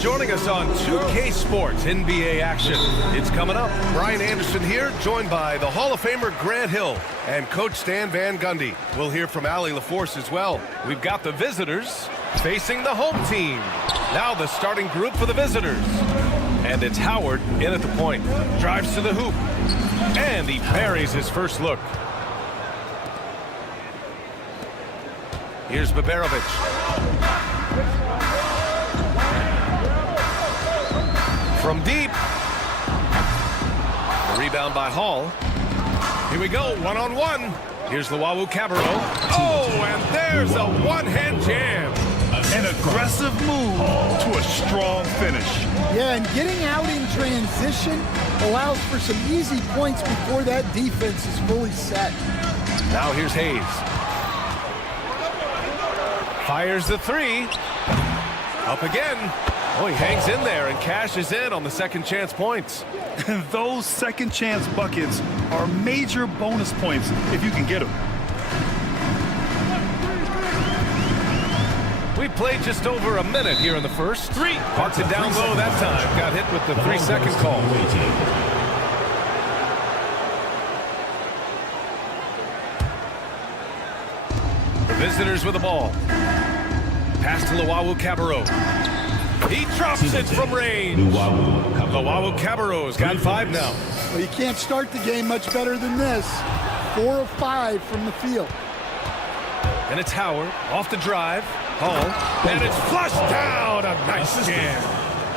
joining us on 2K Sports NBA action. It's coming up. Brian Anderson here, joined by the Hall of Famer Grant Hill and Coach Stan Van Gundy. We'll hear from Allie LaForce as well. We've got the visitors facing the home team. Now the starting group for the visitors. And it's Howard in at the point. Drives to the hoop. And he buries his first look. Here's Baberovic. From deep. The rebound by Hall. Here we go, one-on-one. Here's Luwawu Cabarro. Oh, and there's a one-hand jam. An aggressive move to a strong finish. Yeah, and getting out in transition allows for some easy points before that defense is fully set. Now here's Hayes. Fires the three. Up again. Oh, he hangs in there and cashes in on the second chance points. Those second chance buckets are major bonus points if you can get them. We played just over a minute here in the first. Parked it down low that time. Got hit with the 3-second call. The visitors with the ball. Pass to Luwawu Cabarro. He drops it from range. Luwawu Cabarro's got 5 now. Well, you can't start the game much better than this. 4 of 5 from the field. And it's Howard off the drive. Hall. And it's flushed down. A nice jam.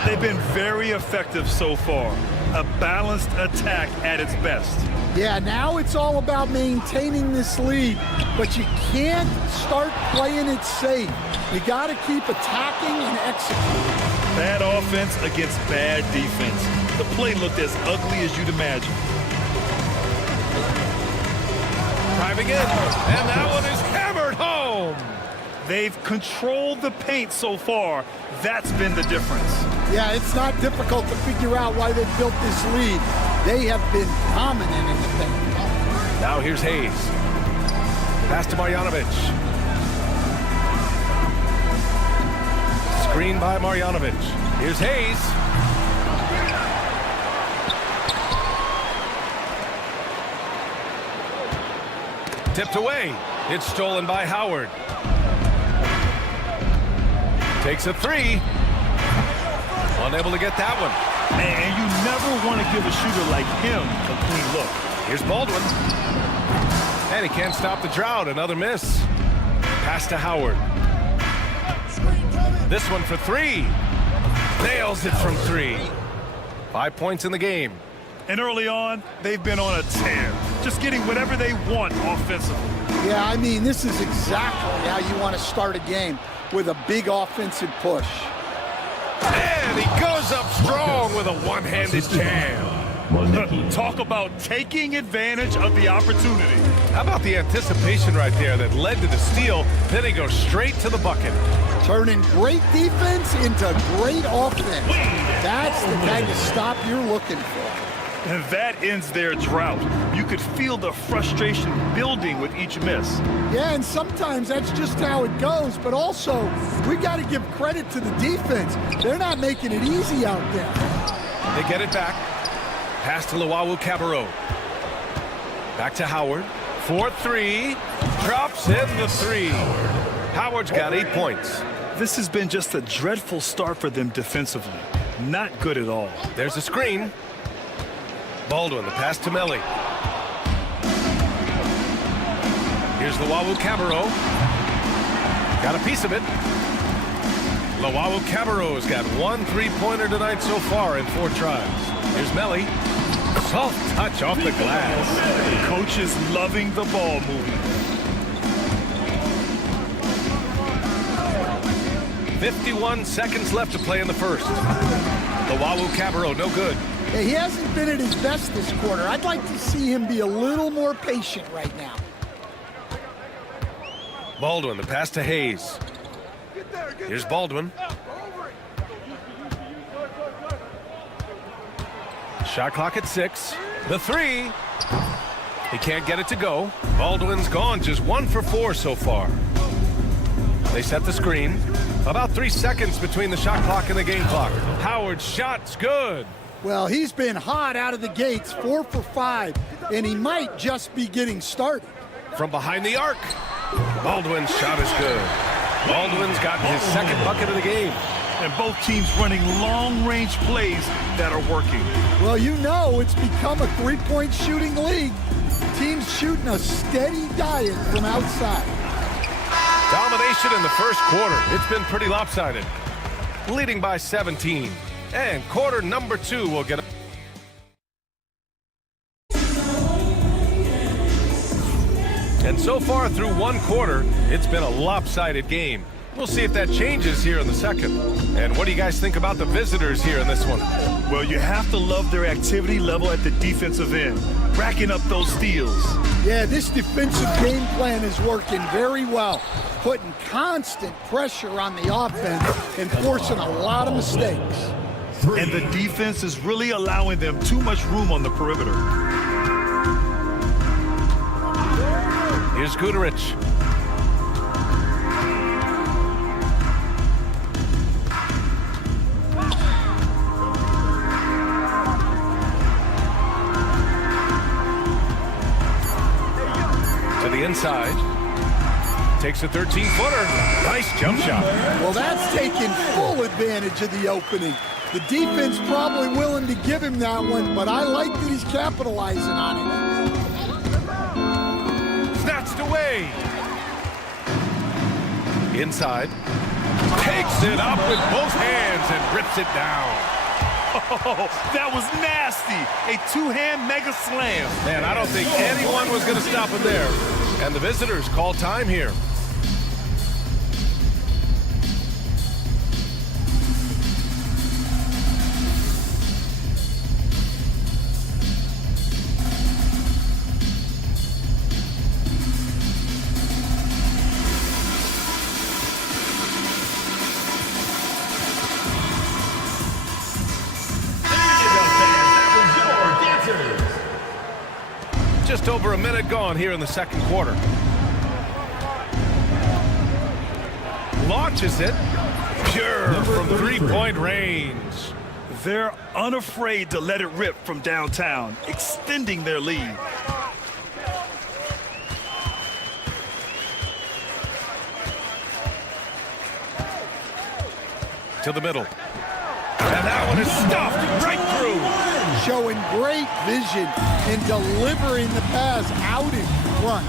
They've been very effective so far. A balanced attack at its best. Yeah, now it's all about maintaining this lead, but you can't start playing it safe. You got to keep attacking and executing. Bad offense against bad defense. The play looked as ugly as you'd imagine. Driving in, and that one is hammered home. They've controlled the paint so far. That's been the difference. Yeah, it's not difficult to figure out why they built this lead. They have been dominant in the paint. Now here's Hayes. Pass to Marjanovic. Screen by Marjanovic. Here's Hayes. Tipped away. It's stolen by Howard. Takes a 3. Unable to get that one. And you never want to give a shooter like him a clean look. Here's Baldwin. And he can't stop the drought. Another miss. Pass to Howard. This one for 3. Nails it from 3. 5 points in the game. And early on, they've been on a tear. Just getting whatever they want offensively. Yeah, I mean, this is exactly how you want to start a game, with a big offensive push. And he goes up strong with a one-handed jam. Talk about taking advantage of the opportunity. How about the anticipation right there that led to the steal? Then he goes straight to the bucket. Turning great defense into great offense. That's the kind of stop you're looking for. And that ends their drought. You could feel the frustration building with each miss. Yeah, and sometimes that's just how it goes, but also we got to give credit to the defense. They're not making it easy out there. They get it back. Pass to Luwawu Cabarro. Back to Howard. 4-3. Drops in the 3. Howard's got 8 points. This has been just a dreadful start for them defensively. Not good at all. There's a screen. Baldwin, the pass to Melly. Here's Luwawu Cabarro. Got a piece of it. Luwawu Cabarro's got 1 3-pointer tonight so far in 4 tries. Here's Melly. Soft touch off the glass. The coach is loving the ball movement. 51 seconds left to play in the first. Luwawu Cabarro, no good. Yeah, he hasn't been at his best this quarter. I'd like to see him be a little more patient right now. Baldwin, the pass to Hayes. Here's Baldwin. Shot clock at 6. The 3. He can't get it to go. Baldwin's gone, just 1 for 4 so far. They set the screen. About 3 seconds between the shot clock and the game clock. Howard's shot's good. Well, he's been hot out of the gates, 4 for 5, and he might just be getting started. From behind the arc, Baldwin's shot is good. Baldwin's gotten his second bucket of the game. And both teams running long-range plays that are working. Well, you know it's become a three-point shooting league. Teams shooting a steady diet from outside. Domination in the first quarter. It's been pretty lopsided. Leading by 17. And quarter number 2 will get... And so far through one quarter, it's been a lopsided game. We'll see if that changes here in the second. And what do you guys think about the visitors here in this one? Well, you have to love their activity level at the defensive end, racking up those steals. Yeah, this defensive game plan is working very well, putting constant pressure on the offense and forcing a lot of mistakes. And the defense is really allowing them too much room on the perimeter. Here's Guduric. To the inside. Takes a 13-footer. Nice jump shot. Well, that's taking full advantage of the opening. The defense probably willing to give him that one, but I like that he's capitalizing on it. Snatched away. Inside. Takes it up with both hands and rips it down. Oh, that was nasty. A two-hand mega slam. Man, I don't think anyone was going to stop it there. And the visitors call time here. Just over a minute gone here in the second quarter. Launches it. Pure from three-point range. They're unafraid to let it rip from downtown, extending their lead. To the middle. And that one is stuffed right through. Showing great vision and delivering the pass out in front.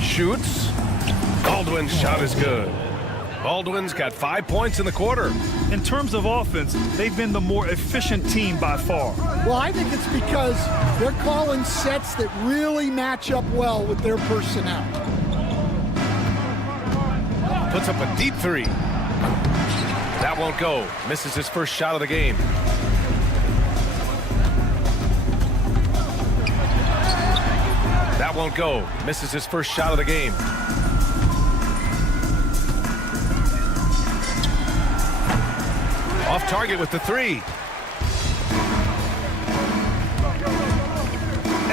Shoots. Baldwin's shot is good. Baldwin's got 5 points in the quarter. In terms of offense, they've been the more efficient team by far. Well, I think it's because they're calling sets that really match up well with their personnel. Puts up a deep three. That won't go. Misses his first shot of the game. That won't go. Misses his first shot of the game. Off target with the three.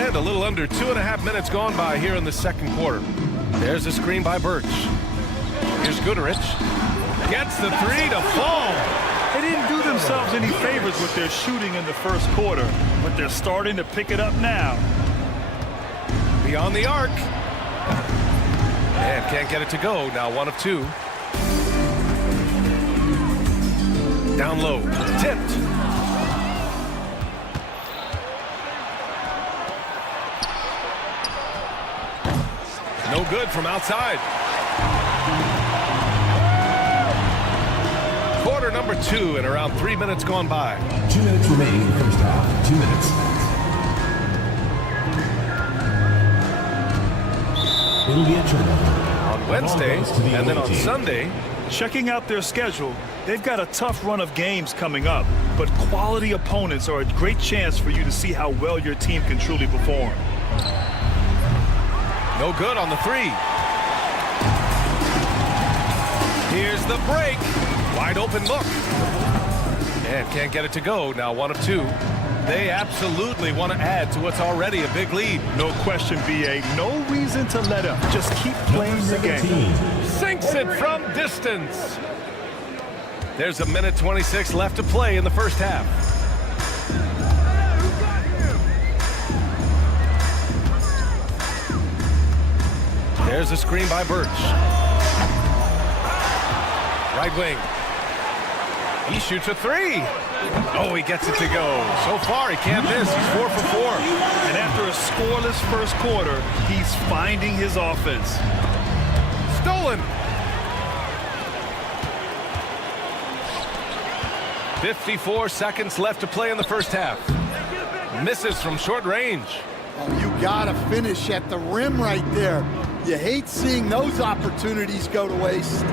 And a little under 2.5 minutes gone by here in the second quarter. There's a screen by Birch. Here's Guduric. Gets the three to fall. They didn't do themselves any favors with their shooting in the first quarter, but they're starting to pick it up now. Beyond the arc. And can't get it to go. Now 1 of 2. Down low. Tipped. No good from outside. Quarter number 2 and around 3 minutes gone by. 2 minutes remaining in the first half. 2 minutes. It'll be a turnover. On Wednesday and then on Sunday. Checking out their schedule, they've got a tough run of games coming up, but quality opponents are a great chance for you to see how well your team can truly perform. No good on the three. Here's the break. Wide open look. And can't get it to go. Now 1 of 2. They absolutely want to add to what's already a big lead. No question, BA. No reason to let up. Just keep playing your game. Sinks it from distance. There's a minute 26 left to play in the first half. There's a screen by Birch. Right wing. He shoots a three. Oh, he gets it to go. So far, he can't miss. He's 4 for 4. And after a scoreless first quarter, he's finding his offense. Stolen. 54 seconds left to play in the first half. Misses from short range. Oh, you gotta finish at the rim right there. You hate seeing those opportunities go to waste.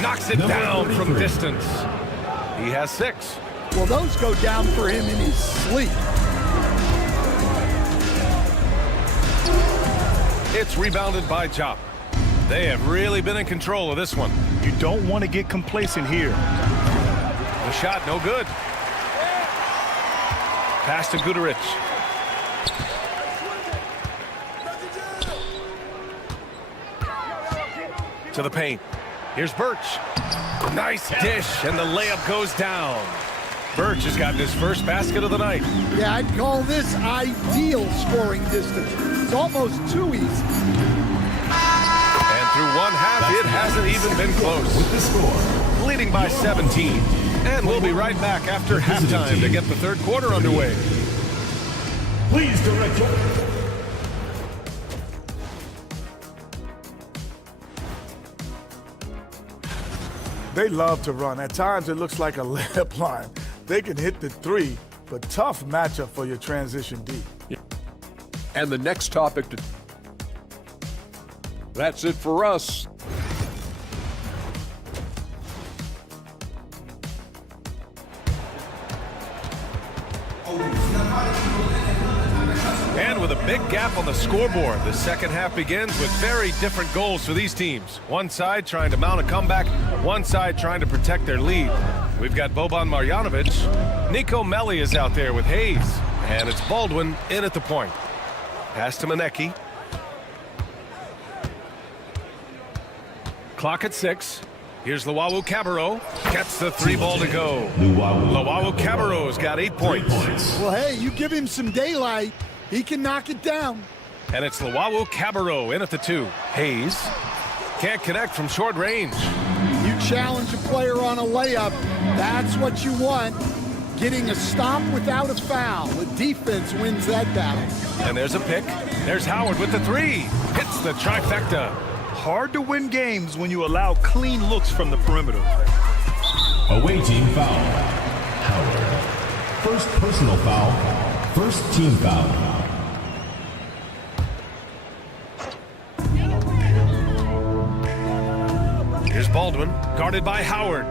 Knocks it down from distance. He has 6. Well, those go down for him in his sleep. It's rebounded by Jop. They have really been in control of this one. You don't want to get complacent here. The shot, no good. Pass to Gudarich. To the paint. Here's Birch. Nice dish, and the layup goes down. Birch has gotten his first basket of the night. Yeah, I'd call this ideal scoring distance. It's almost too easy. And through one half, it hasn't even been close. With the score, Leading by 17. And we'll be right back after halftime to get the third quarter underway. please direct your... They love to run. At times, it looks like a layup line. They can hit the three, but tough matchup for your transition D. And the next topic, that's it for us. And with a big gap on the scoreboard, the second half begins with very different goals for these teams. One side trying to mount a comeback, one side trying to protect their lead. We've got Boban Marjanovic. Nico Melli is out there with Hayes. And it's Baldwin in at the point. Pass to Manecki. Clock at 6. Here's Luau Cabarro. Gets the 3-ball to go. Luau Cabarro's got 8 points. Well, hey, you give him some daylight, he can knock it down. And it's Luau Cabarro in at the 2. Hayes can't connect from short range. You challenge a player on a layup, that's what you want. Getting a stop without a foul. The defense wins that battle. And there's a pick. There's Howard with the 3. Hits the trifecta. Hard to win games when you allow clean looks from the perimeter. Away team foul. Howard. First personal foul. First team foul. Here's Baldwin, guarded by Howard.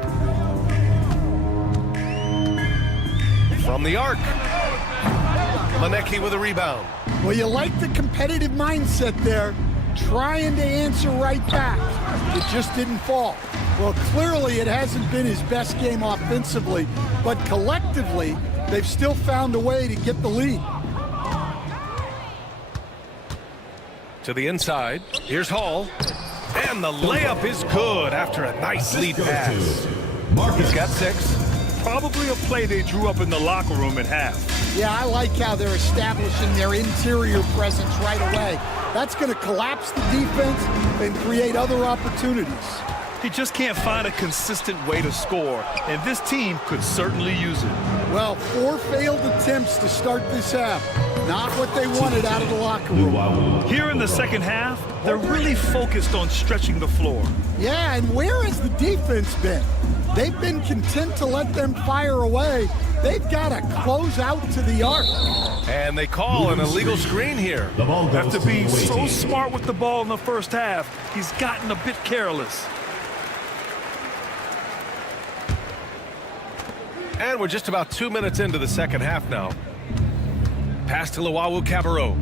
From the arc. Manecki with a rebound. Well, you like the competitive mindset there, trying to answer right back. It just didn't fall. Well, clearly it hasn't been his best game offensively, but collectively, they've still found a way to get the lead. To the inside. Here's Hall. And the layup is good after a nice lead pass. He's got 6. Probably a play they drew up in the locker room at half. Yeah, I like how they're establishing their interior presence right away. That's going to collapse the defense and create other opportunities. He just can't find a consistent way to score, and this team could certainly use it. Well, 4 failed attempts to start this half. Not what they wanted out of the locker room. Here in the second half, they're really focused on stretching the floor. Yeah, and where has the defense been? They've been content to let them fire away. They've got to close out to the arc. And they call an illegal screen here. The ball goes After to being the away so team. smart with the ball in the first half, he's gotten a bit careless. And we're just about 2 minutes into the second half now. Pass to Luau Cabarro.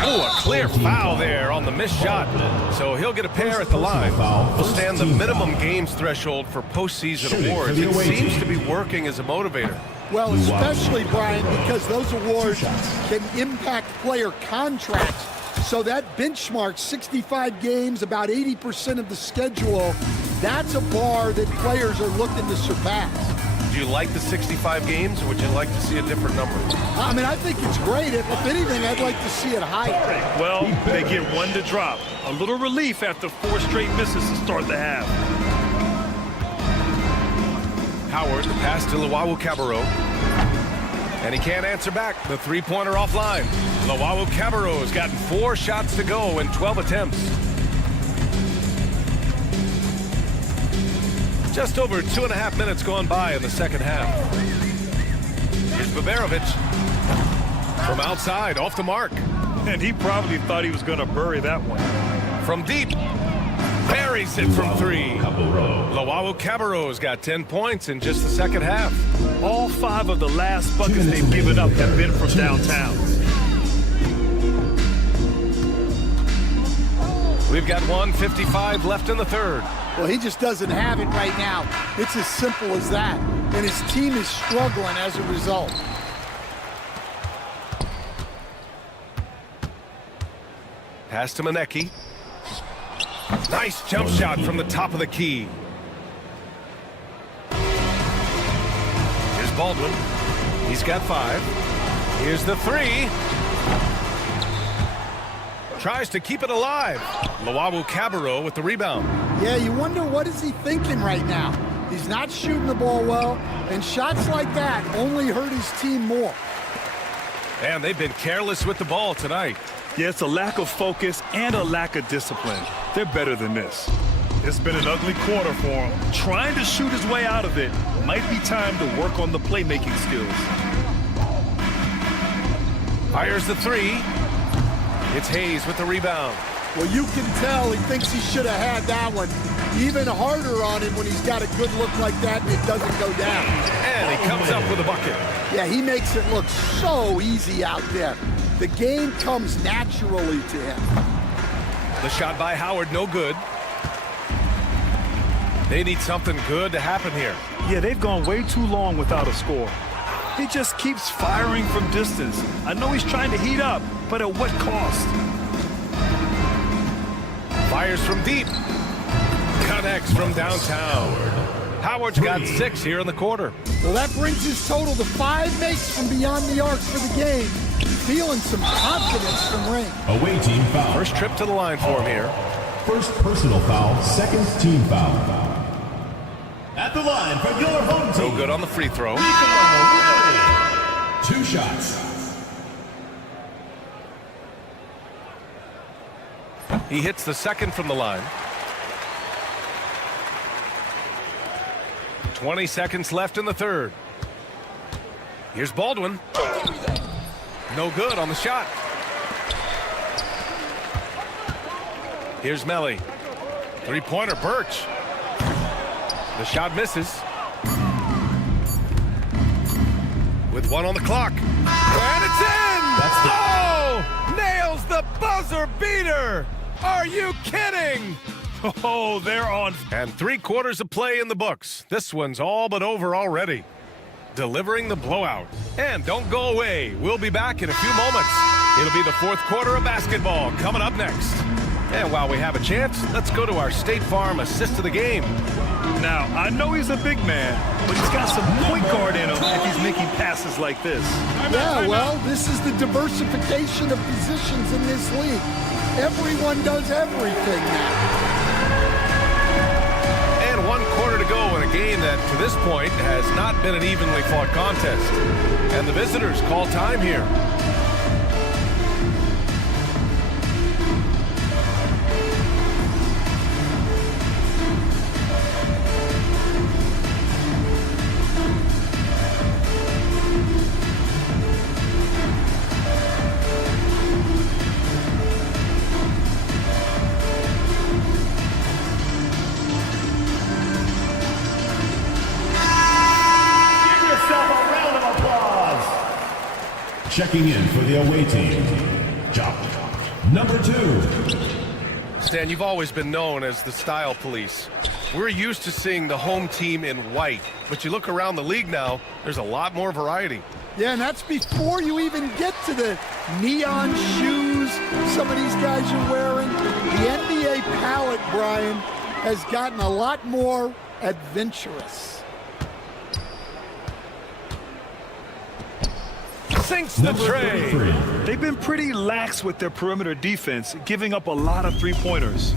Oh, a clear foul there on the missed shot. So he'll get a pair at the line. He'll stand the minimum games threshold for postseason awards. It seems to be working as a motivator. Well, especially, Brian, because those awards can impact player contracts. So that benchmark, 65 games, about 80% of the schedule, that's a bar that players are looking to surpass. Do you like the 65 games, or would you like to see a different number? I mean, I think it's great. If anything, I'd like to see it higher. Well, they get one to drop. A little relief after 4 straight misses to start the half. Howard, the pass to Luwawu-Cabarrot. And he can't answer back. The three-pointer offline. Luwawu-Cabarrot's gotten 4 shots to go in 12 attempts. Just over 2.5 minutes gone by in the second half. Here's Baberovic. From outside, off the mark. And he probably thought he was going to bury that one. From deep. Buries it from 3. Luwawu-Cabarrot's got 10 points in just the second half. All 5 of the last buckets they've given up have been from downtown. We've got 1:55 left in the third. Well, he just doesn't have it right now. It's as simple as that. And his team is struggling as a result. Pass to Manecki. Nice jump shot from the top of the key. Here's Baldwin. He's got 5. Here's the 3. Tries to keep it alive. Luwawu-Cabarrot with the rebound. Yeah, you wonder what is he thinking right now. He's not shooting the ball well, and shots like that only hurt his team more. And they've been careless with the ball tonight. Yeah, it's a lack of focus and a lack of discipline. They're better than this. It's been an ugly quarter for him. Trying to shoot his way out of it. Might be time to work on the playmaking skills. Fires the 3. It's Hayes with the rebound. Well, you can tell he thinks he should have had that one. Even harder on him when he's got a good look like that and it doesn't go down. And he comes up with a bucket. Yeah, he makes it look so easy out there. The game comes naturally to him. The shot by Howard, no good. They need something good to happen here. Yeah, they've gone way too long without a score. He just keeps firing from distance. I know he's trying to heat up, but at what cost? Fires from deep. Connects from downtown. Howard's got 6 here in the quarter. Well, that brings his total to 5 makes from beyond the arc for the game. Feeling some confidence from Ring. Away team foul. First trip to the line for him here. First personal foul, second team foul. At the line for your home team. No good on the free throw. 2 shots. He hits the second from the line. 20 seconds left in the third. Here's Baldwin. No good on the shot. Here's Melly. Three-pointer, Birch. The shot misses. With 1 on the clock. And it's in! Oh! Nails the buzzer beater! Are you kidding? Oh, they're on. And 3/4 of play in the books. This one's all but over already. Delivering the blowout. And don't go away. We'll be back in a few moments. It'll be the 4th quarter of basketball coming up next. And while we have a chance, let's go to our State Farm assist of the game. Now, I know he's a big man, but he's got some point guard in him if he's making passes like this. Yeah, well, this is the diversification of positions in this league. Everyone does everything now. And 1 quarter to go in a game that, to this point, has not been an evenly fought contest. And the visitors call time here. Checking in for the away team, Jock. Number 2. Stan, you've always been known as the style police. We're used to seeing the home team in white, but you look around the league now, there's a lot more variety. Yeah, and that's before you even get to the neon shoes some of these guys are wearing. The NBA palette, Brian, has gotten a lot more adventurous. Sinks the tray. They've been pretty lax with their perimeter defense, giving up a lot of three-pointers.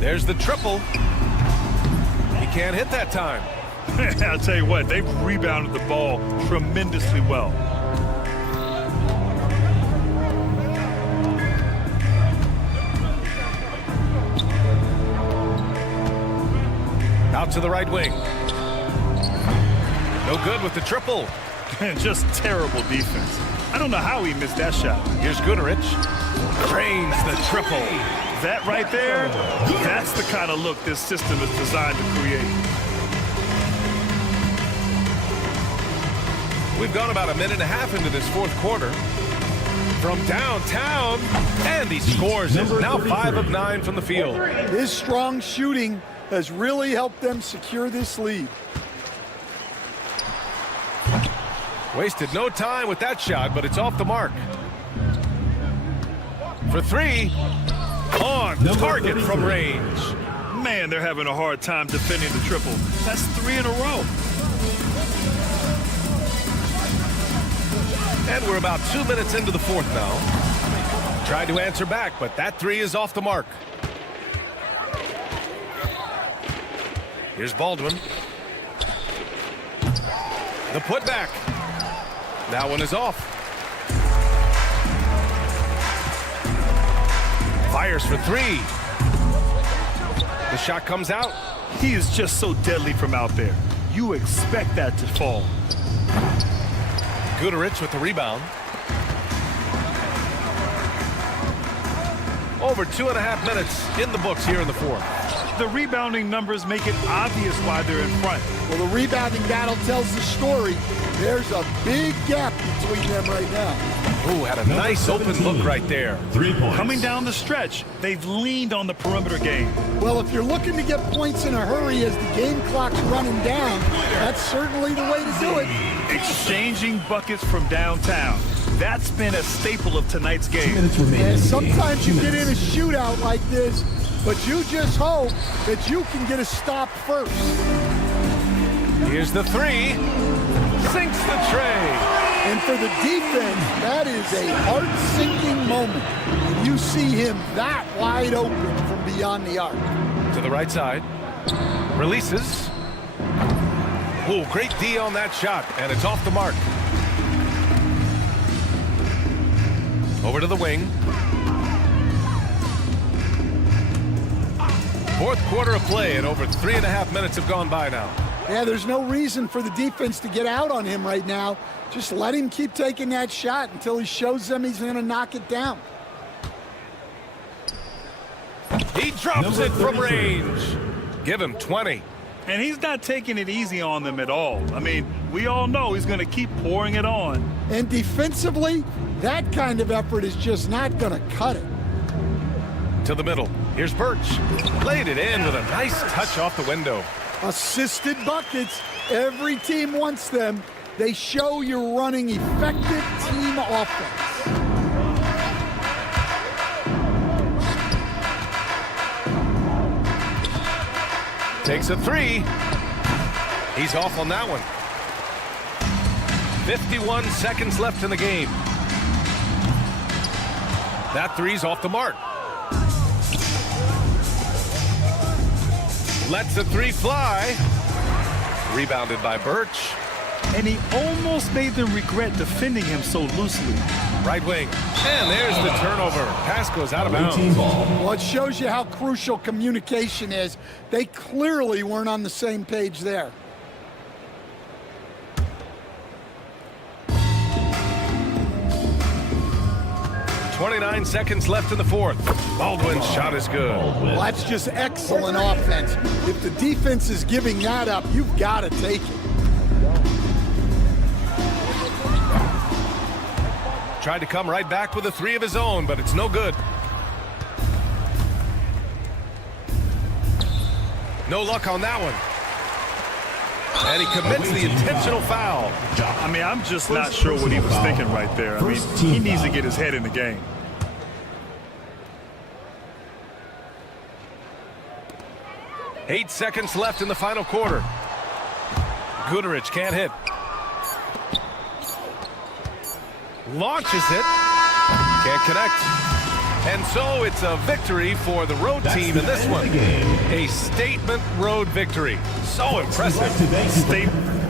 There's the triple. He can't hit that time. I'll tell you what, they've rebounded the ball tremendously well. Out to the right wing. No good with the triple. Just terrible defense. I don't know how he missed that shot. Here's Guterich. Cranes the triple. That right there, that's the kind of look this system is designed to create. We've gone about a minute and a half into this fourth quarter. From downtown, and he scores it. Now 5 of 9 from the field. His strong shooting has really helped them secure this lead. Wasted no time with that shot, but it's off the mark. For 3, on target from range. Man, they're having a hard time defending the triple. That's 3 in a row. And we're about 2 minutes into the fourth now. Tried to answer back, but that 3 is off the mark. Here's Baldwin. The putback. That one is off. Fires for 3. The shot comes out. He is just so deadly from out there. You expect that to fall. Guterich with the rebound. Over 2.5 minutes in the books here in the fourth. The rebounding numbers make it obvious why they're in front. Well, the rebounding battle tells the story. There's a big gap between them right now. Ooh, had a nice open look right there. 3 points. Coming down the stretch, they've leaned on the perimeter game. Well, if you're looking to get points in a hurry as the game clock's running down, that's certainly the way to do it. Exchanging buckets from downtown. That's been a staple of tonight's game. And sometimes you get in a shootout like this, but you just hope that you can get a stop first. Here's the 3. Sinks the tray. And for the defense, that is a heart-sinking moment when you see him that wide open from beyond the arc. To the right side. Releases. Ooh, great D on that shot, and it's off the mark. Over to the wing. Fourth quarter of play, and over 3.5 minutes have gone by now. Yeah, there's no reason for the defense to get out on him right now. Just let him keep taking that shot until he shows them he's going to knock it down. He drops it from range. Give him 20. And he's not taking it easy on them at all. I mean, we all know he's going to keep pouring it on. And defensively, that kind of effort is just not going to cut it. To the middle. Here's Birch. Laid it in with a nice touch off the window. Assisted buckets. Every team wants them. They show you're running effective team offense. Takes a 3. He's off on that one. 51 seconds left in the game. That 3's off the mark. Lets the 3 fly. Rebounded by Birch. And he almost made them regret defending him so loosely. Right wing. And there's the turnover. Pass goes out of bounds. Well, it shows you how crucial communication is. They clearly weren't on the same page there. .29 seconds left in the fourth. Baldwin's shot is good. Well, that's just excellent offense. If the defense is giving that up, you've got to take it. Tried to come right back with a three of his own, but it's no good. No luck on that one. And he commits the intentional foul. I mean, I'm just not sure what he was thinking right there. I mean, he needs to get his head in the game. Eight seconds left in the final quarter. Guterich can't hit. Launches it. Can't connect. And so it's a victory for the road team in this one. A statement road victory. So impressive. Statement.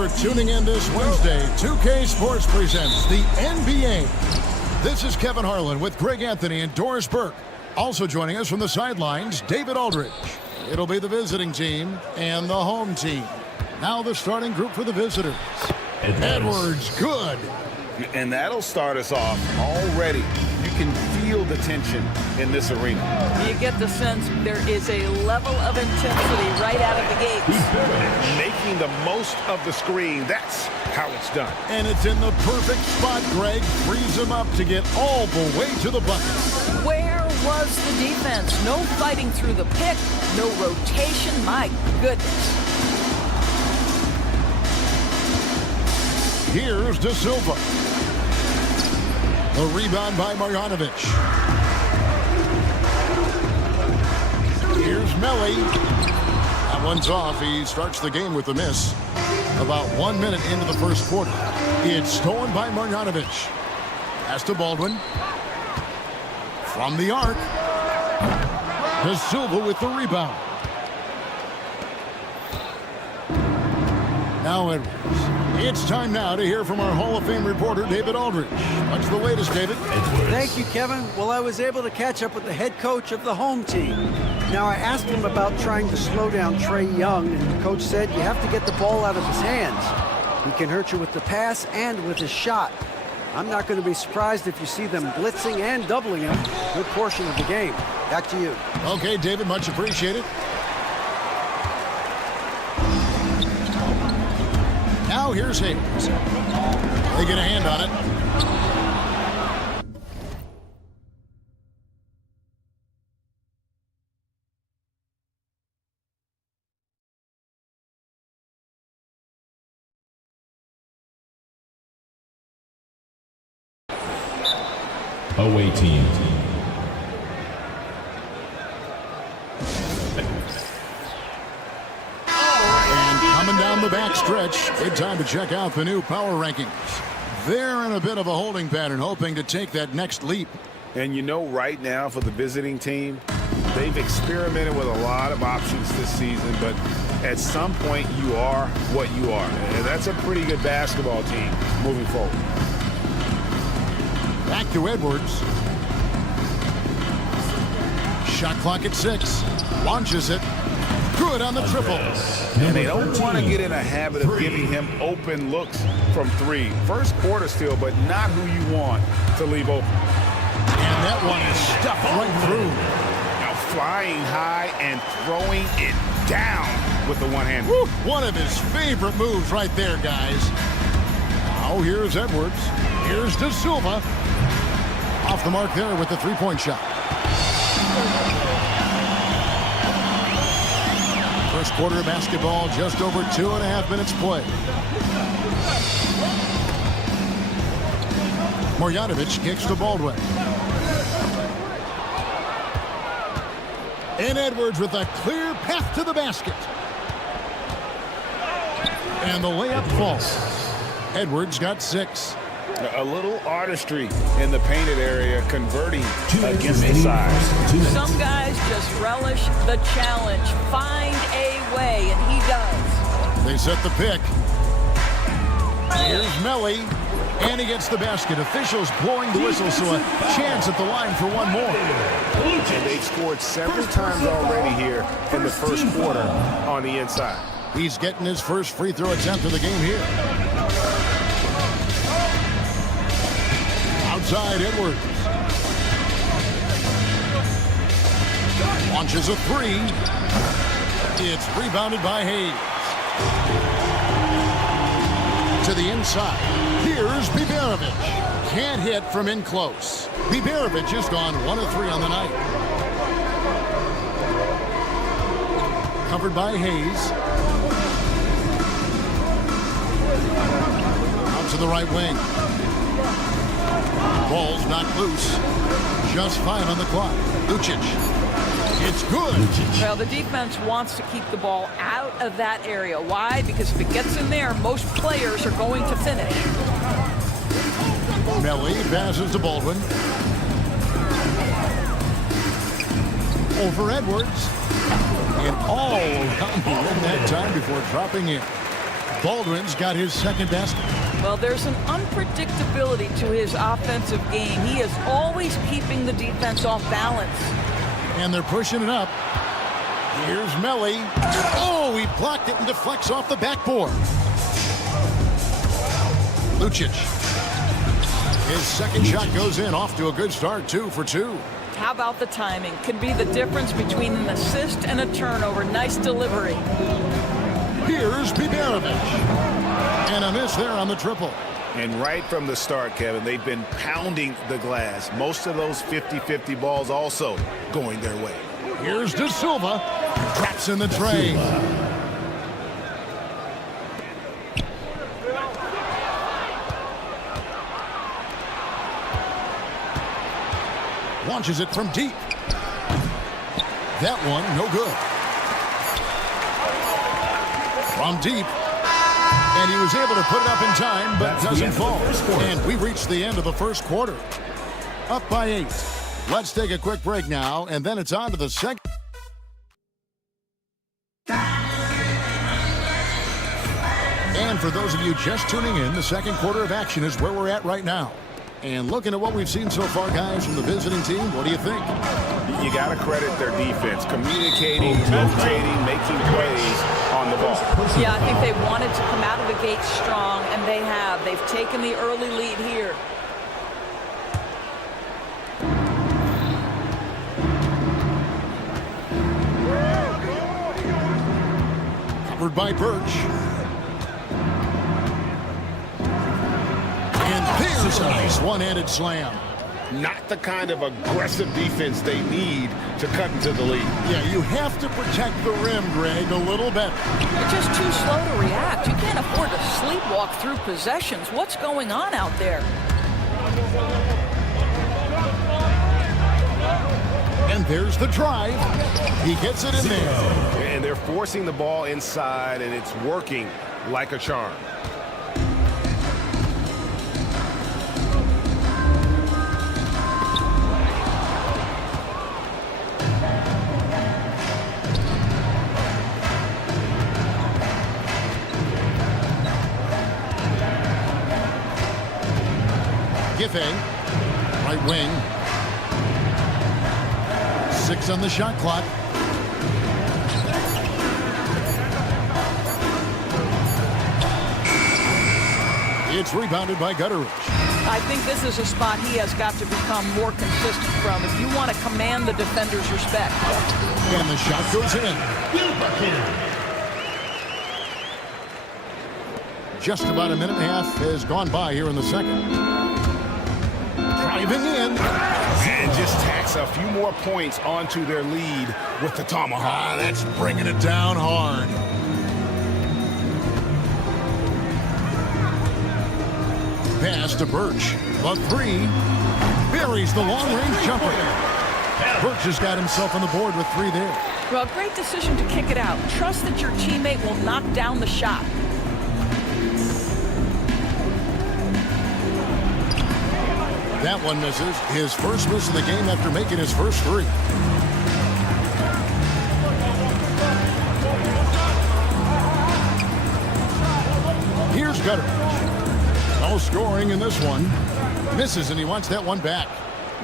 for tuning in this Wednesday. 2K Sports presents the NBA. This is Kevin Harlan with Greg Anthony and Doris Burke. Also joining us from the sidelines, David Aldridge. It'll be the visiting team and the home team. Now the starting group for the visitors. Edwards, good. And that'll start us off already. You can feel feel the tension in this arena. You get the sense there is a level of intensity right out of the gate. Making the most of the screen, that's how it's done. And it's in the perfect spot, Greg. Frees him up to get all the way to the bucket. Where was the defense? No fighting through the pick, no rotation. My goodness. Here's De Silva. A rebound by Marjanovic. Here's Melli. That one's off. He starts the game with a miss. About 1 minute into the first quarter. It's stolen by Marjanovic. Pass to Baldwin. From the arc. De Silva with the rebound. Now Edwards. It's time now to hear from our Hall of Fame reporter, David Aldridge. What's the latest, David? Thank you, Kevin. Well, I was able to catch up with the head coach of the home team. Now, I asked him about trying to slow down Trae Young, and the coach said you have to get the ball out of his hands. He can hurt you with the pass and with his shot. I'm not going to be surprised if you see them blitzing and doubling him a good portion of the game. Back to you. Okay, David, much appreciated. Now here's Hayes. They get a hand on it. Away team. Coming down the back stretch, good time to check out the new power rankings. They're in a bit of a holding pattern, hoping to take that next leap. And you know, right now for the visiting team, they've experimented with a lot of options this season, but at some point you are what you are. And that's a pretty good basketball team moving forward. Back to Edwards. Shot clock at 6. Launches it. Good on the triple. And they don't want to get in a habit of giving him open looks from 3. First quarter still, but not who you want to leave open. And that one is stuffed right through. Now flying high and throwing it down with the one hand. One of his favorite moves right there, guys. Now here's Edwards. Here's De Silva. Off the mark there with the three-point shot. First quarter of basketball, just over 2.5 minutes play. Marjanovic kicks to Baldwin. And Edwards with a clear path to the basket. And the layup falls. Edwards got 6. A little artistry in the painted area, converting against the size. Some guys just relish the challenge. Find a way, and he does. They set the pick. Here's Melli, and he gets the basket. Officials blowing the whistle, so a chance at the line for one more. And they've scored several times already here in the first quarter on the inside. He's getting his first free throw attempt of the game here. Outside Edwards. Launches a 3. It's rebounded by Hayes. To the inside. Here's Biberovic. Can't hit from in close. Biberovic has gone 1 of 3 on the night. Covered by Hayes. Out to the right wing. Ball's knocked loose. Just 5 on the clock. Lucic. It's good. Well, the defense wants to keep the ball out of that area. Why? Because if it gets in there, most players are going to finish. Melli passes to Baldwin. Over Edwards. And all around the rim that time before dropping in. Baldwin's got his second basket. Well, there's an unpredictability to his offensive game. He is always keeping the defense off balance. And they're pushing it up. Here's Melli. Oh, he blocked it and deflects off the backboard. Lucic. His second shot goes in, off to a good start, 2 for 2. How about the timing? Could be the difference between an assist and a turnover. Nice delivery. Here's Biberovic. And a miss there on the triple. And right from the start, Kevin, they've been pounding the glass. Most of those 50-50 balls also going their way. Here's De Silva. Drops in the tray. Launches it from deep. That one, no good. From deep. And he was able to put it up in time, but doesn't fall. And we reached the end of the first quarter. Up by 8. Let's take a quick break now, and then it's on to the second. And for those of you just tuning in, the second quarter of action is where we're at right now. And looking at what we've seen so far, guys, from the visiting team, what do you think? You got to credit their defense. Communicating, rotating, making plays on the ball. Yeah, I think they wanted to come out of the gate strong, and they have. They've taken the early lead here. Covered by Birch. And there's a nice one-handed slam. Not the kind of aggressive defense they need to cut into the lead. Yeah, you have to protect the rim, Greg, a little better. They're just too slow to react. You can't afford to sleepwalk through possessions. What's going on out there? And there's the drive. He gets it in there. And they're forcing the ball inside, and it's working like a charm. Giffey, right wing. 6 on the shot clock. It's rebounded by Gutteridge. I think this is a spot he has got to become more consistent from if you want to command the defender's respect. And the shot goes in. Just about a minute and a half has gone by here in the second. Driving in. And just tacks a few more points onto their lead with the tomahawk. That's bringing it down hard. Pass to Birch. The 3. Buries the long-range jumper. Birch has got himself on the board with 3 there. Well, great decision to kick it out. Trust that your teammate will knock down the shot. That one misses. His first miss of the game after making his first 3. Here's Gutteridge. No scoring in this one. Misses, and he wants that one back.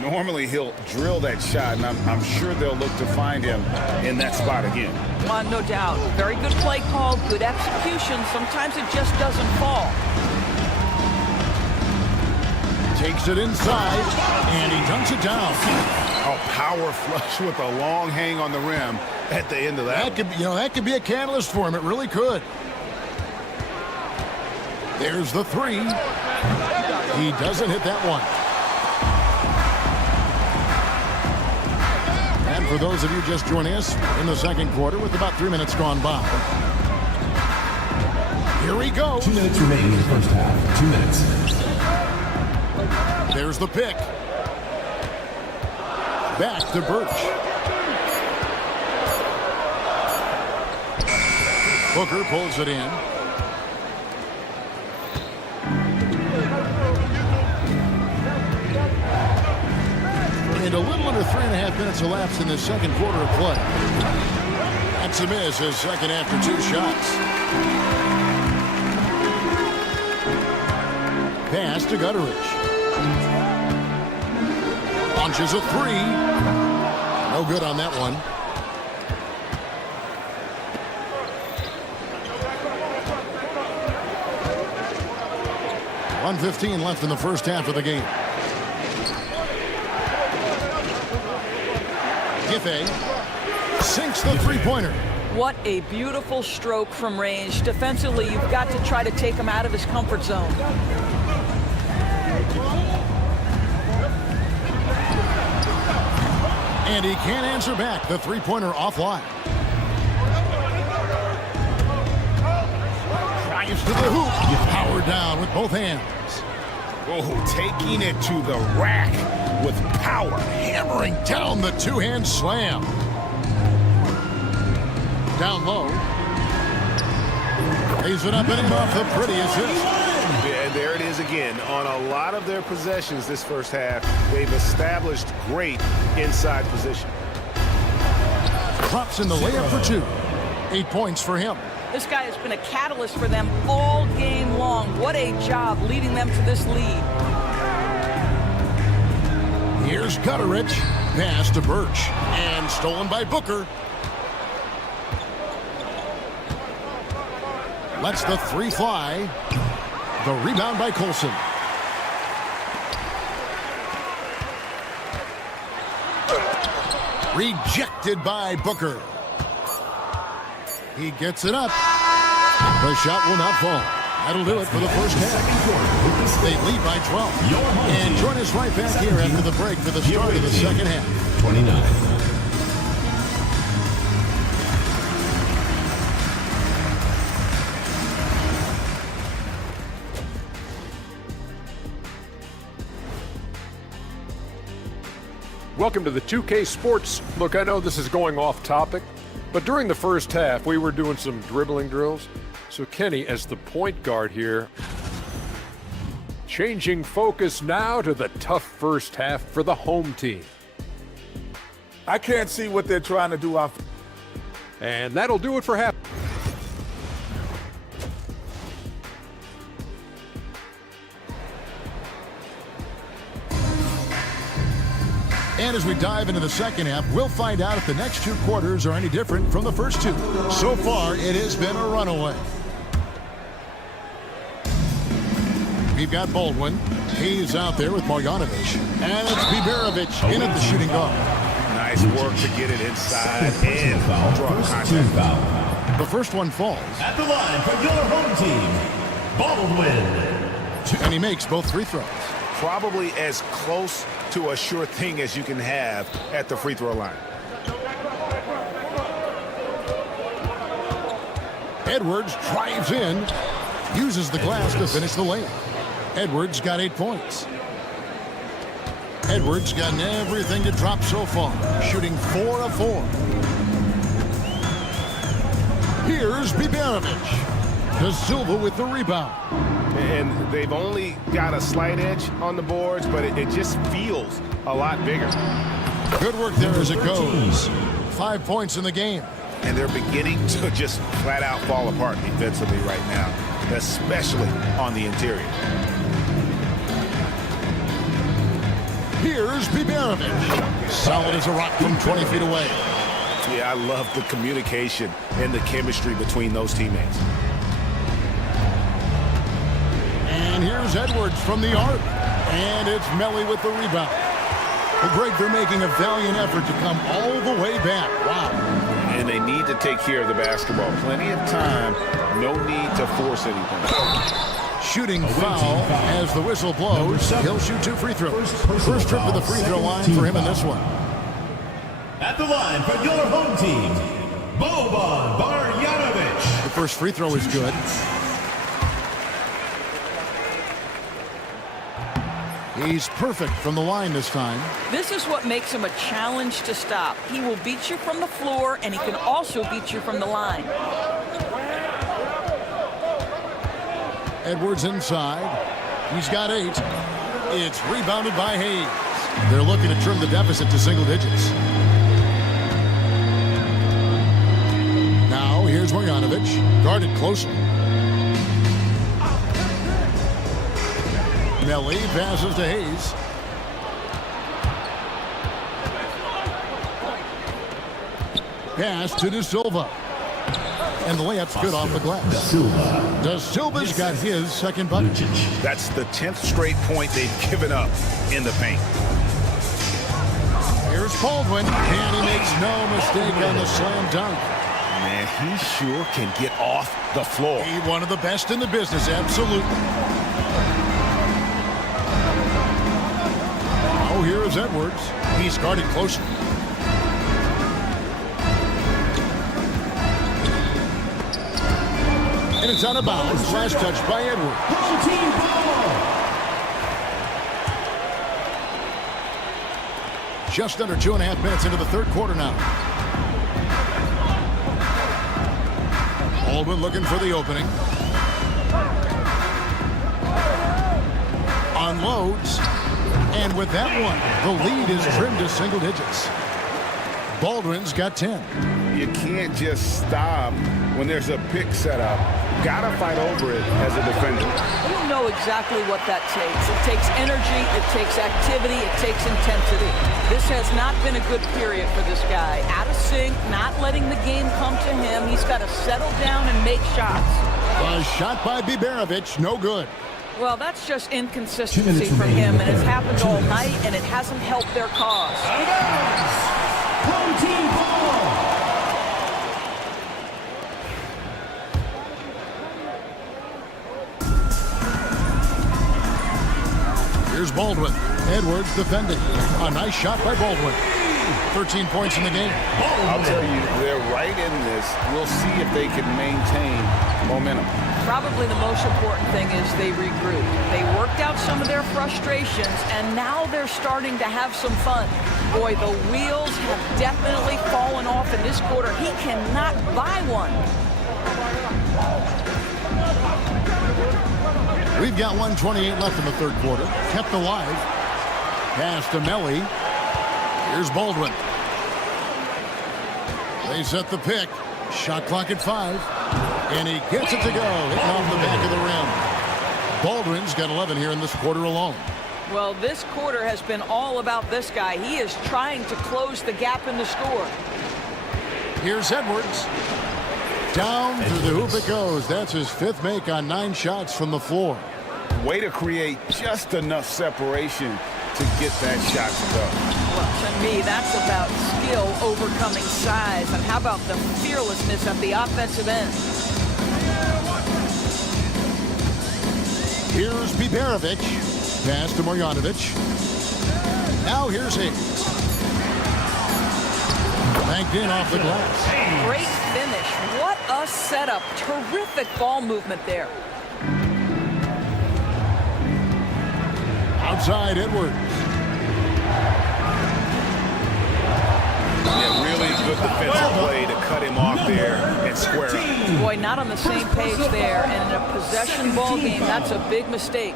Normally he'll drill that shot, and I'm sure they'll look to find him in that spot again. No doubt. Very good play call, good execution. Sometimes it just doesn't fall. Takes it inside, and he dunks it down. A power flush with a long hang on the rim at the end of that. That could be a catalyst for him. It really could. There's the 3. He doesn't hit that one. And for those of you just joining us in the second quarter with about 3 minutes gone by. Here he goes. 2 minutes remaining in the first half. 2 minutes. There's the pick. Back to Birch. Booker pulls it in. And a little under 3.5 minutes elapsed in the second quarter of play. That's a miss, his second after 2 shots. Pass to Gutteridge. Launches a 3. No good on that one. 1:15 left in the first half of the game. Giffey sinks the three-pointer. What a beautiful stroke from range. Defensively, you've got to try to take him out of his comfort zone. And he can't answer back. The three-pointer offline. Drives to the hoop. Gets powered down with both hands. Oh, taking it to the rack with power. Hammering down the two-hand slam. Down low. Lays it up and in off the pretty assist. Yeah, there it is again. On a lot of their possessions this first half, they've established great inside position. Drops in the layup for 2. 8 points for him. This guy has been a catalyst for them all game long. What a job leading them to this lead. Here's Gutteridge. Pass to Birch. And stolen by Booker. Lets the three fly. The rebound by Colson. Rejected by Booker. He gets it up. The shot will not fall. That'll do it for the first half. They lead by 12. And join us right back here after the break for the start of the second half. 29. Welcome to the 2K Sports. Look, I know this is going off topic, but during the first half, we were doing some dribbling drills. So Kenny, as the point guard here, changing focus now to the tough first half for the home team. I can't see what they're trying to do off. And that'll do it for half. And as we dive into the second half, we'll find out if the next 2 quarters are any different from the first 2. So far, it has been a runaway. We've got Baldwin. He's out there with Marjanovic. And it's Biberovic in at the shooting guard. Nice work to get it inside and draw contact. The first one falls. At the line for your home team, Baldwin. And he makes both free throws. Probably as close to a sure thing as you can have at the free throw line. Edwards drives in, uses the glass to finish the layup. Edwards got 8 points. Edwards gotten everything to drop so far, shooting 4 of 4. Here's Biberovic. De Silva with the rebound. And they've only got a slight edge on the boards, but it just feels a lot bigger. Good work there as it goes. 5 points in the game. And they're beginning to just flat out fall apart defensively right now, especially on the interior. Here's Biberovic. Solid as a rock from 20 feet away. Yeah, I love the communication and the chemistry between those teammates. And here's Edwards from the arc. And it's Melly with the rebound. Well, Greg, they're making a valiant effort to come all the way back. Wow. And they need to take care of the basketball. Plenty of time. No need to force anything. Shooting foul as the whistle blows. He'll shoot 2 free throws. First trip to the free throw line for him in this one. At the line for your home team, Boban Marjanovic. The first free throw is good. He's perfect from the line this time. This is what makes him a challenge to stop. He will beat you from the floor, and he can also beat you from the line. Edwards inside. He's got 8. It's rebounded by Hayes. They're looking to trim the deficit to single digits. Now here's Marjanovic, guarded closely. Melly passes to Hayes. Pass to De Silva. And the layup's good off the glass. Da Silva's got his second bucket. That's the 10th straight point they've given up in the paint. Here's Baldwin, and he makes no mistake on the slam dunk. Man, he sure can get off the floor. He one of the best in the business, absolutely. Oh, here is Edwards. He's guarded closely. And it's out of bounds. Last touch by Edwards. Just under 2.5 minutes into the third quarter now. Baldwin looking for the opening. Unloads. And with that one, the lead is trimmed to single digits. Baldwin's got 10. You can't just stop when there's a pick set up. Gotta fight over it as a defender. You know exactly what that takes. It takes energy, it takes activity, it takes intensity. This has not been a good period for this guy. Out of sync, not letting the game come to him. He's got to settle down and make shots. A shot by Biberovic, no good. Well, that's just inconsistency from him, and it's happened all night, and it hasn't helped their cause. Home team ball. Here's Baldwin. Edwards defending. A nice shot by Baldwin. 13 points in the game. I'll tell you, they're right in this. We'll see if they can maintain momentum. Probably the most important thing is they regrouped. They worked out some of their frustrations, and now they're starting to have some fun. Boy, the wheels have definitely fallen off in this quarter. He cannot buy one. We've got 1:28 left in the third quarter. Kept alive. Pass to Melly. Here's Baldwin. They set the pick. Shot clock at 5. And he gets it to go. Hitting off the back of the rim. Baldwin's got 11 here in this quarter alone. Well, this quarter has been all about this guy. He is trying to close the gap in the score. Here's Edwards. Down through the hoop it goes. That's his 5th make on 9 shots from the floor. Way to create just enough separation to get that shot to go. Well, to me, that's about skill overcoming size. And how about the fearlessness at the offensive end? Here's Biberovic. Pass to Marjanovic. Now here's Hayes. Banked in off the glass. Great finish. What a setup. Terrific ball movement there. Outside Edwards. Yeah, really good defensive play to cut him off there and square up. Boy, not on the same page there. And in a possession ball game, that's a big mistake.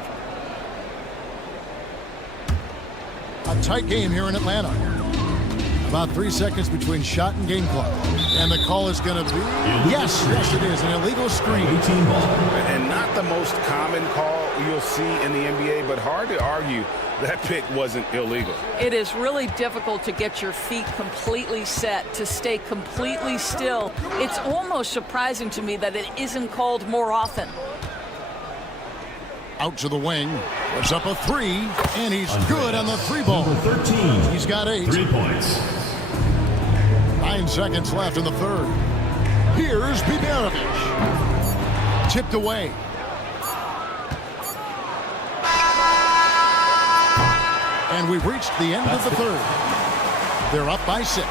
A tight game here in Atlanta. About 3 seconds between shot and game clock. And the call is going to be... Yes, it is. An illegal screen. And not the most common call you'll see in the NBA, but hard to argue that pick wasn't illegal. It is really difficult to get your feet completely set, to stay completely still. It's almost surprising to me that it isn't called more often. Out to the wing. Puts up a 3, and he's good on the 3 ball. Number 13. He's got 8. 3 points. 9 seconds left in the third. Here's Biberovic. Tipped away. And we've reached the end of the third. They're up by 6.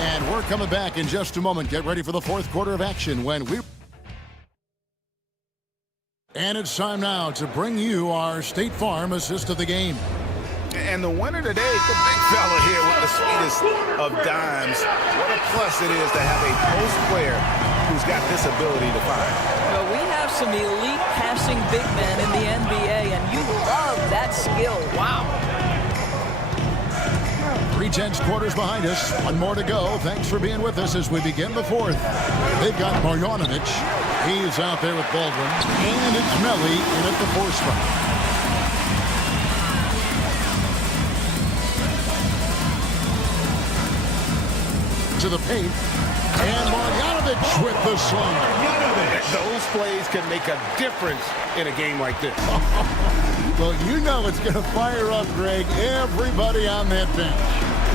And we're coming back in just a moment. Get ready for the fourth quarter of action when we... And it's time now to bring you our State Farm assist of the game. And the winner today, the big fella here with the sweetest of dimes. What a plus it is to have a post player who's got this ability to find. So we have some elite passing big men in the NBA, and you love that skill. Wow. 3/10 quarters behind us. 1 more to go. Thanks for being with us as we begin the fourth. They've got Marjanovic. He's out there with Baldwin. And it's Melly in at the 4 spot. To the paint. And Marjanovic Yanovich with the slam. Those plays can make a difference in a game like this. Well, you know it's going to fire up, Greg, everybody on that bench.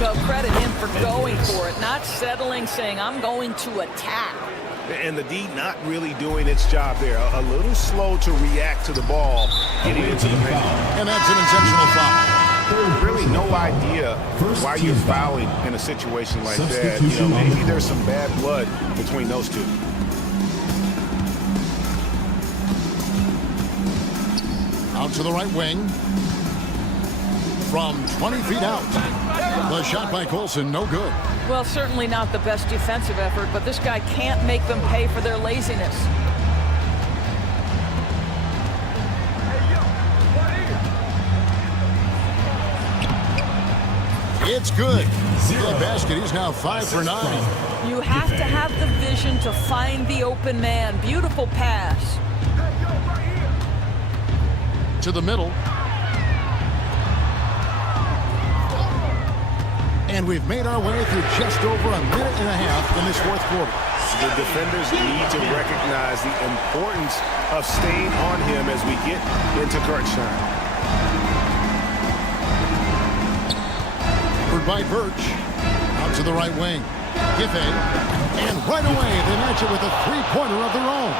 Well, credit him for going for it, not settling, saying, I'm going to attack. And the D not really doing its job there. A little slow to react to the ball getting into the paint. And that's an intentional foul. Really no idea why you're fouling in a situation like that. You know, maybe there's some bad blood between those two. Out to the right wing. From 20 feet out. The shot by Colson, no good. Well, certainly not the best defensive effort, but this guy can't make them pay for their laziness. It's good. The basket, he's now 5 for 9. You have to have the vision to find the open man. Beautiful pass. To the middle. And we've made our way through just over a minute and a half in this fourth quarter. The defenders need to recognize the importance of staying on him as we get into crunch time. By Birch. Out to the right wing. Giffey. And right away they match it with a three-pointer of their own.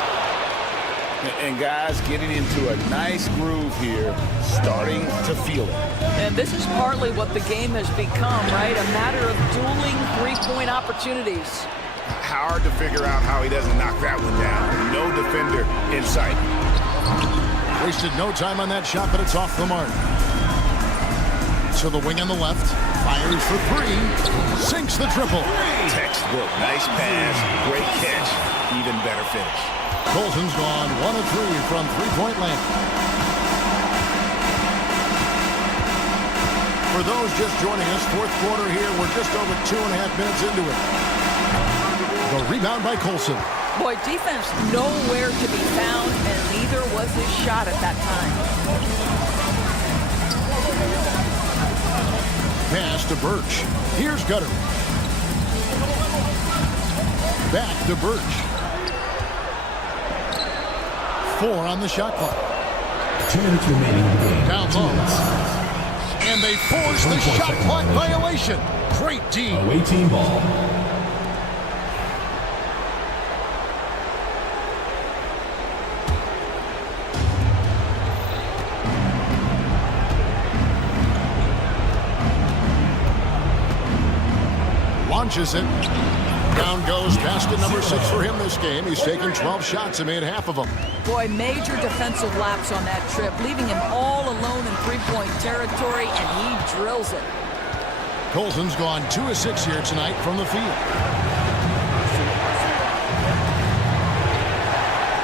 And guys getting into a nice groove here, starting to feel it. And this is partly what the game has become, right? A matter of dueling three-point opportunities. Hard to figure out how he doesn't knock that one down. No defender in sight. Wasted no time on that shot, but it's off the mark. To the wing on the left. Fires for three. Sinks the triple. Textbook. Nice pass. Great catch. Even better finish. Colson's gone 1 of 3 from three-point land. For those just joining us, fourth quarter here, we're just over 2.5 minutes into it. The rebound by Colson. Boy, defense nowhere to be found, and neither was his shot at that time. Pass to Birch. Here's Gutter. Back to Birch. 4 on the shot clock. 2 minutes remaining in the game. Down low. And they force the shot clock violation. Great D. Away team ball. Launches it. Down goes basket number 6 for him this game. He's taken 12 shots and made half of them. Boy, major defensive lapse on that trip, leaving him all alone in three-point territory, and he drills it. Colson's gone 2 of 6 here tonight from the field.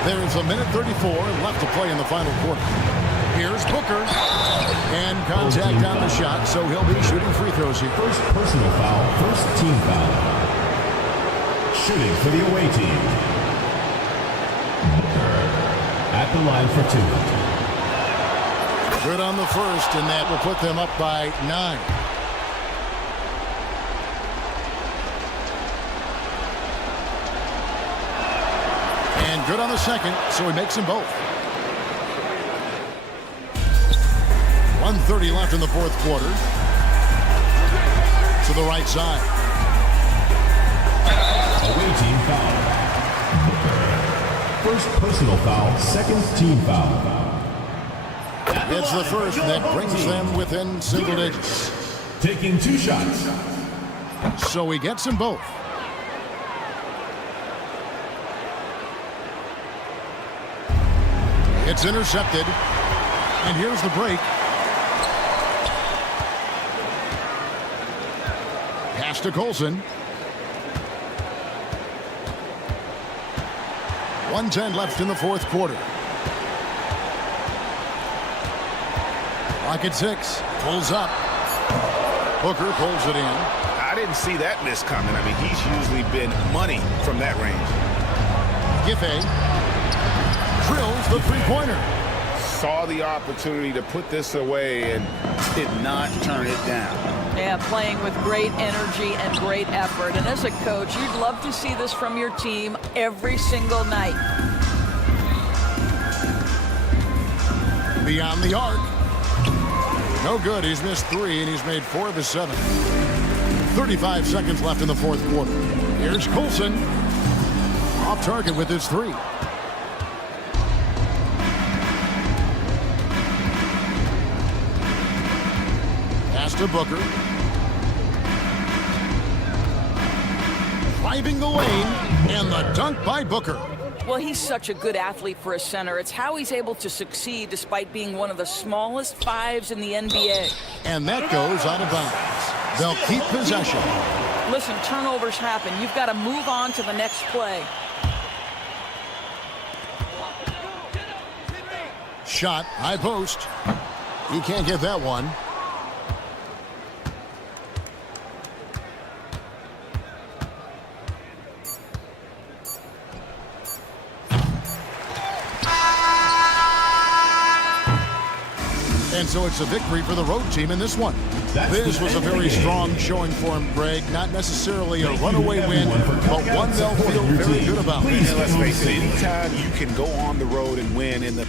There's a minute 34 left to play in the final quarter. Here's Booker. And contact on the shot, so he'll be shooting free throws here. First personal foul, first team foul. Shooting for the away team. Booker at the line for 2. Good on the first, and that will put them up by 9. And good on the second, so he makes them both. 1:30 left in the fourth quarter. To the right side. Away team foul. First personal foul, second team foul. It's the first that brings them within single digits. Taking 2 shots. So he gets them both. It's intercepted. And here's the break. Pass to Colson. 1:10 left in the fourth quarter. Clock at 6. Pulls up. Booker pulls it in. I didn't see that miss coming. I mean, he's usually been money from that range. Giffey drills the three-pointer. Saw the opportunity to put this away and did not turn it down. Yeah, playing with great energy and great effort. And as a coach, you'd love to see this from your team every single night. Beyond the arc. No good. He's missed 3, and he's made 4 of his 7. 35 seconds left in the fourth quarter. Here's Coulson. Off target with his 3. Pass to Booker. Driving the lane, and the dunk by Booker. Well, he's such a good athlete for a center. It's how he's able to succeed despite being one of the smallest 5s in the NBA. And that goes out of bounds. They'll keep possession. Listen, turnovers happen. You've got to move on to the next play. Shot, high post. He can't get that one. And so it's a victory for the road team in this one. This was a very strong showing for him, Greg. Not necessarily a runaway win, but one they'll feel very good about. And let's face it, anytime you can go on the road and win in the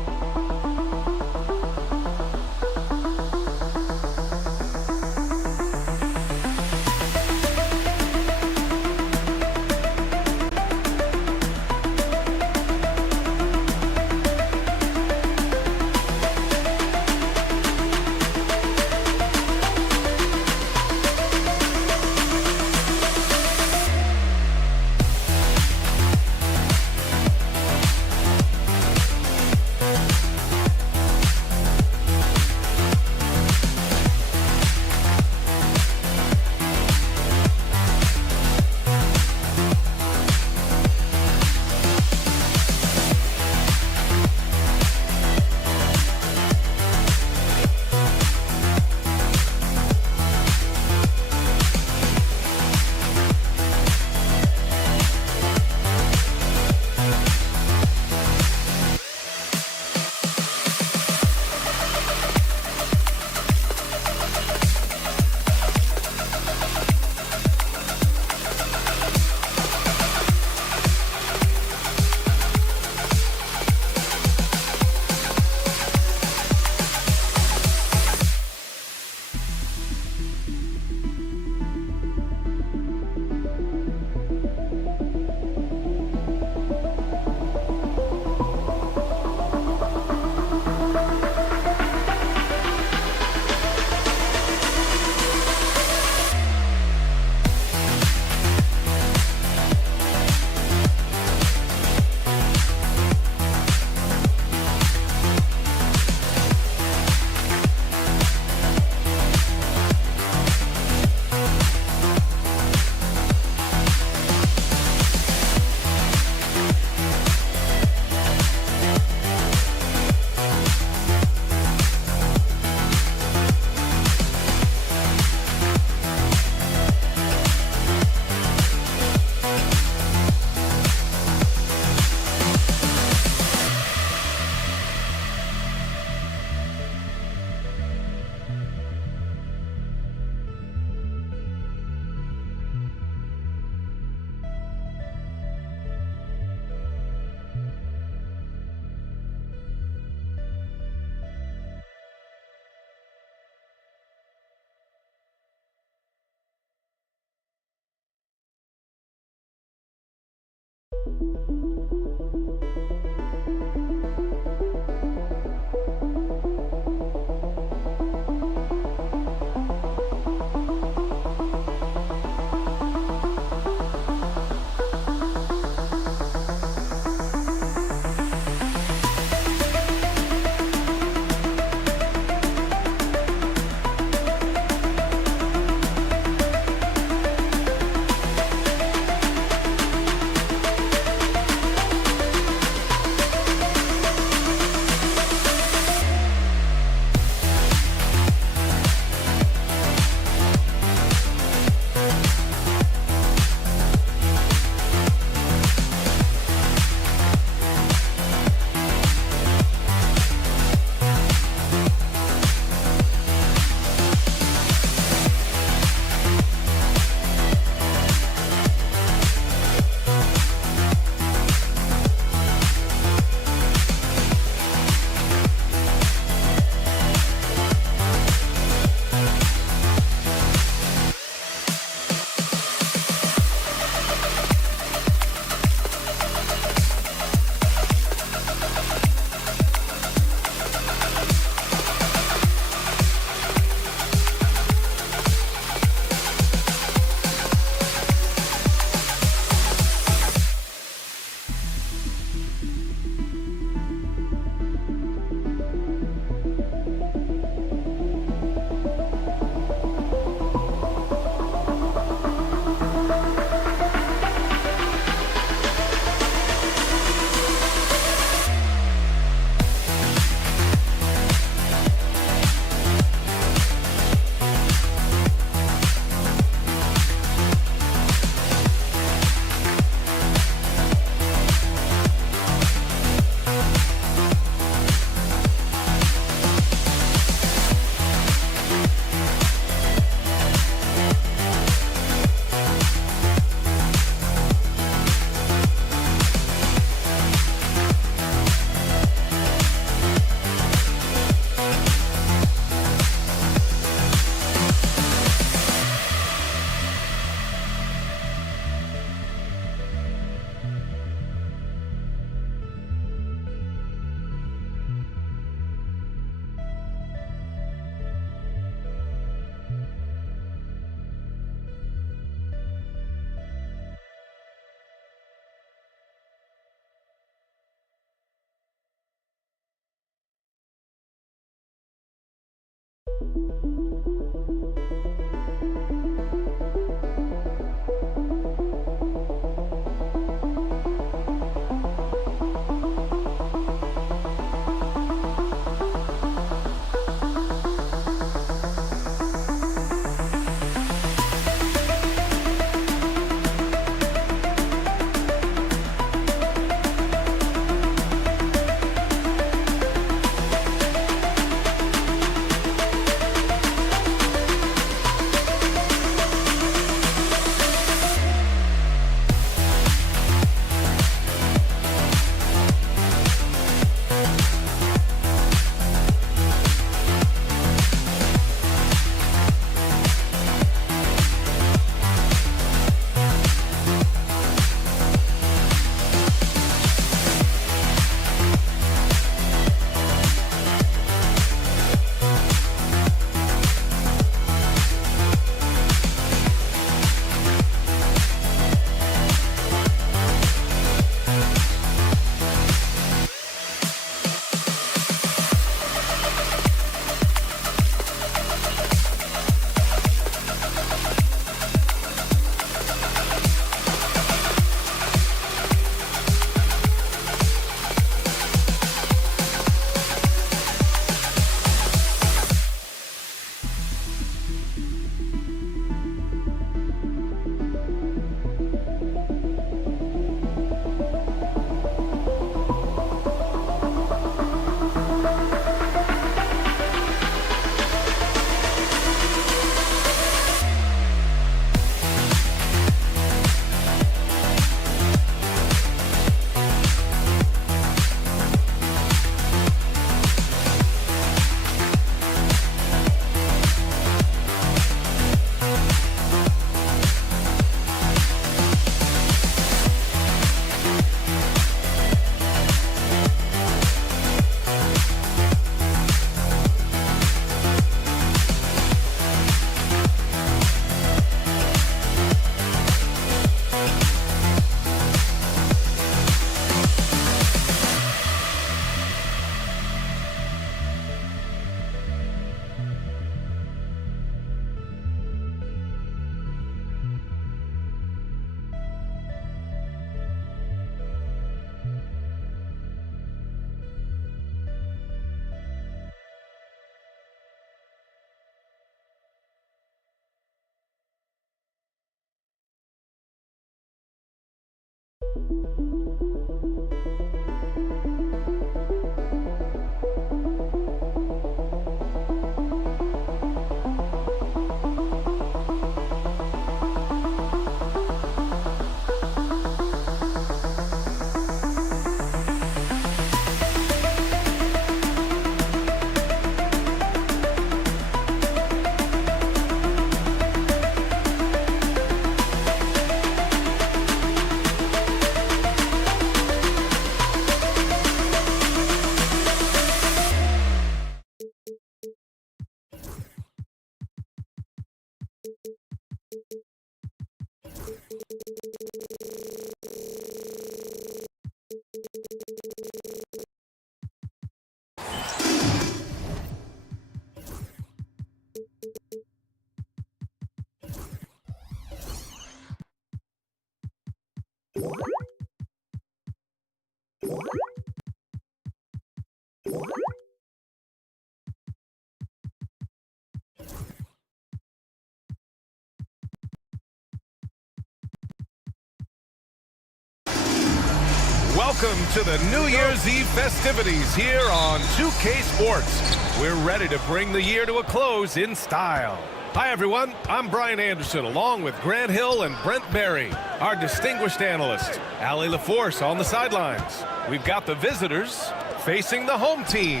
Welcome to the New Year's Eve festivities here on 2K Sports. We're ready to bring the year to a close in style. Hi, everyone. I'm Brian Anderson, along with Grant Hill and Brent Berry, our distinguished analyst, Allie LaForce on the sidelines. We've got the visitors facing the home team.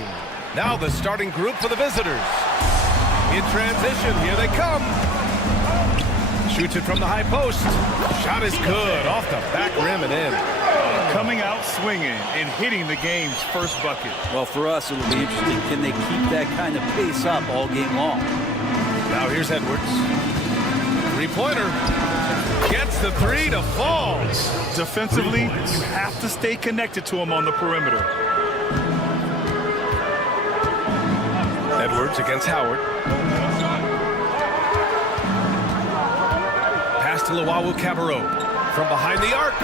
Now the starting group for the visitors. In transition, here they come. Shoots it from the high post. Shot is good, off the back rim and in. Coming out swinging and hitting the game's first bucket. Well, for us, it'll be interesting. Can they keep that kind of pace up all game long? Now here's Edwards. Three-pointer. Gets the three to fall. Defensively, you have to stay connected to him on the perimeter. Edwards against Howard. to Luau Cabarro. From behind the arc.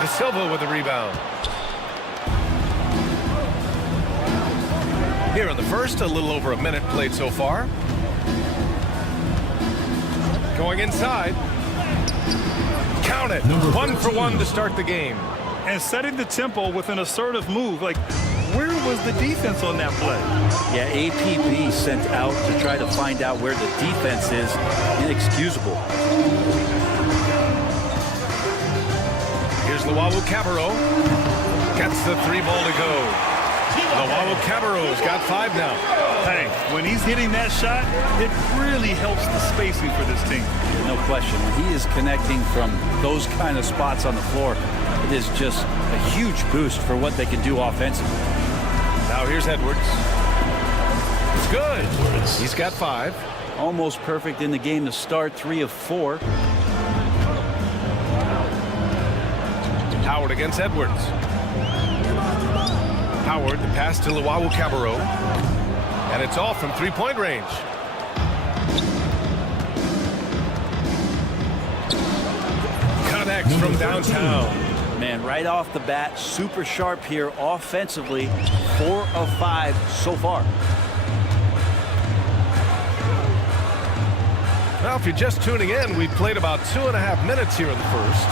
De Silva with the rebound. Here in the first, a little over a minute played so far. Going inside. Count it. 1 for 1 to start the game. And setting the tempo with an assertive move. Like, where was the defense on that play? Yeah, APB sent out to try to find out where the defense is. Inexcusable. Here's Luau Cabarro. Gets the 3 ball to go. Luau Cabarro's got 5 now. Hey, when he's hitting that shot, it really helps the spacing for this team. No question. When he is connecting from those kind of spots on the floor, it is just a huge boost for what they can do offensively. Now here's Edwards. It's good. He's got 5. Almost perfect in the game to start, 3 of 4. Howard against Edwards. Howard, the pass to Luau Cabarro. And it's off from 3-point range. Connects from downtown. Man, right off the bat, super sharp here offensively. 4 of 5 so far. Well, if you're just tuning in, we've played about 2.5 minutes here in the first.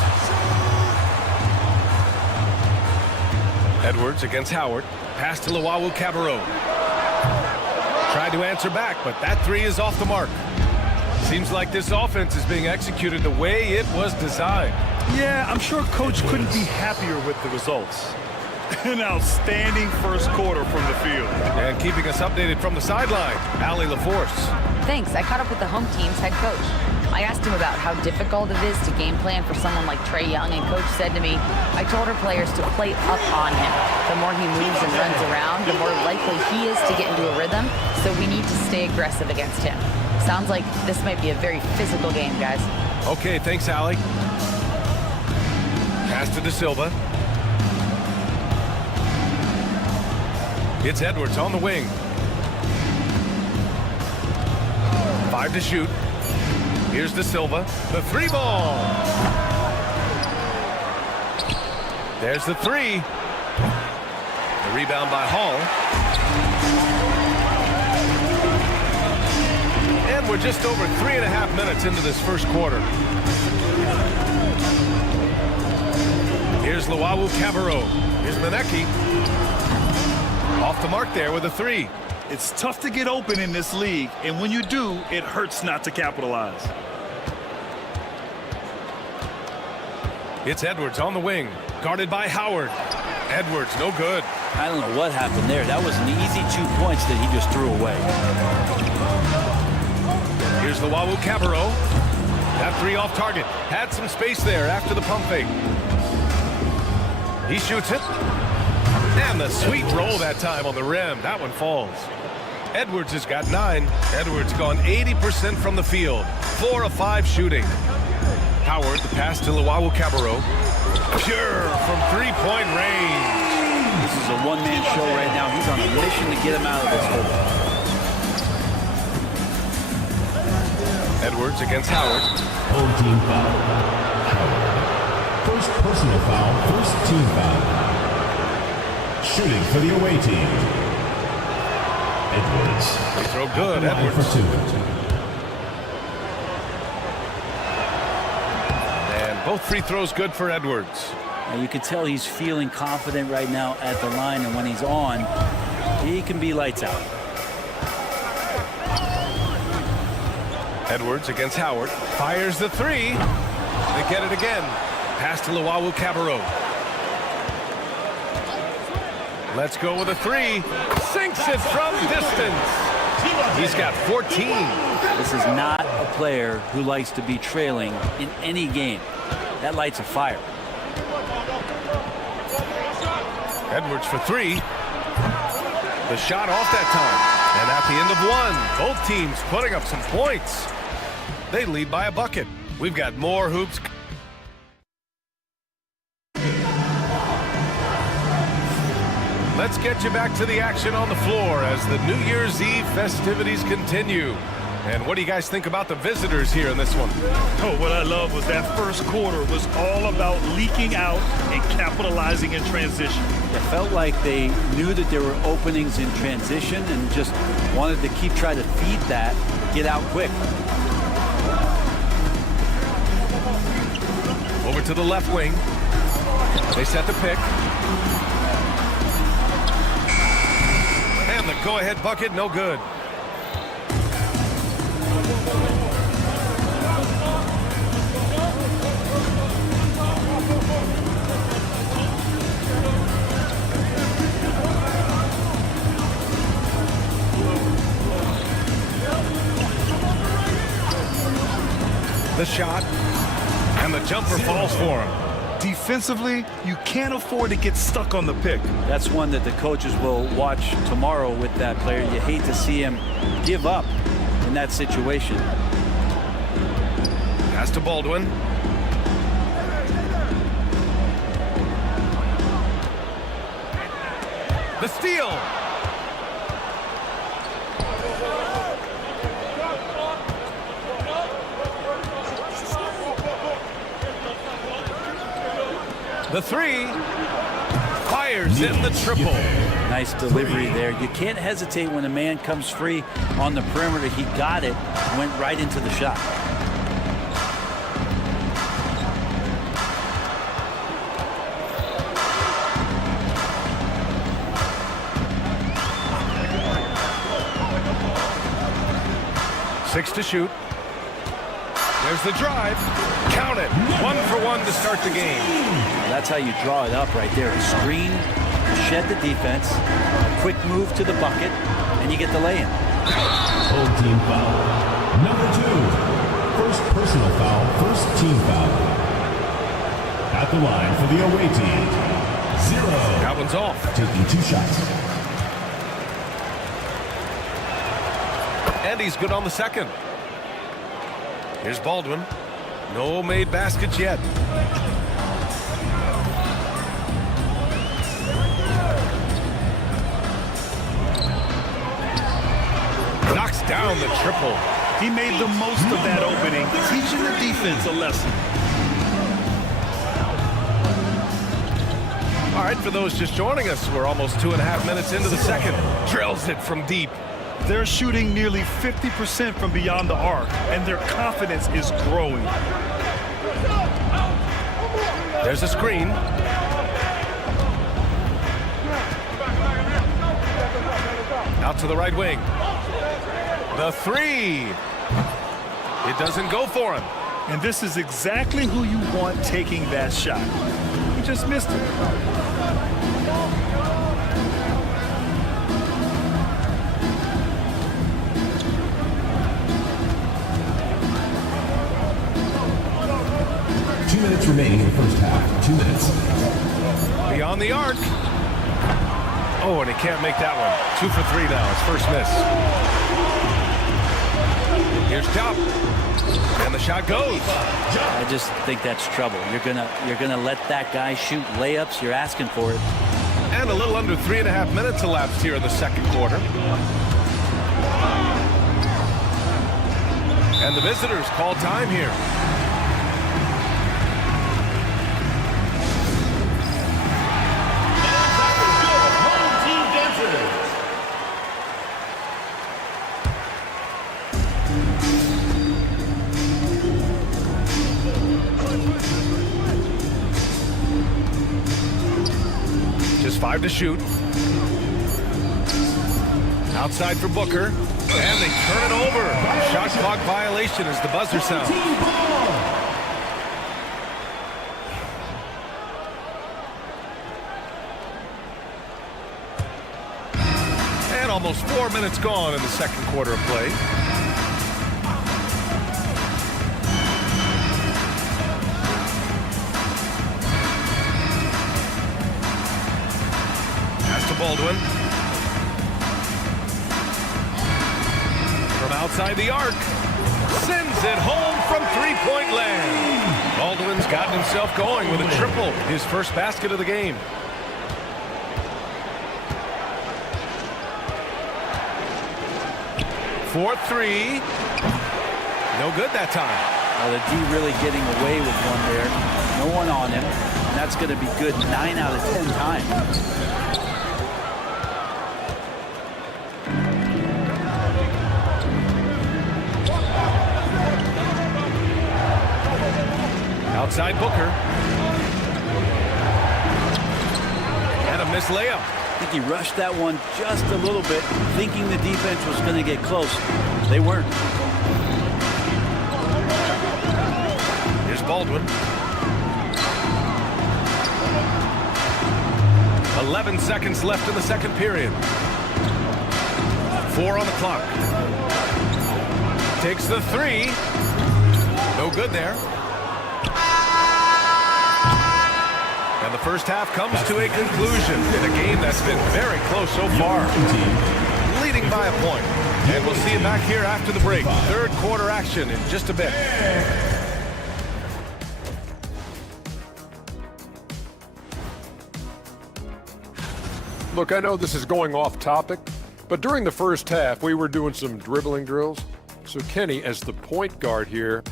Edwards against Howard. Pass to Luau Cabarro. Tried to answer back, but that 3 is off the mark. Seems like this offense is being executed the way it was designed. Yeah, I'm sure Coach couldn't be happier with the results. An outstanding first quarter from the field. And keeping us updated from the sideline, Allie LaForce. Thanks. I caught up with the home team's head coach. I asked him about how difficult it is to game plan for someone like Trae Young, and Coach said to me, I told our players to play up on him. The more he moves and runs around, the more likely he is to get into a rhythm, so we need to stay aggressive against him. Sounds like this might be a very physical game, guys. Okay, thanks, Allie. Pass to De Silva. It's Edwards on the wing. 5 to shoot. Here's De Silva. The 3 ball. There's the 3. The rebound by Hall. And we're just over 3.5 minutes into this first quarter. Here's Luau Cabarro. Here's Manecki. Off the mark there with a 3. It's tough to get open in this league, and when you do, it hurts not to capitalize. It's Edwards on the wing, guarded by Howard. Edwards, no good. I don't know what happened there. That was an easy 2 points that he just threw away. Here's Luau Cabarro. That 3 off target. Had some space there after the pump fake. He shoots it. And the sweet roll that time on the rim. That one falls. Edwards has got 9. Edwards gone 80% from the field. 4 of 5 shooting. Howard, the pass to Luau Cabarro. Pure from 3-point range. This is a one-man show right now. He's on a mission to get him out of this hole. Edwards against Howard. Home team foul. Howard. First personal foul, first team foul. Shooting for the away team. Edwards. They throw good, Edwards. For 2. And both free throws good for Edwards. Now you can tell he's feeling confident right now at the line, and when he's on, he can be lights out. Edwards against Howard. Fires the 3. They get it again. Pass to Luau Cabarro. Let's go with a 3. Sinks it from distance. He's got 14. This is not a player who likes to be trailing in any game. That lights a fire. Edwards for 3. The shot off that time. And at the end of 1, both teams putting up some points. They lead by a bucket. We've got more hoops. Let's get you back to the action on the floor as the New Year's Eve festivities continue. And what do you guys think about the visitors here in this one? Oh, what I love was that first quarter was all about leaking out and capitalizing in transition. It felt like they knew that there were openings in transition and just wanted to keep trying to feed that, get out quick. Over to the left wing. They set the pick. And the go-ahead bucket, no good. The shot, and the jumper falls for him. Defensively, you can't afford to get stuck on the pick. That's one that the coaches will watch tomorrow with that player. You hate to see him give up in that situation. Pass to Baldwin. The steal. The three, fires in the triple. Nice delivery there. You can't hesitate when a man comes free on the perimeter. He got it, went right into the shot. Six to shoot. There's the drive. Count it. 1 for 1 to start the game. That's how you draw it up right there. A screen, shed the defense, a quick move to the bucket, and you get the lay-in. Full team foul. Number 2. First personal foul, first team foul. At the line for the away team. 0. That one's off. Taking 2 shots. And he's good on the second. Here's Baldwin. No made baskets yet. Knocks down the triple. He made the most of that opening, teaching the defense a lesson. All right, for those just joining us, we're almost 2.5 minutes into the second. Drills it from deep. They're shooting nearly 50% from beyond the arc, and their confidence is growing. There's a screen. Out to the right wing. The three. It doesn't go for him. And this is exactly who you want taking that shot. He just missed it. Remaining in the first half. 2 minutes. Beyond the arc. Oh, and he can't make that one. 2 for 3 now. His first miss. Here's Top. And the shot goes. I just think that's trouble. You're gonna let that guy shoot layups. You're asking for it. And a little under 3.5 minutes elapsed here in the second quarter. And the visitors call time here. Just 5 to shoot. Outside for Booker. And they turn it over. Shot clock violation as the buzzer sounds. And almost 4 minutes gone in the second quarter of play. Baldwin. From outside the arc. Sends it home from three-point land. Baldwin's gotten himself going with a triple. His first basket of the game. For 3. No good that time. The D really getting away with one there. No one on him. And that's going to be good 9 out of 10 times. Outside Booker. And a missed layup. I think he rushed that one just a little bit, thinking the defense was going to get close. They weren't. Here's Baldwin. 11 seconds left in the second period. 4 on the clock. Takes the 3. No good there. And the first half comes to a conclusion in a game that's been very close so far. Leading by a point. And we'll see you back here after the break. Third quarter action in just a bit. Look, I know this is going off topic, but during the first half, we were doing some dribbling drills. So Kenny, as the point guard here.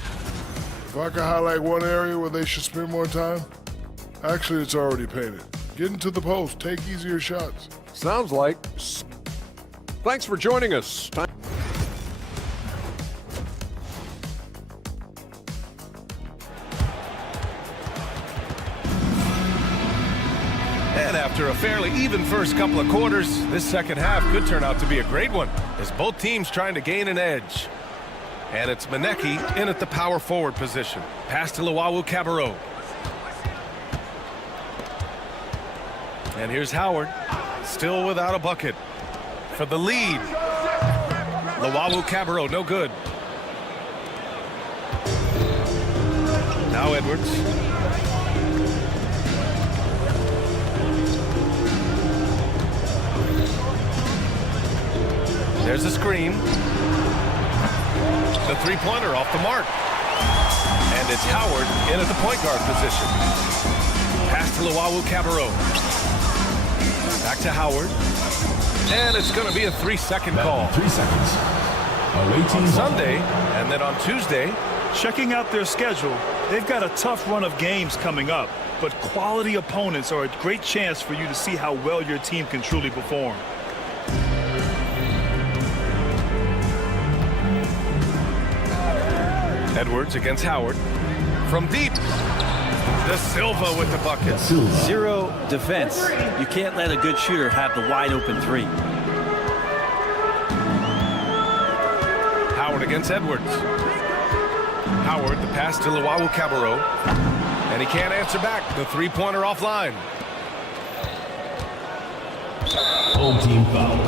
If I could highlight one area where they should spend more time, actually it's already painted. Get into the post, take easier shots. Sounds like. Thanks for joining us. And after a fairly even first couple of quarters, this second half could turn out to be a great one as both teams trying to gain an edge. And it's Maneki in at the power forward position. Pass to Luwawu-Cabarrot. And here's Howard, still without a bucket. For the lead. Luwawu-Cabarrot, no good. Now Edwards. There's a screen. The three-pointer off the mark. And it's Howard in at the point guard position. Pass to Luwawu-Cabarrot. Back to Howard. And it's going to be a 3-second call. 3 seconds. On Sunday, and then on Tuesday. Checking out their schedule, they've got a tough run of games coming up, but quality opponents are a great chance for you to see how well your team can truly perform. Edwards against Howard. From deep. De Silva with the bucket. Zero defense. You can't let a good shooter have the wide open 3. Howard against Edwards. Howard, the pass to Luwawu-Cabarrot. And he can't answer back. The three-pointer offline. Home team foul.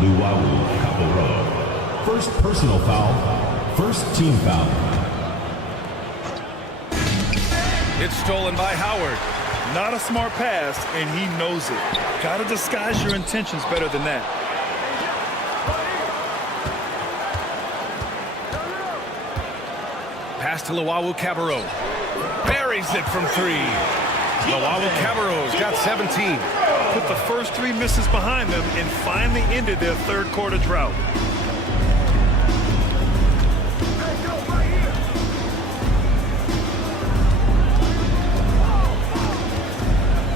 Luwawu-Cabarrot. First personal foul. First team foul. It's stolen by Howard. Not a smart pass, and he knows it. Got to disguise your intentions better than that. Pass to Luwawu-Cabarrot. Buries it from 3. Luwawu-Cabarrot's got 17. Put the first 3 misses behind them and finally ended their third quarter drought.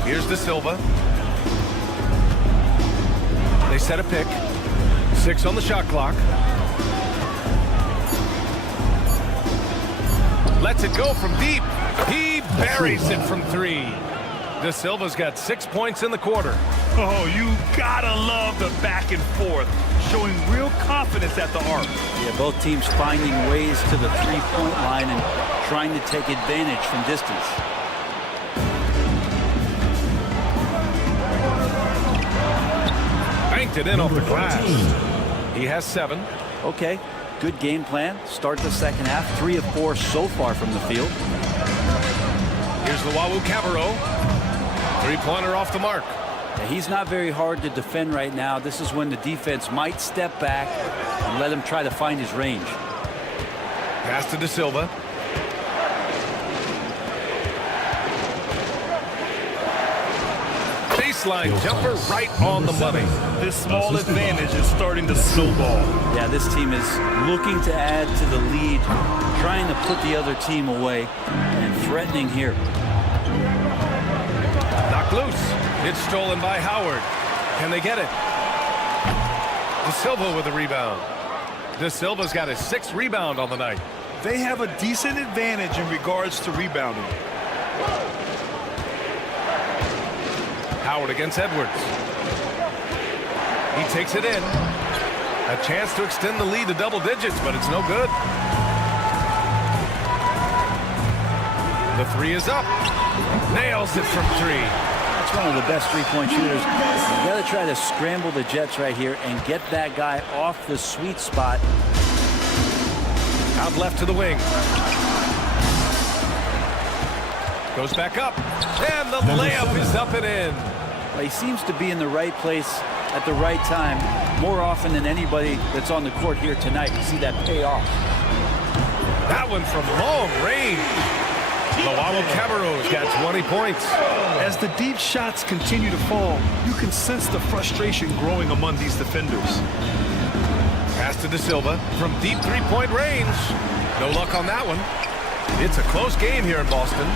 Here's De Silva. They set a pick. 6 on the shot clock. Lets it go from deep. He buries it from 3. De Silva's got 6 points in the quarter. Oh, you gotta love the back and forth, showing real confidence at the arc. Yeah, both teams finding ways to the three-point line and trying to take advantage from distance. Banked it in off the glass. He has 7. Okay, good game plan. Start the second half. 3 of 4 so far from the field. Here's Luwawu-Cabarrot. Three-pointer off the mark. Yeah, he's not very hard to defend right now. This is when the defense might step back and let him try to find his range. Pass to De Silva. baseline jumper right on the money. This small advantage is starting to snowball. Yeah, this team is looking to add to the lead, trying to put the other team away, and threatening here. Knocked loose. It's stolen by Howard. Can they get it? De Silva with the rebound. De Silva's got his 6th rebound on the night. They have a decent advantage in regards to rebounding. Howard against Edwards. He takes it in. A chance to extend the lead to double digits, but it's no good. The 3 is up. Nails it from 3. That's one of the best three-point shooters. You got to try to scramble the Jets right here and get that guy off the sweet spot. Out left to the wing. Goes back up. And the layup is up and in. Well, he seems to be in the right place at the right time more often than anybody that's on the court here tonight. You see that pay off. That one from long range. Loamo Cabarro's got 20 points. As the deep shots continue to fall, you can sense the frustration growing among these defenders. Pass to De Silva from deep 3-point range. No luck on that one. It's a close game here in Boston.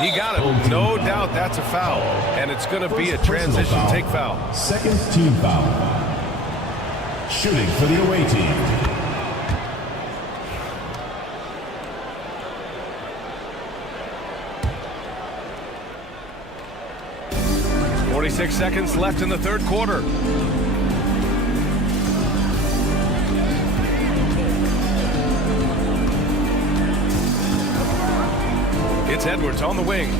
He got it. No doubt that's a foul. And it's going to be a transition take foul. 2nd team foul. Shooting for the away team. 46 seconds left in the 3rd quarter. It's Edwards on the wing.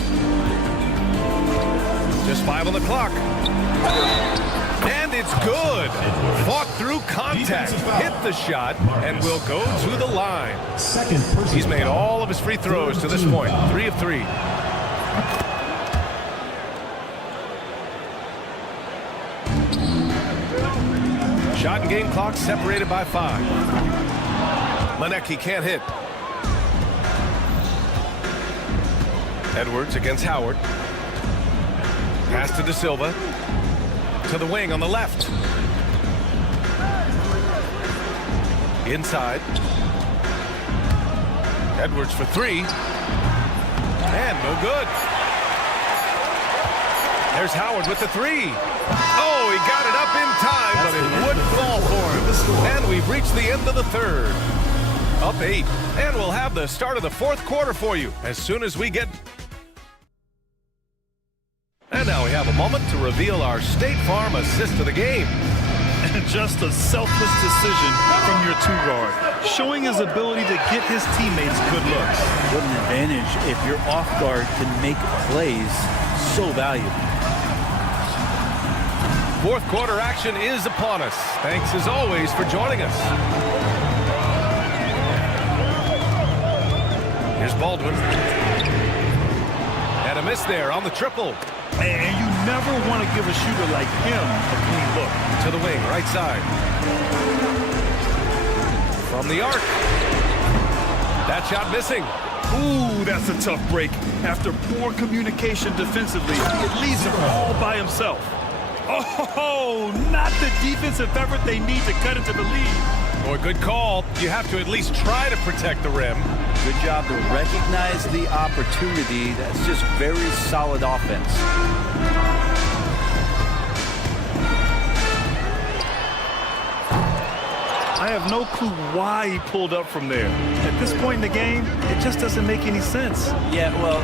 Just 5 on the clock. And it's good. Fought through contact, hit the shot, and will go to the line. He's made all of his free throws to this point. 3 of 3. Shot and game clock separated by 5. Manecki can't hit. Edwards against Howard. Pass to De Silva. To the wing on the left. Inside. Edwards for 3. And no good. There's Howard with the 3. Oh, he got it up in time, but it wouldn't fall for him. And we've reached the end of the 3rd. Up 8. And we'll have the start of the 4th quarter for you as soon as we get... And now we have a moment to reveal our State Farm assist of the game. And just a selfless decision from your 2-guard, showing his ability to get his teammates good looks. What an advantage if your off guard can make plays so valuable. 4th quarter action is upon us. Thanks as always for joining us. Here's Baldwin. And a miss there on the triple. And you never want to give a shooter like him a clean look. To the wing, right side. From the arc. That shot missing. Ooh, that's a tough break. After poor communication defensively, it leaves him all by himself. Oh, not the defensive effort they need to cut into the lead. Boy, good call. You have to at least try to protect the rim. Good job to recognize the opportunity. That's just very solid offense. I have no clue why he pulled up from there. At this point in the game, it just doesn't make any sense. Yeah, well,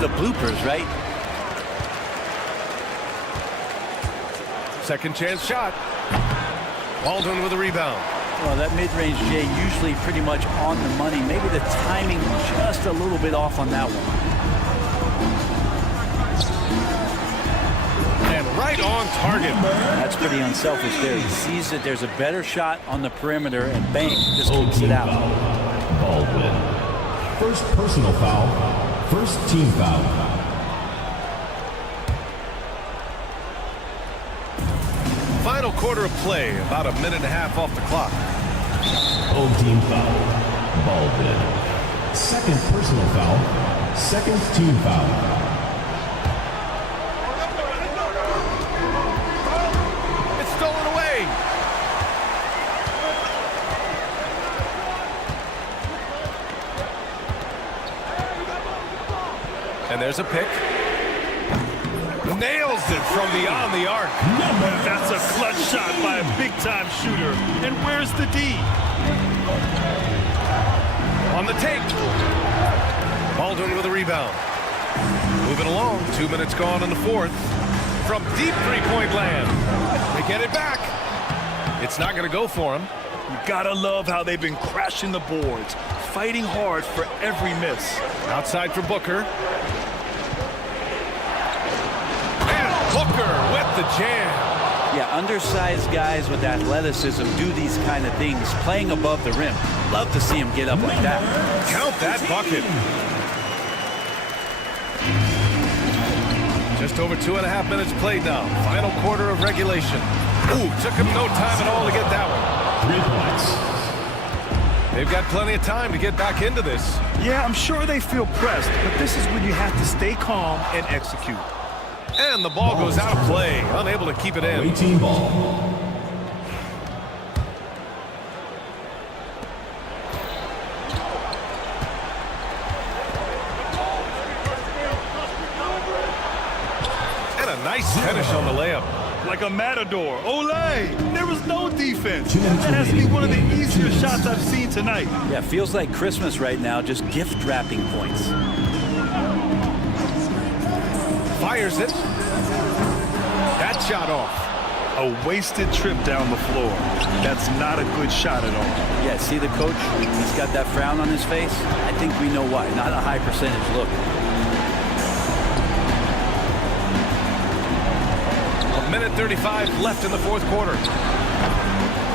the bloopers, right? Second chance shot. Baldwin with a rebound. Well, that mid-range Jay usually pretty much on the money. Maybe the timing just a little bit off on that one. And right on target. That's pretty unselfish there. He sees that there's a better shot on the perimeter and bang, just kicks it out. Baldwin. First personal foul. First team foul. Final quarter of play, about a minute and a half off the clock. Old team foul. Baldwin. Second personal foul. Second team foul. there's a pick. Nails it from beyond the arc. That's a clutch shot by a big-time shooter. And where's the D? On the take. Baldwin with a rebound. Moving along. 2 minutes gone in the fourth. From deep three-point land. They get it back. It's not going to go for him. You gotta love how they've been crashing the boards, fighting hard for every miss. Outside for Booker. And Booker with the jam. Yeah, undersized guys with athleticism do these kind of things, playing above the rim. Love to see him get up like that. Count that bucket. Just over 2.5 minutes played now. Final quarter of regulation. Ooh, took him no time at all to get that one. 3 points. They've got plenty of time to get back into this. Yeah, I'm sure they feel pressed, but this is when you have to stay calm and execute. And the ball goes out of play, unable to keep it in. Away team ball. And a nice finish on the layup. Like a matador. Olay! There was no defense. That has to be one of the easier shots I've seen tonight. Yeah, feels like Christmas right now, just gift wrapping points. Fires it. That shot off. A wasted trip down the floor. That's not a good shot at all. Yeah, see the coach? He's got that frown on his face. I think we know why. Not a high percentage look. Minute 35 left in the fourth quarter.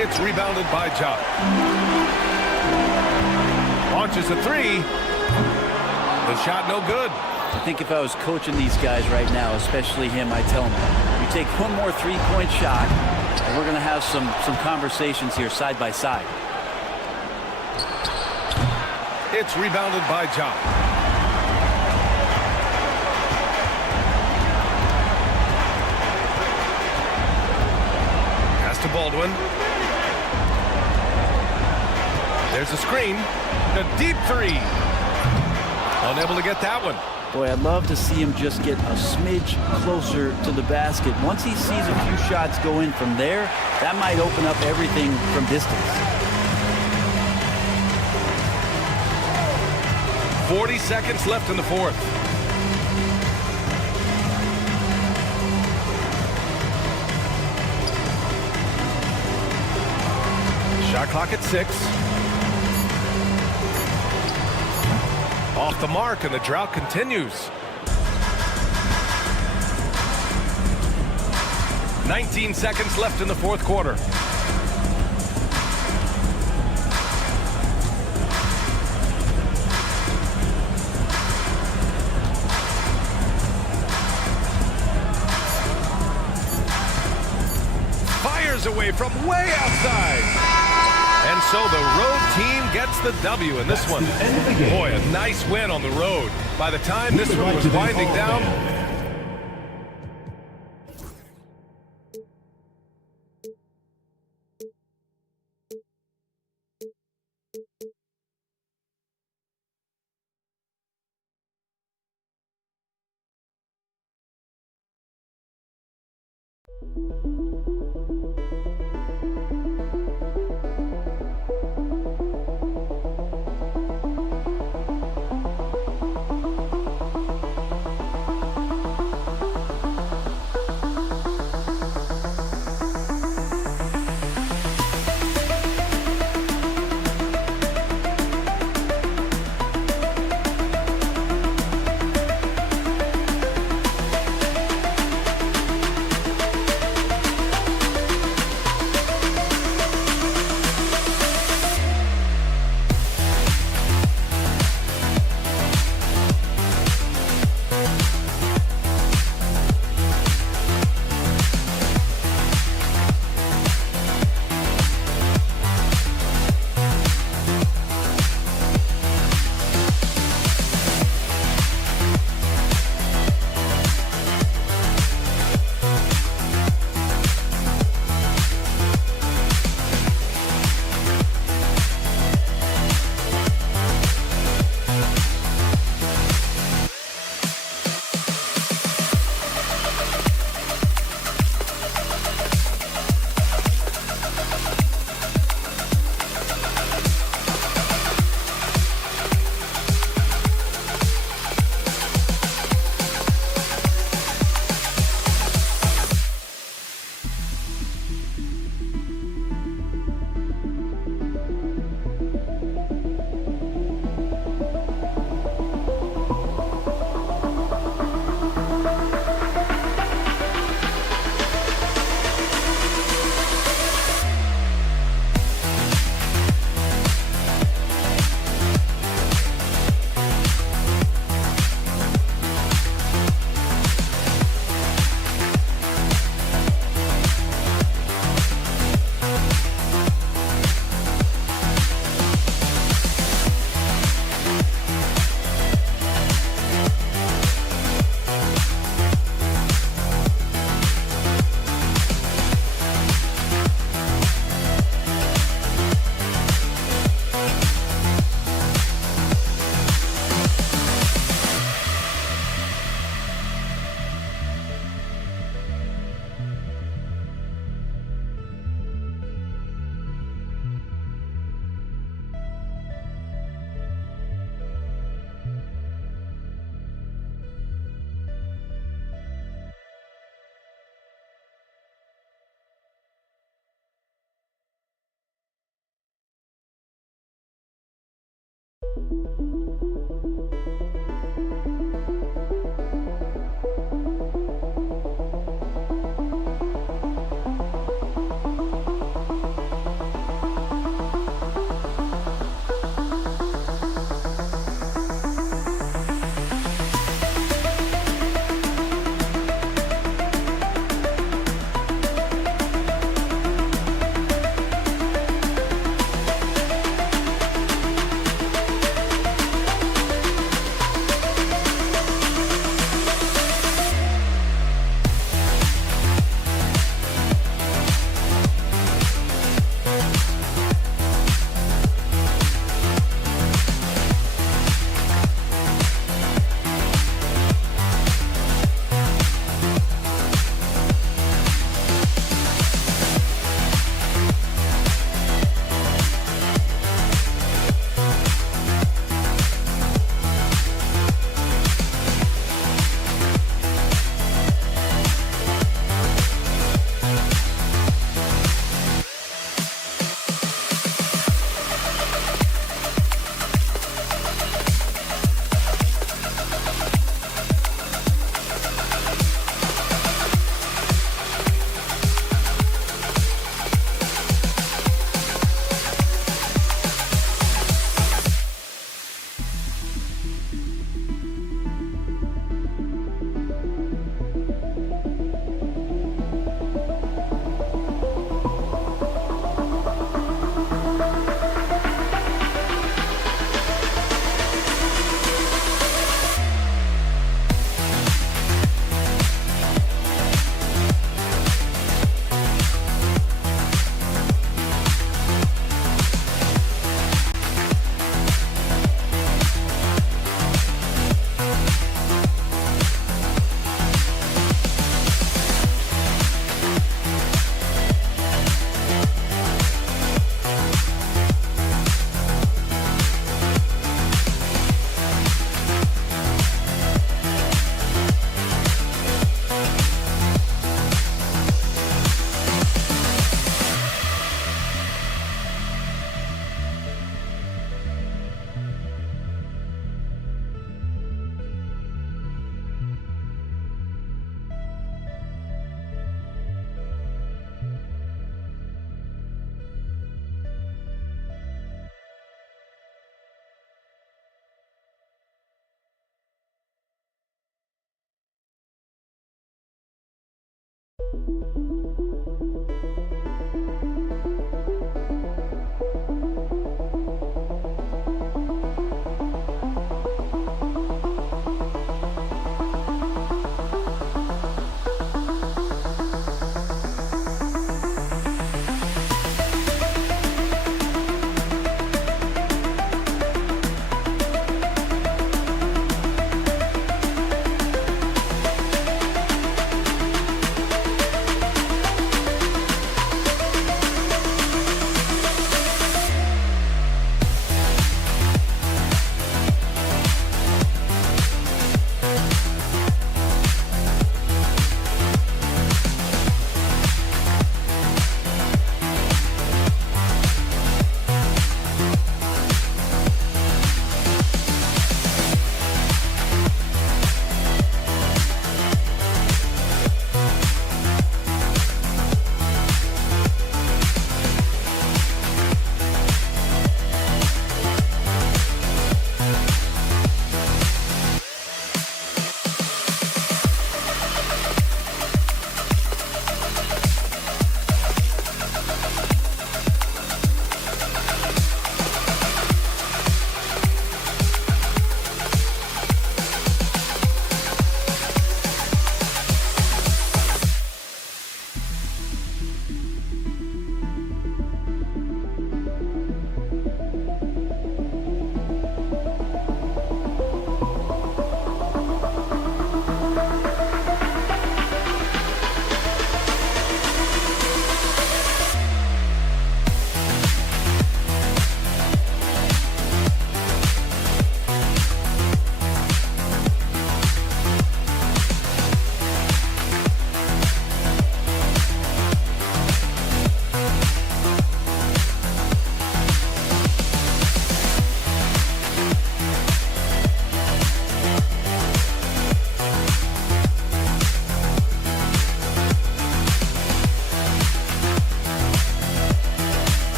It's rebounded by Ja. Launches a three. The shot no good. I think if I was coaching these guys right now, especially him, I'd tell him, you take one more three-point shot, and we're going to have some conversations here side by side. It's rebounded by Ja. To Baldwin. There's a screen. A deep three. Unable to get that one. Boy, I'd love to see him just get a smidge closer to the basket. Once he sees a few shots go in from there, that might open up everything from distance. 40 seconds left in the fourth. Shot clock at 6. Off the mark, and the drought continues. 19 seconds left in the fourth quarter. Fires away from way outside. And so the road team gets the W in this one. Boy, a nice win on the road. By the time this one was winding down,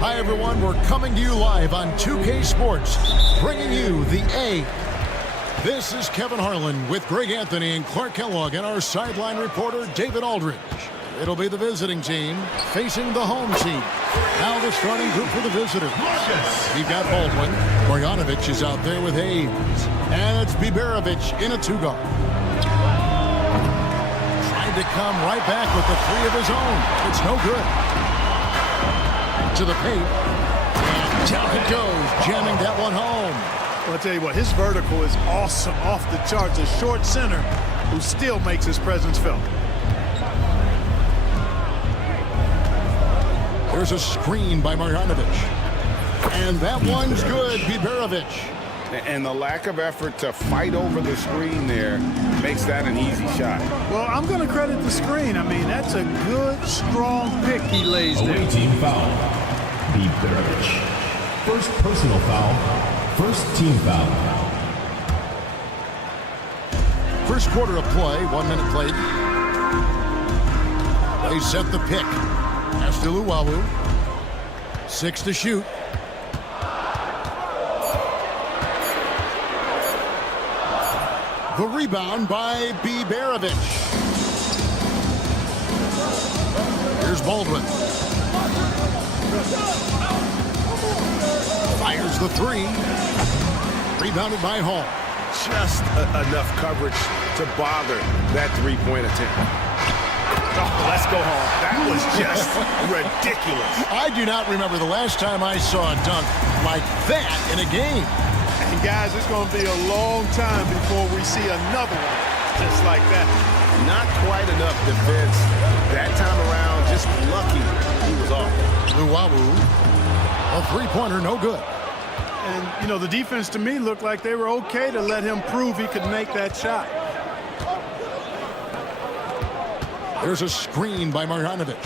Hi, everyone. We're coming to you live on 2K Sports, bringing you the A. This is Kevin Harlan with Greg Anthony and Clark Kellogg and our sideline reporter, David Aldridge. It'll be the visiting team facing the home team. Now the starting group for the visitors. You've got Baldwin. Marjanovic is out there with Hayes. And it's Biberovic in a two-guard. Trying to come right back with the three of his own. It's no good. To the paint. And down it goes, jamming that one home. Well, I'll tell you what, his vertical is awesome, off the charts. A short center who still makes his presence felt. There's a screen by Marjanovic. And that one's good, Biberovic. And the lack of effort to fight over the screen there makes that an easy shot. Well, I'm going to credit the screen. I mean, that's a good, strong pick he lays there. Away team foul. Biberovic. First personal foul. First team foul. First quarter of play, 1 minute played. They set the pick. Fenerbahce. 6 to shoot. The rebound by Biberovic. Here's Baldwin. Fires the three. Rebounded by Hall. Just enough coverage to bother that three-point attempt. Oh, let's go home. That was just ridiculous. I do not remember the last time I saw a dunk like that in a game. And guys, it's going to be a long time before we see another one just like that. Not quite enough defense that time around. Just lucky he was off. Luwawu, a three-pointer, no good. And, you know, the defense to me looked like they were okay to let him prove he could make that shot. There's a screen by Marjanovic.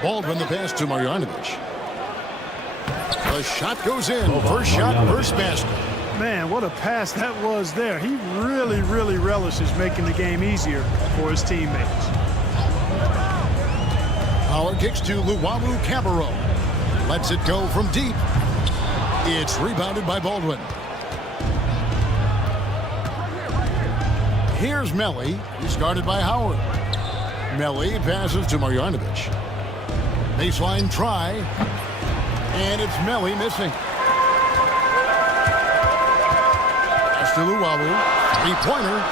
Baldwin the pass to Marjanovic. The shot goes in. First shot, first basket. Man, what a pass that was there. He really, really relishes making the game easier for his teammates. Howard kicks to Luwawu Cabarro. Lets it go from deep. It's rebounded by Baldwin. Here's Melly. He's guarded by Howard. Melly passes to Marjanovic. Baseline try. And it's Melly missing. Pass to Luwawu. Three-pointer.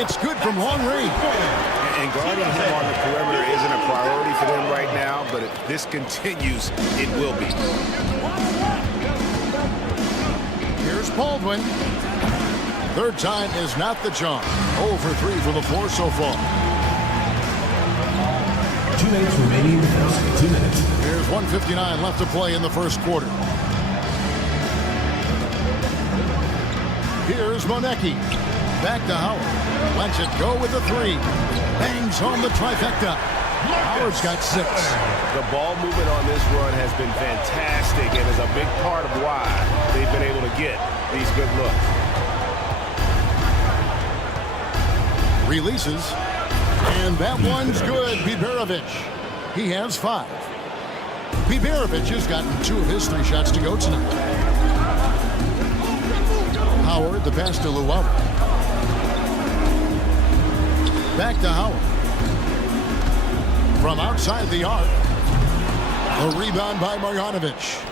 It's good from long range. And guarding him on the perimeter isn't a priority for them right now, but if this continues, it will be. Here's Baldwin. Third time is not the charm. 0 for 3 for the floor so far. 2 minutes remaining. 2 minutes. Here's 1:59 left to play in the first quarter. Here's Monecki. Back to Howard. Lets it go with the three. Bangs home the trifecta. Howard's got 6. The ball movement on this run has been fantastic and is a big part of why they've been able to get these good looks. Releases. And that one's good. Biberovic. He has 5. Biberovic has gotten 2 of his 3 shots to go tonight. Howard, the pass to Luwawu. Back to Howard. From outside the arc. The rebound by Marjanovic.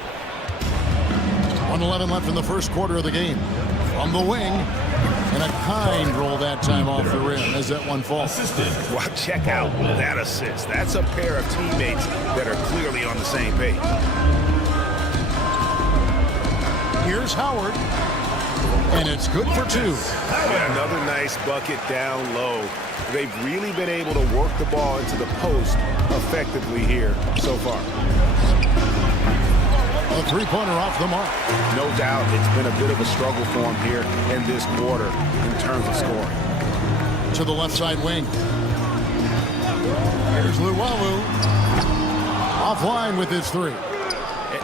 1:11 left in the first quarter of the game. From the wing. And a kind roll that time off the rim as that one falls. Well, check out that assist. That's a pair of teammates that are clearly on the same page. Here's Howard. And it's good for 2. Another nice bucket down low. They've really been able to work the ball into the post effectively here so far. A three-pointer off the mark. No doubt it's been a bit of a struggle for him here in this quarter in terms of scoring. To the left side wing. Here's Luwawu. Offline with his 3.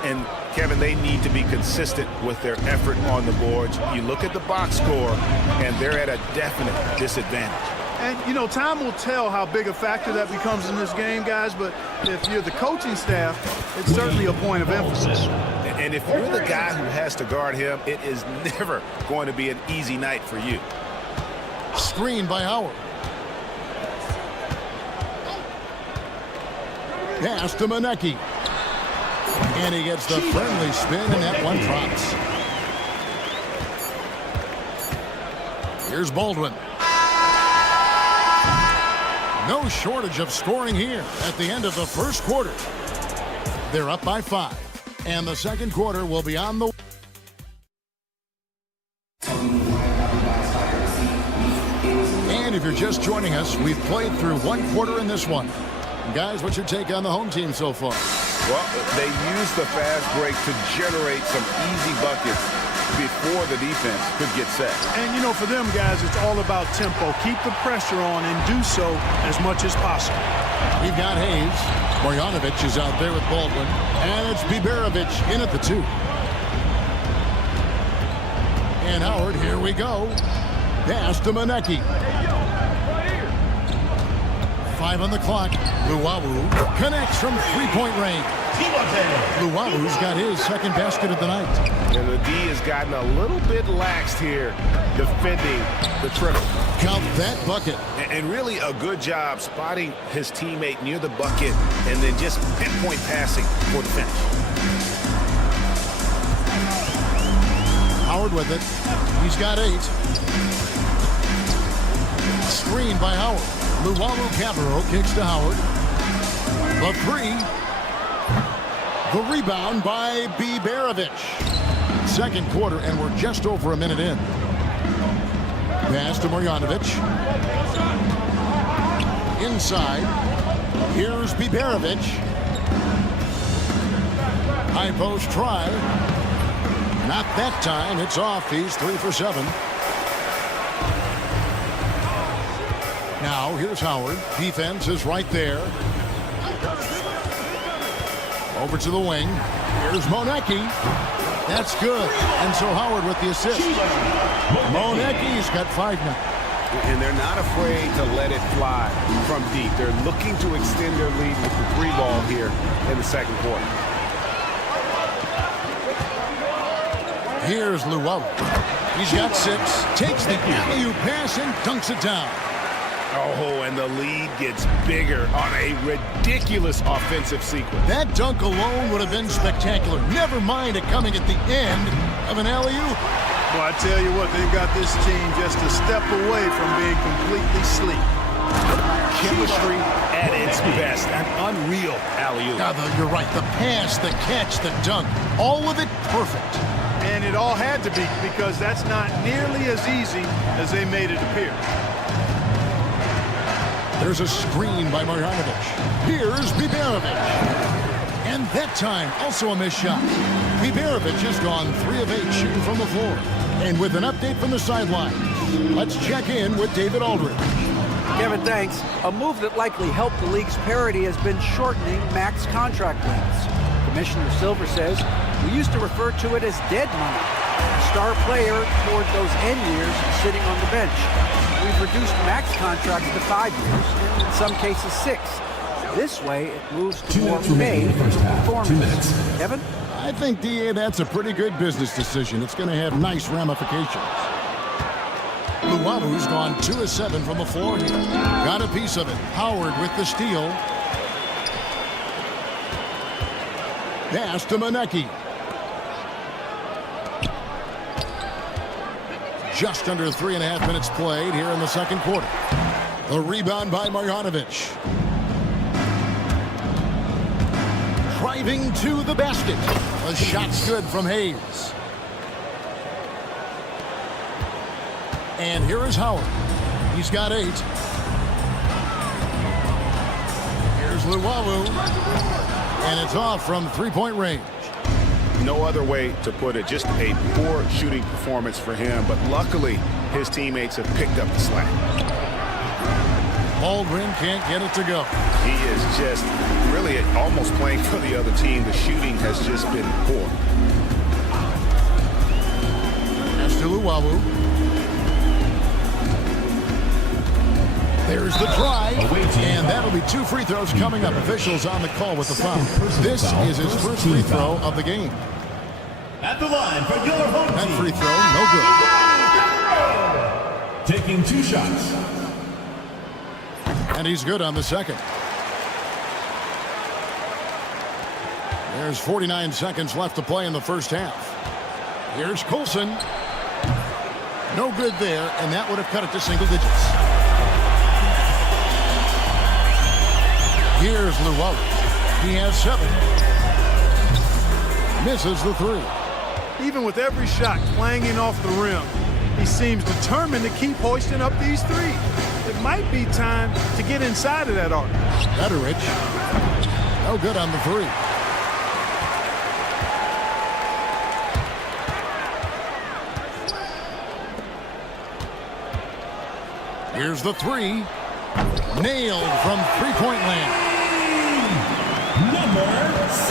And Kevin, they need to be consistent with their effort on the boards. You look at the box score, and they're at a definite disadvantage. And, you know, time will tell how big a factor that becomes in this game, guys, but if you're the coaching staff, it's certainly a point of emphasis. And if you're the guy who has to guard him, it is never going to be an easy night for you. Screen by Howard. Pass to Manecki. And he gets the friendly spin, and that one drops. Here's Baldwin. No shortage of scoring here at the end of the first quarter. They're up by 5. And the second quarter will be on the... And if you're just joining us, we've played through one quarter in this one. Guys, what's your take on the home team so far? Well, they used the fast break to generate some easy buckets before the defense could get set. And, you know, for them, guys, it's all about tempo. Keep the pressure on and do so as much as possible. We've got Hayes. Marjanovic is out there with Baldwin. And it's Biberovic in at the 2. And Howard, here we go. Pass to Manecki. 5 on the clock. Luwawu connects from three-point range. Luwawu's got his second basket of the night. And the D has gotten a little bit laxed here defending the triple. Count that bucket. And really a good job spotting his teammate near the bucket and then just pinpoint passing for the finish. Howard with it. He's got 8. Screen by Howard. Luwawu Cabarro kicks to Howard. The 3. The rebound by Biberovic. Second quarter, and we're just over a minute in. Pass to Marjanovic. Inside. Here's Biberovic. High post try. Not that time. It's off. He's 3 for 7. Now, here's Howard. Defense is right there. Over to the wing. Here's Manecki. That's good. And so Howard with the assist. Manecki's got 5 now. And they're not afraid to let it fly from deep. They're looking to extend their lead with the 3 ball here in the second quarter. Here's Luwawu. He's got 6. Takes the alley-oop pass and dunks it down. Oh, and the lead gets bigger on a ridiculous offensive sequence. That dunk alone would have been spectacular. Never mind it coming at the end of an alley-oop. Well, I tell you what, they've got this team just a step away from being completely asleep. Chemistry at its best. An unreal alley-oop. You're right. The pass, the catch, the dunk, all of it perfect. And it all had to be, because that's not nearly as easy as they made it appear. There's a screen by Marjanovic. Here's Biberovic. And that time, also a missed shot. Biberovic has gone 3 of 8 shooting from the floor. And with an update from the sidelines, let's check in with David Aldridge. Kevin, thanks. A move that likely helped the league's parity has been shortening max contract lengths. Commissioner Silver says, we used to refer to it as dead money. A star player toward those end years sitting on the bench. We've reduced max contracts to 5 years, and in some cases 6. This way, it moves to more paid performance. Kevin? I think, DA, that's a pretty good business decision. It's going to have nice ramifications. Luwamu's gone 2 of 7 from the floor here. Got a piece of it. Howard with the steal. Pass to Manecki. Just under 3.5 minutes played here in the second quarter. The rebound by Marjanovic. Driving to the basket. The shot's good from Hayes. And here is Howard. He's got 8. Here's Luwawu. And it's off from 3-point range. No other way to put it. Just a poor shooting performance for him. But luckily, his teammates have picked up the slack. Baldwin can't get it to go. He is just really almost playing for the other team. The shooting has just been poor. That's to Luwawu. There's the try, and that'll be 2 free throws coming up. Officials on the call with the foul. This is his first free throw of the game. At the line for your home team. That free throw, no good. Taking 2 shots. And he's good on the second. There's 49 seconds left to play in the first half. Here's Coulson. No good there, and that would have cut it to single digits. Here's Luwawu. He has 7. Misses the 3. Even with every shot clanging off the rim, he seems determined to keep hoisting up these threes. It might be time to get inside of that arc. Betteridge. No good on the 3. Here's the 3. Nailed from three-point land.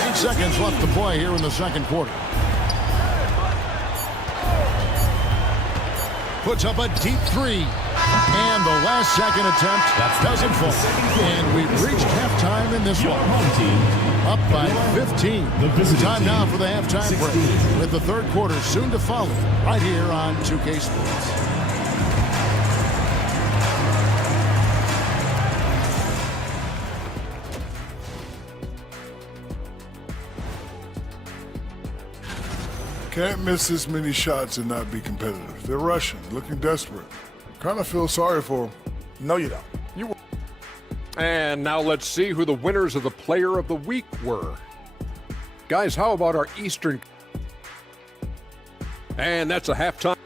8 seconds left to play here in the second quarter. Puts up a deep 3. And the last second attempt doesn't fall. And we've reached halftime in this one. Up by 15. Time now for the halftime break. With the third quarter soon to follow right here on 2K Sports. Can't miss this many shots and not be competitive. They're rushing, looking desperate. Kind of feel sorry for them. No, you don't. And now let's see who the winners of the Player of the Week were. Guys, how about our Eastern? And that's a halftime.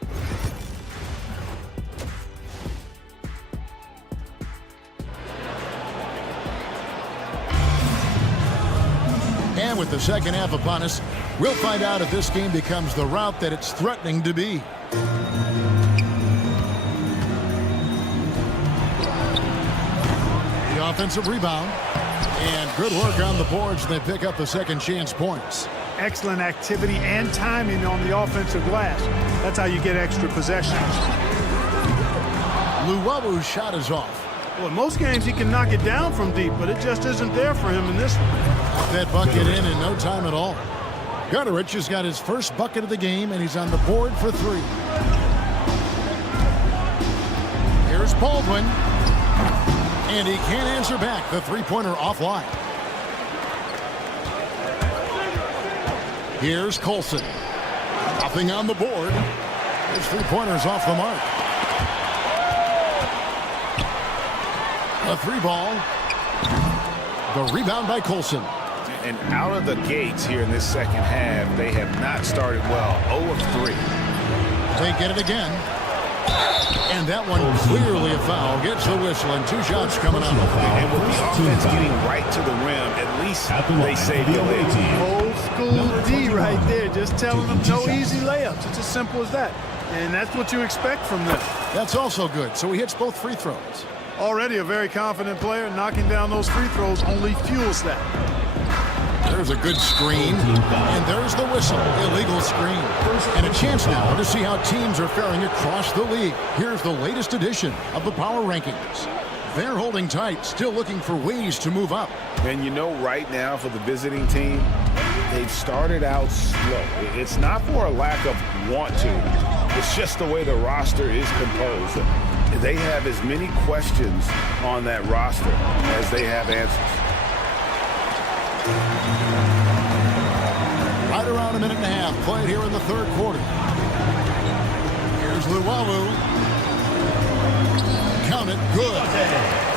And with the second half upon us, we'll find out if this game becomes the route that it's threatening to be. The offensive rebound. And good work on the boards. They pick up the second chance points. Excellent activity and timing on the offensive glass. That's how you get extra possessions. Luwabu's shot is off. Well, in most games he can knock it down from deep, but it just isn't there for him in this one. That bucket in no time at all. Gutterich has got his first bucket of the game, and he's on the board for 3. Here's Baldwin. And he can't answer back. The three-pointer offline. Here's Coulson. Nothing on the board. His three-pointer's off the mark. A 3-ball. The rebound by Coulson. And out of the gates here in this second half, they have not started well. 0 of 3. They get it again. And that one clearly a foul. Gets the whistle and 2 shots coming up. And with the offense getting right to the rim, at least they save the layup. Old school D right there. Just telling them no easy layups. It's as simple as that. And that's what you expect from them. That's also good. So he hits both free throws. Already a very confident player. Knocking down those free throws only fuels that. There's a good screen, and there's the whistle. Illegal screen. And a chance now to see how teams are faring across the league. Here's the latest edition of the Power Rankings. They're holding tight, still looking for ways to move up. And you know, right now for the visiting team, they've started out slow. It's not for a lack of want to. It's just the way the roster is composed. They have as many questions on that roster as they have answers. Right around a minute and a half played here in the third quarter. Here's Luwawu. Count it, good.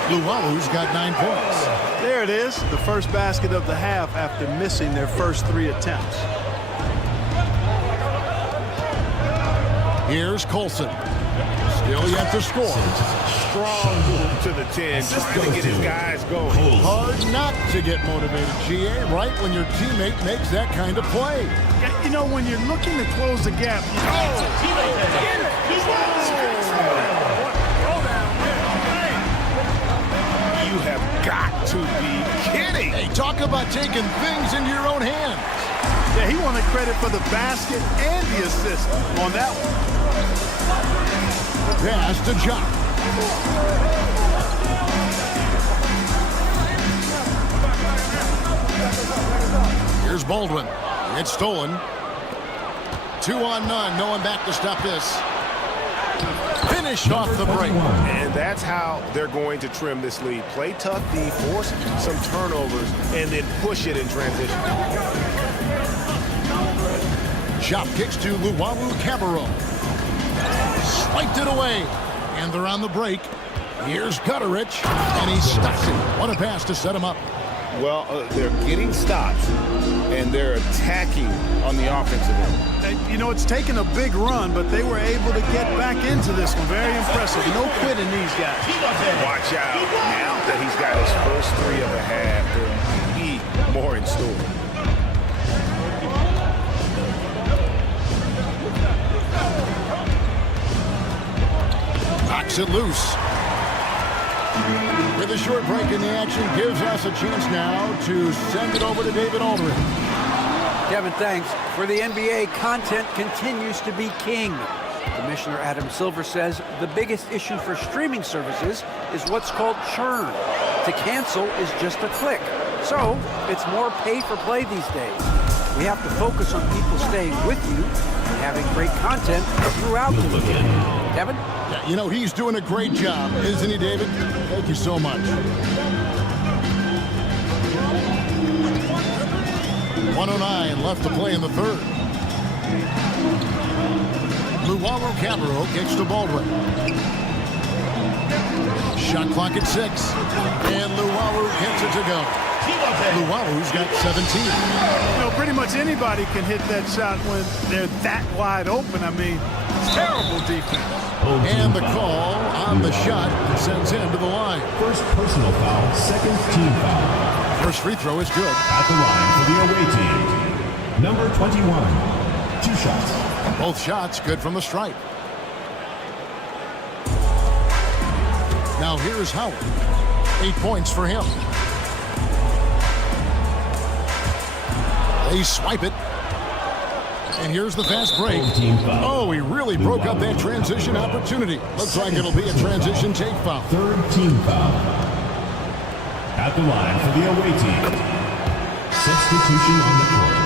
Luwalu's got 9 points. There it is, the first basket of the half after missing their first 3 attempts. Here's Coulson. Still yet to score. Strong move to the 10, just going to get his guys going. Hard not to get motivated, GA, right when your teammate makes that kind of play. You know, when you're looking to close the gap, You have got to be kidding. Hey, talk about taking things into your own hands. Yeah, he wanted credit for the basket and the assist on that one. Pass to Jock. Here's Baldwin. It's stolen. 2 on none. No one back to stop this. Finished off the break. And that's how they're going to trim this lead. Play tough D, force some turnovers, and then push it in transition. Chop kicks to Luwawu Cabarro. Swiped it away. And they're on the break. Here's Gutterich, and he stops it. What a pass to set him up. Well, they're getting stops, and they're attacking on the offensive end. You know, it's taken a big run, but they were able to get back into this one. Very impressive. No quitting these guys. Watch out. Now that he's got his first 3 of the half, there'll be more in store. Knocks it loose. With a short break in the action, gives us a chance now to send it over to David Aldridge. Kevin, thanks. For the NBA, content continues to be king. Commissioner Adam Silver says the biggest issue for streaming services is what's called churn. To cancel is just a click. So it's more pay-for-play these days. We have to focus on people staying with you and having great content throughout the weekend. Kevin? Yeah, you know, he's doing a great job, isn't he, David? Thank you so much. 1:09 left to play in the third. Luwawu Cabarro kicks to Baldwin. Shot clock at 6. And Luwawu gets it to go. Luwawu's got 17. You know, pretty much anybody can hit that shot when they're that wide open. I mean, it's terrible defense. And the call on the shot sends him to the line. First personal foul, second team foul. First free throw is good. At the line for the away team, number 21. 2 shots. Both shots good from the stripe. Now here's Howard. 8 points for him. They swipe it. And here's the fast break. Oh, he really broke up that transition opportunity. Looks like it'll be a transition take foul. Third team foul. At the line for the away team. Substitution on the court.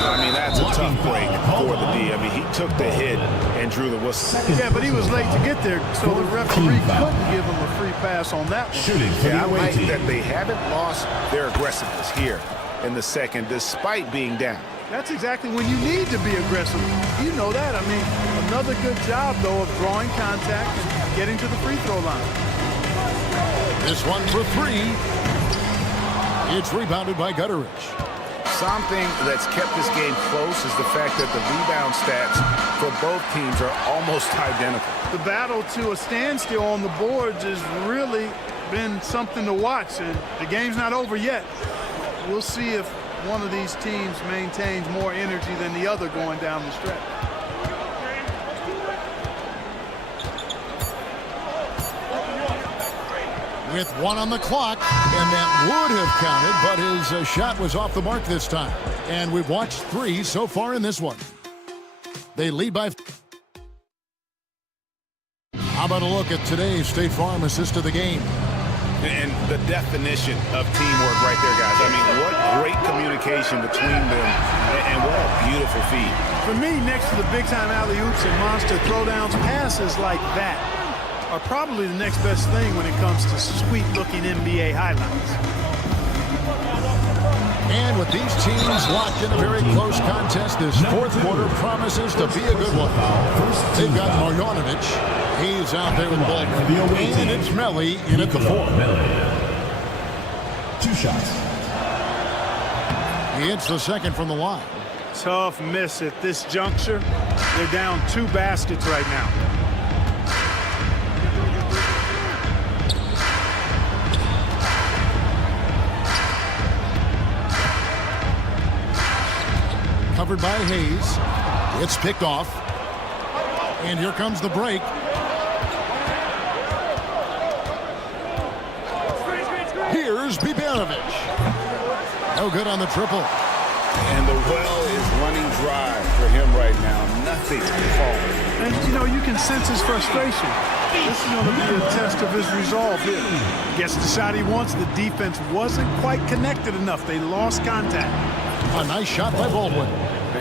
I mean, that's a tough break for the D. I mean, he took the hit and drew the whistle. Yeah, but he was late to get there, so the referee couldn't give him a free pass on that one. Yeah, I like that they haven't lost their aggressiveness here in the second, despite being down. That's exactly when you need to be aggressive. You know that. I mean, another good job, though, of drawing contact and getting to the free throw line. This one for 3. It's rebounded by Gutterich. Something that's kept this game close is the fact that the rebound stats for both teams are almost identical. The battle to a standstill on the boards has really been something to watch, and the game's not over yet. We'll see if one of these teams maintains more energy than the other going down the stretch. With 1 on the clock, and that would have counted, but his shot was off the mark this time. And we've watched 3 so far in this one. They lead by... How about a look at today's State Farm assist of the game? And the definition of teamwork right there, guys. I mean, what great communication between them, and what a beautiful feed. For me, next to the big-time alley-oops and monster throwdowns, passes like that are probably the next best thing when it comes to sweet-looking NBA highlights. And with these teams locked in a very close contest, this fourth quarter promises to be a good one. They've got Marjanovic. He's out there with Baldwin. And it's Melly in at the 4. 2 shots. He hits the second from the line. Tough miss at this juncture. They're down 2 baskets right now. Covered by Hayes. It's picked off. And here comes the break. Here's Bibanovic. No good on the triple. And the well is running dry for him right now. Nothing falling. And, you can sense his frustration. This is going to be a test of his resolve here. Gets the shot he wants. The defense wasn't quite connected enough. They lost contact. A nice shot by Baldwin.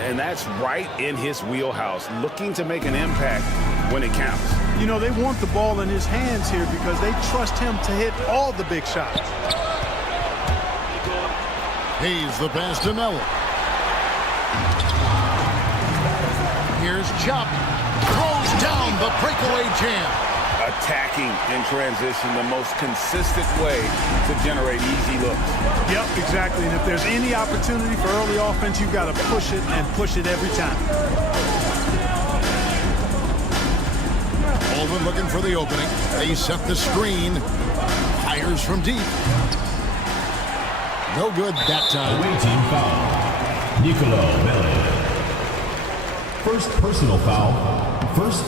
And that's right in his wheelhouse, looking to make an impact when it counts. They want the ball in his hands here because they trust him to hit all the big shots. Hayes the pass to Miller. Here's Chop. Throws down the breakaway jam. Attacking in transition, the most consistent way to generate easy looks. Yep, exactly. And if there's any opportunity for early offense, you've got to push it and push it every time. Baldwin looking for the opening. They set the screen. Fires from deep. No good that time. Away team foul. Nicolo Miller. First personal foul. First.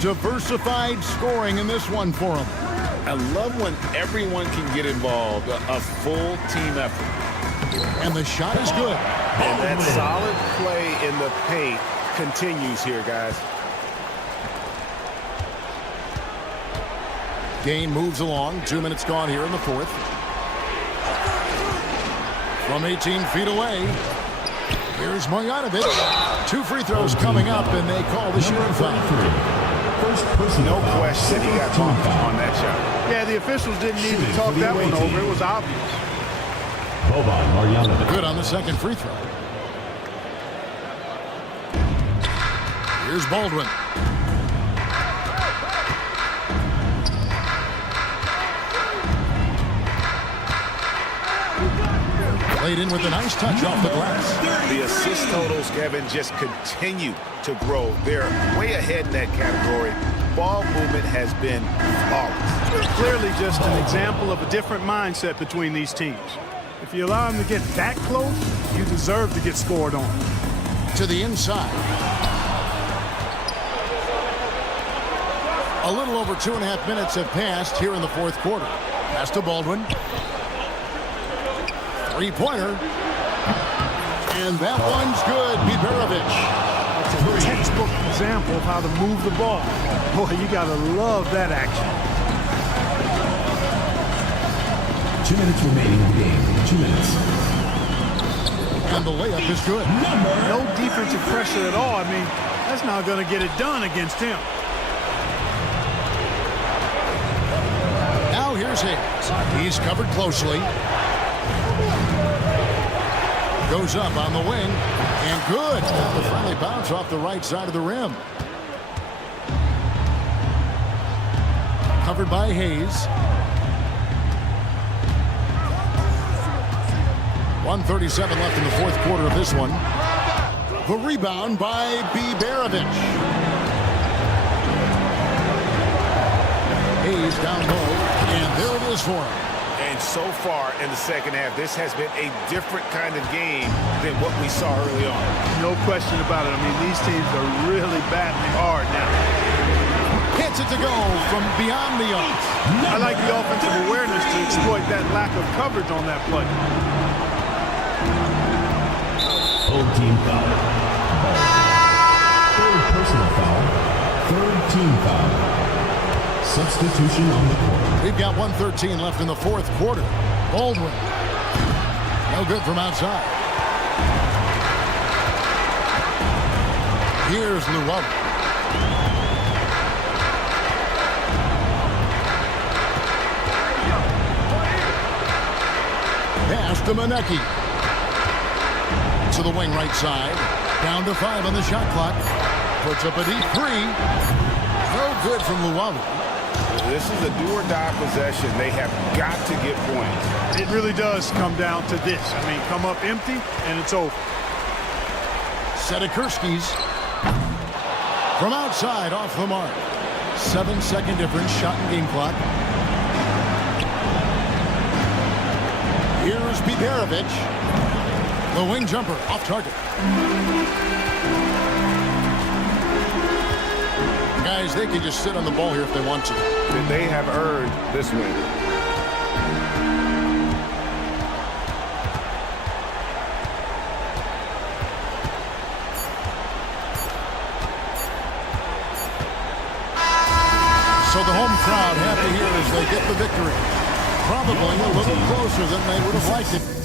Diversified scoring in this one for him. I love when everyone can get involved, a full team effort. And the shot is good. And that solid play in the paint continues here, guys. Game moves along. 2 minutes gone here in the fourth. From 18 feet away, here's Marjanovic. 2 free throws coming up, and they call the shooting foul. No question he got bumped on that shot. Yeah, the officials didn't need to talk that one over. It was obvious. Good on the second free throw. Here's Baldwin. Played in with a nice touch off the glass. The assist totals, Kevin, just continue to grow. They're way ahead in that category. Ball movement has been flawless. Clearly just an example of a different mindset between these teams. If you allow them to get that close, you deserve to get scored on. To the inside. A little over 2.5 minutes have passed here in the fourth quarter. Pass to Baldwin. Three-pointer. And that one's good. Biberovic. That's a textbook example of how to move the ball. Boy, you got to love that action. 2 minutes remaining in the game. 2 minutes. And the layup is good. No defensive pressure at all. I mean, that's not going to get it done against him. Now here's Hayes. He's covered closely. Goes up on the wing, and good. The friendly bounce off the right side of the rim. Covered by Hayes. 1:37 left in the fourth quarter of this one. The rebound by Biberovic. Hayes down low, and there it is for him. And so far in the second half, this has been a different kind of game than what we saw early on. No question about it. I mean, these teams are really battling hard now. Hits it to go from beyond the arc. I like the offensive awareness to exploit that lack of coverage on that play. Old team foul. Third personal foul. Third team foul. Substitution on the court. We've got 1:13 left in the fourth quarter. Baldwin. No good from outside. Here's Llewellyn. Pass to Manecki. To the wing right side. Down to 5 on the shot clock. Puts up a deep 3. No good from Llewellyn. This is a do-or-die possession. They have got to get points. It really does come down to this. I mean, come up empty, and it's over. Sedekursky's from outside off the mark. 7-second difference, shot and game clock. Here's Biberovic. The wing jumper off target. Guys, they can just sit on the ball here if they want to. They have earned this win. crowd happy here as they get the victory. Probably a little closer than they would have liked it.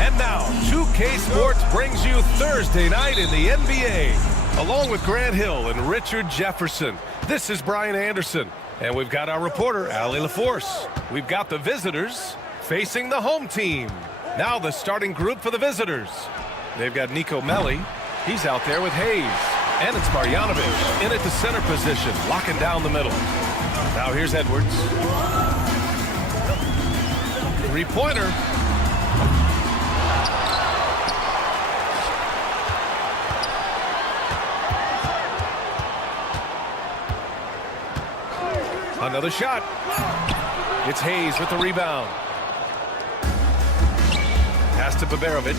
And now, 2K Sports brings you Thursday night in the NBA. Along with Grant Hill and Richard Jefferson, this is Brian Anderson. And we've got our reporter, Allie LaForce. We've got the visitors facing the home team. Now the starting group for the visitors. They've got Nico Melli. He's out there with Hayes. And it's Marjanovic in at the center position, locking down the middle. Now here's Edwards. Three-pointer. Another shot. It's Hayes with the rebound. Pass to Baberovic.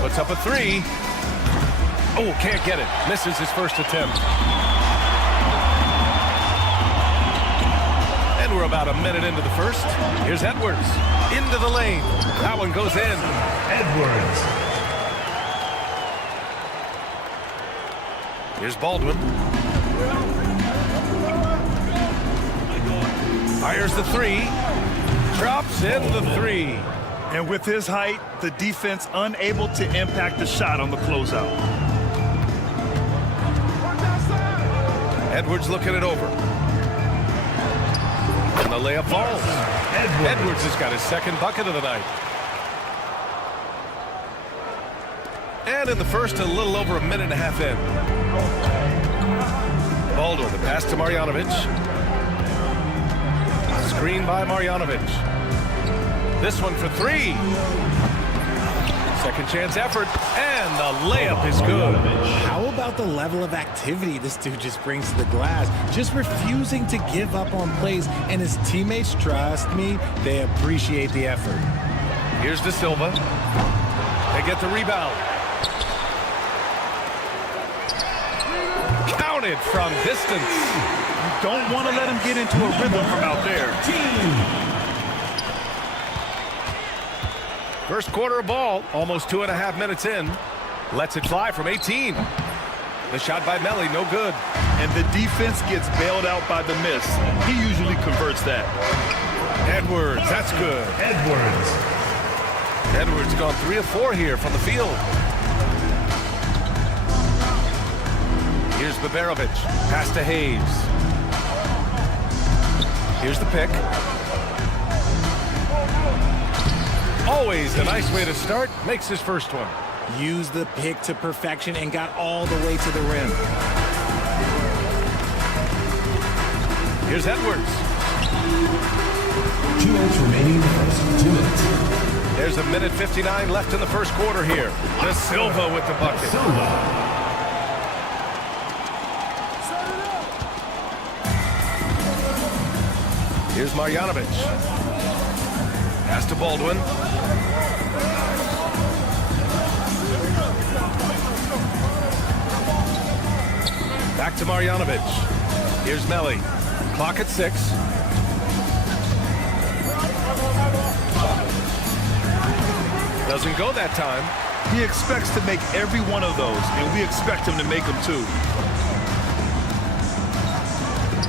Puts up a three. Oh, can't get it. Misses his first attempt. And we're about a minute into the first. Here's Edwards. Into the lane. That one goes in. Edwards. Here's Baldwin. Fires the three. Drops in the three. And with his height, the defense unable to impact the shot on the closeout. Edwards looking it over. And the layup falls. Edwards has got his second bucket of the night. And in the first, a little over a minute and a half in. Baldwin, the pass to Marjanovic. Screen by Marjanovic. This one for three. Second chance effort, and the layup is good. How about the level of activity this dude just brings to the glass? Just refusing to give up on plays, and his teammates, trust me, they appreciate the effort. Here's De Silva. They get the rebound. Counted from distance. You don't want to let him get into a rhythm from out there. First quarter of ball, almost 2.5 minutes in. Lets it fly from 18. The shot by Melli, no good. And the defense gets bailed out by the miss. He usually converts that. Edwards, that's good. Edwards gone 3 of 4 here from the field. Here's Baberovic. Pass to Hayes. Here's the pick. Always a nice way to start. Makes his first one. Used the pick to perfection and got all the way to the rim. Here's Edwards. 2 minutes remaining in the first. 2 minutes. There's a minute 59 left in the first quarter here. De Silva with the bucket. Here's Marjanovic. Pass to Baldwin. Back to Marjanovic. Here's Melli. Clock at 6. Doesn't go that time. He expects to make every one of those, and we expect him to make them too.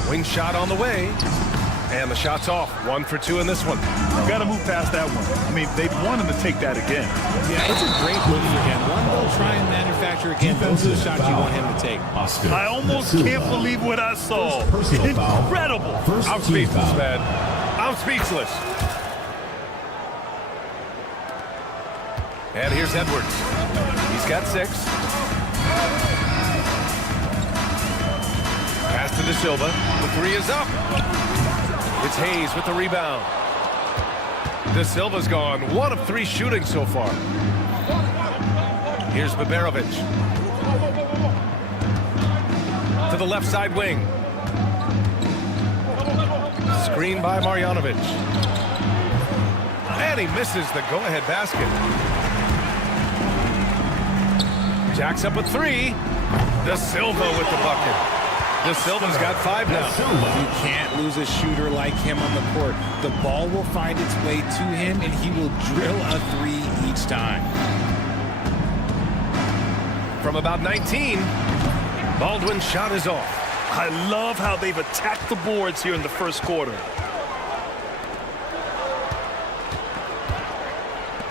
Wing shot on the way. And the shot's off. 1 for 2 in this one. Got to move past that one. I mean, they'd want him to take that again. Yeah, it's a great move for him. One they'll try and manufacture again. Those are the shots you want him to take. I almost can't believe what I saw. Incredible. I'm speechless, man. I'm speechless. And here's Edwards. He's got 6. Pass to De Silva. The 3 is up. It's Hayes with the rebound. De Silva's gone 1 of 3 shooting so far. Here's Baberovic. To the left side wing. Screen by Marjanovic. And he misses the go-ahead basket. Jacks up with 3. De Silva with the bucket. De Silva's got 5 now. You can't lose a shooter like him on the court. The ball will find its way to him, and he will drill a 3 each time. From about 19, Baldwin's shot is off. I love how they've attacked the boards here in the first quarter.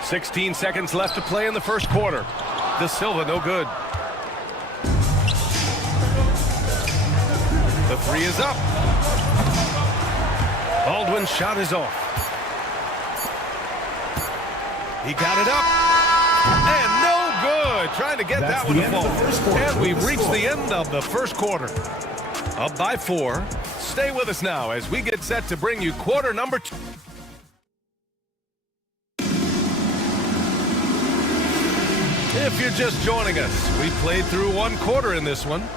16 seconds left to play in the first quarter. De Silva, no good. The 3 is up. Baldwin's shot is off. He got it up. And no good. Trying to get that one to fall. And we've reached the end of the first quarter. Up by 4. Stay with us now as we get set to bring you quarter number 2. If you're just joining us, we played through 1 quarter in this one.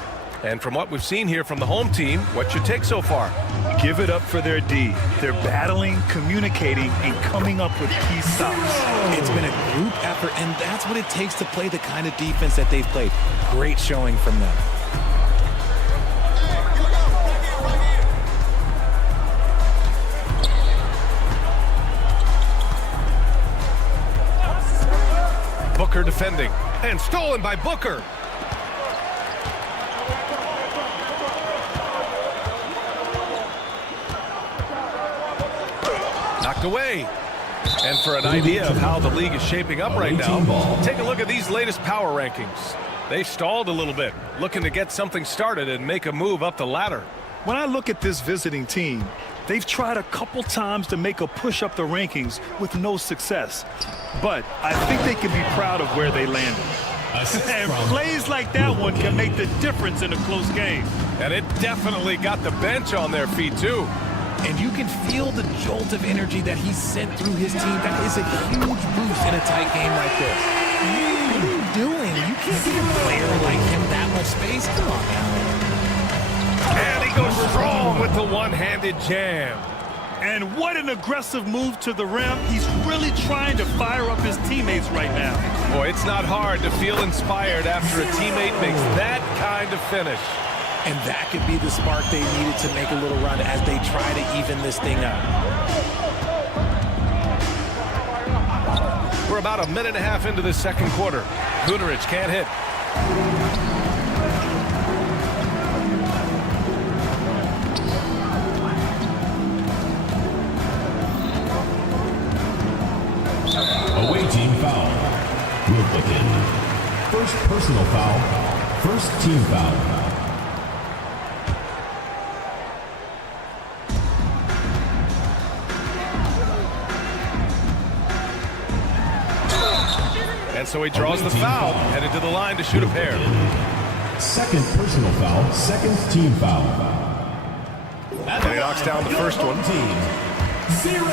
And from what we've seen here from the home team, what's your take so far? Give it up for their D. They're battling, communicating, and coming up with key stops. It's been a group effort, and that's what it takes to play the kind of defense that they've played. Great showing from them. Booker defending, and stolen by Booker. Knocked away. And for an idea of how the league is shaping up right now, take a look at these latest power rankings. They've stalled a little bit, looking to get something started and make a move up the ladder. When I look at this visiting team, they've tried a couple times to make a push up the rankings with no success. But I think they can be proud of where they landed. And plays like that one can make the difference in a close game. And it definitely got the bench on their feet, too. And you can feel the jolt of energy that he sent through his team. That is a huge boost in a tight game like this. What are you doing? You can't give a player like him that much space. Come on now. And he goes strong with the one-handed jam. And what an aggressive move to the rim. He's really trying to fire up his teammates right now. Boy, it's not hard to feel inspired after a teammate makes that kind of finish. And that could be the spark they needed to make a little run as they try to even this thing up. We're about a minute and a half into the second quarter. Guterich can't hit. Away team foul. Will put in. First personal foul. First team foul. And so he draws the foul, headed to the line to shoot a pair. Second personal foul, second team foul. And he knocks down the first one. Team 0.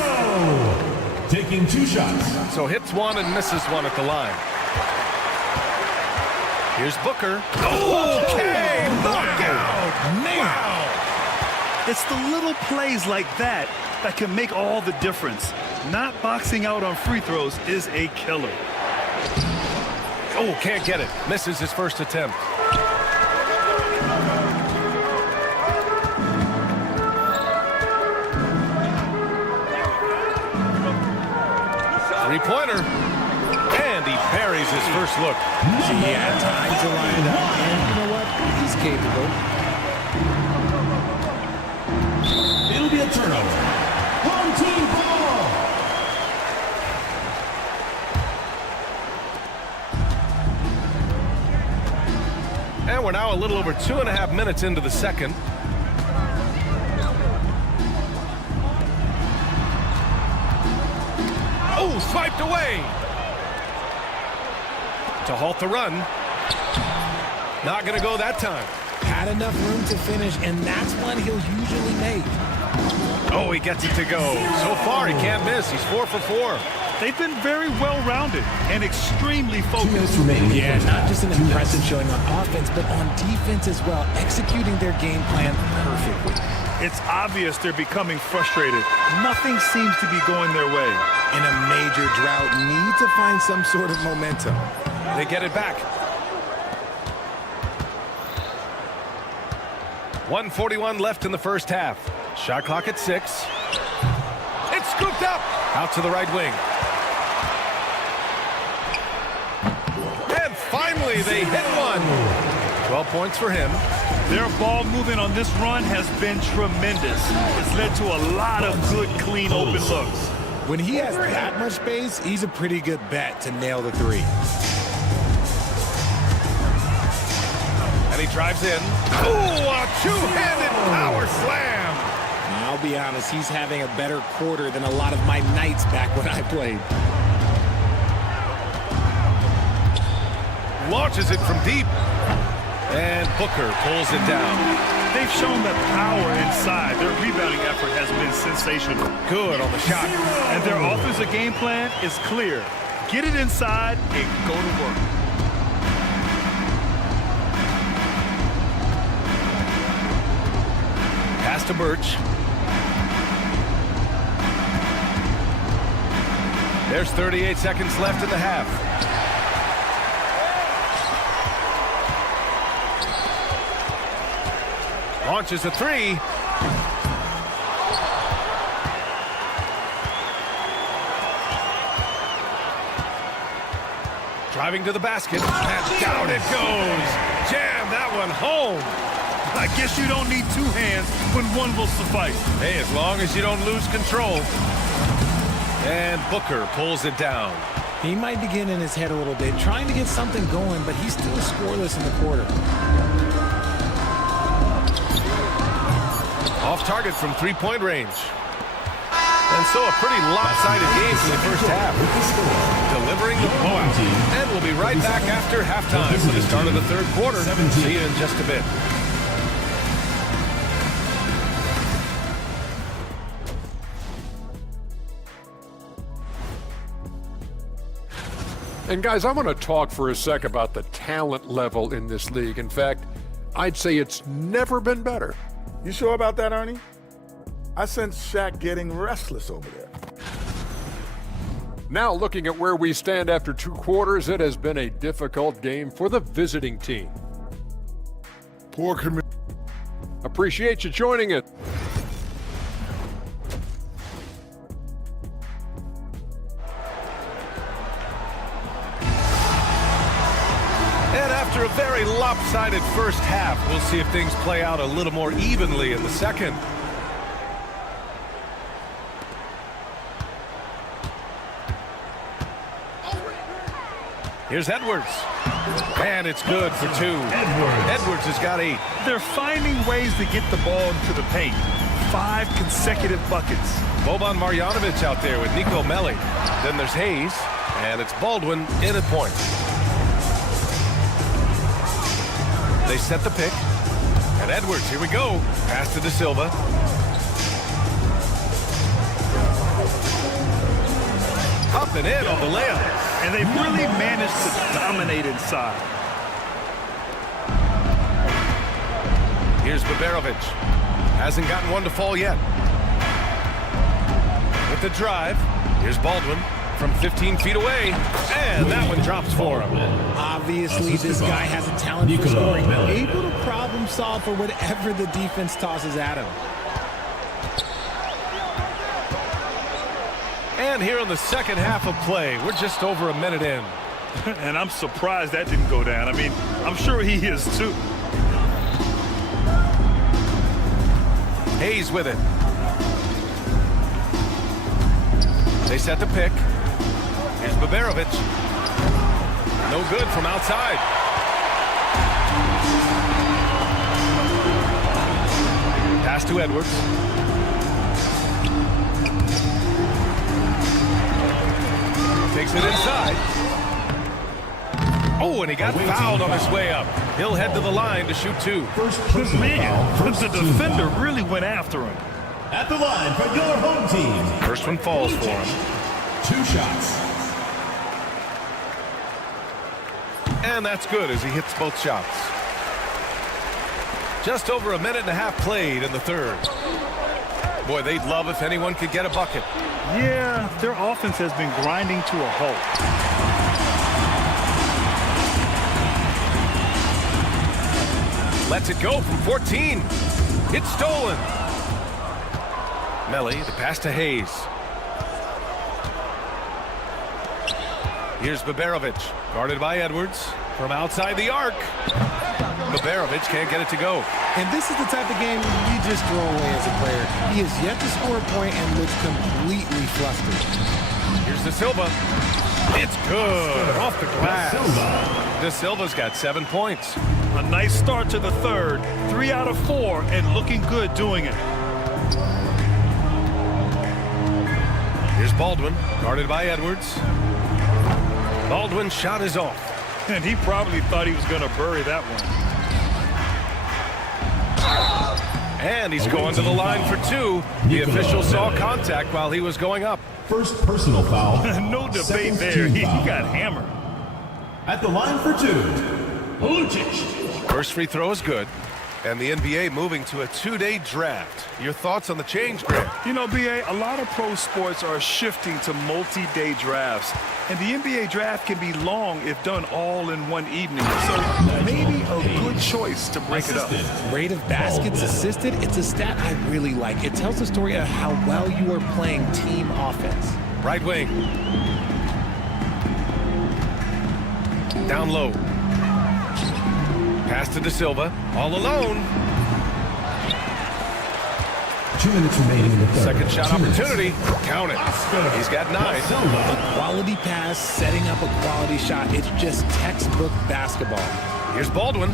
Taking 2 shots. So hits one and misses one at the line. Here's Booker. Okay, knockout! Wow! It's the little plays like that that can make all the difference. Not boxing out on free throws is a killer. Oh, can't get it. Misses his first attempt. Three-pointer. And he parries his first look. He had time to line it up. And you know what? He's capable. It'll be a turnover. Home team ball. And we're now a little over 2.5 minutes into the second. Oh, swiped away. To halt the run. Not going to go that time. Had enough room to finish, and that's one he'll usually make. Oh, he gets it to go. So far, he can't miss. He's 4 for 4. They've been very well-rounded and extremely focused. Yeah, not just an impressive showing on offense, but on defense as well, executing their game plan perfectly. It's obvious they're becoming frustrated. Nothing seems to be going their way. In a major drought, need to find some sort of momentum. They get it back. 1:41 left in the first half. Shot clock at 6. It's scooped up. Out to the right wing. And finally, they hit one. 12 points for him. Their ball movement on this run has been tremendous. It's led to a lot of good, clean, open looks. When he has that much space, he's a pretty good bet to nail the 3. And he drives in. Ooh, a two-handed power slam. Now, I'll be honest, he's having a better quarter than a lot of my nights back when I played. Launches it from deep. And Booker pulls it down. They've shown that power inside. Their rebounding effort has been sensational. Good on the shot. And their offensive game plan is clear. Get it inside and go to work. Pass to Birch. There's 38 seconds left in the half. Launches a 3. Driving to the basket. And down it goes. Jam that one home. I guess you don't need 2 hands when one will suffice. Hey, as long as you don't lose control. And Booker pulls it down. He might be getting in his head a little bit, trying to get something going, but he's still scoreless in the quarter. Off target from 3-point range. And so a pretty lopsided game for the first half. Delivering the blowout. And we'll be right back after halftime for the start of the third quarter. See you in just a bit. And guys, I want to talk for a sec about the talent level in this league. In fact, I'd say it's never been better. You sure about that, Ernie? I sense Shaq getting restless over there. Now looking at where we stand after 2 quarters, it has been a difficult game for the visiting team. Poor committee. Appreciate you joining it. After a very lopsided first half, we'll see if things play out a little more evenly in the second. Here's Edwards. And it's good for 2. Edwards has got 8. They're finding ways to get the ball into the paint. 5 consecutive buckets. Boban Marjanovic out there with Nico Melli. Then there's Hayes, and it's Baldwin in at point. They set the pick. And Edwards, here we go. Pass to De Silva. Up and in on the layup. And they've really managed to dominate inside. Here's Baberovic. Hasn't gotten one to fall yet. With the drive, here's Baldwin from 15 feet away. And that one drops for him. Obviously, this guy has a talent for scoring. Able to problem solve for whatever the defense tosses at him. And here in the second half of play, we're just over a minute in. And I'm surprised that didn't go down. I mean, I'm sure he is too. Hayes with it. They set the pick. Here's Baberovic. No good from outside. Pass to Edwards. Takes it inside. Oh, and he got fouled on his way up. He'll head to the line to shoot 2. Man, the defender really went after him. At the line for your home team. First one falls for him. 2 shots. And that's good as he hits both shots. Just over a minute and a half played in the third. Boy, they'd love if anyone could get a bucket. Yeah, their offense has been grinding to a halt. Lets it go from 14. It's stolen. Melli, the pass to Hayes. Here's Baberovic, guarded by Edwards from outside the arc. Baberovic can't get it to go. And this is the type of game you just throw away as a player. He has yet to score a point and looks completely flustered. Here's De Silva. It's good. Off the glass. De Silva's got 7 points. A nice start to the third. 3 out of 4 and looking good doing it. Here's Baldwin, guarded by Edwards. Baldwin's shot is off. And he probably thought he was going to bury that one. And he's going to the line for 2. The official saw contact while he was going up. First personal foul. No debate there. He got hammered. At the line for 2. First free throw is good. And the NBA moving to a 2-day draft. Your thoughts on the change, Grant? You know, B.A., a lot of pro sports are shifting to multi-day drafts. And the NBA draft can be long if done all in one evening. So maybe a good choice to break it up. Rate of baskets assisted, it's a stat I really like. It tells the story of how well you are playing team offense. Right wing. Down low. Pass to De Silva. All alone. 2 minutes remaining in the third. Second shot opportunity. Count it. He's got 9. A quality pass, setting up a quality shot. It's just textbook basketball. Here's Baldwin.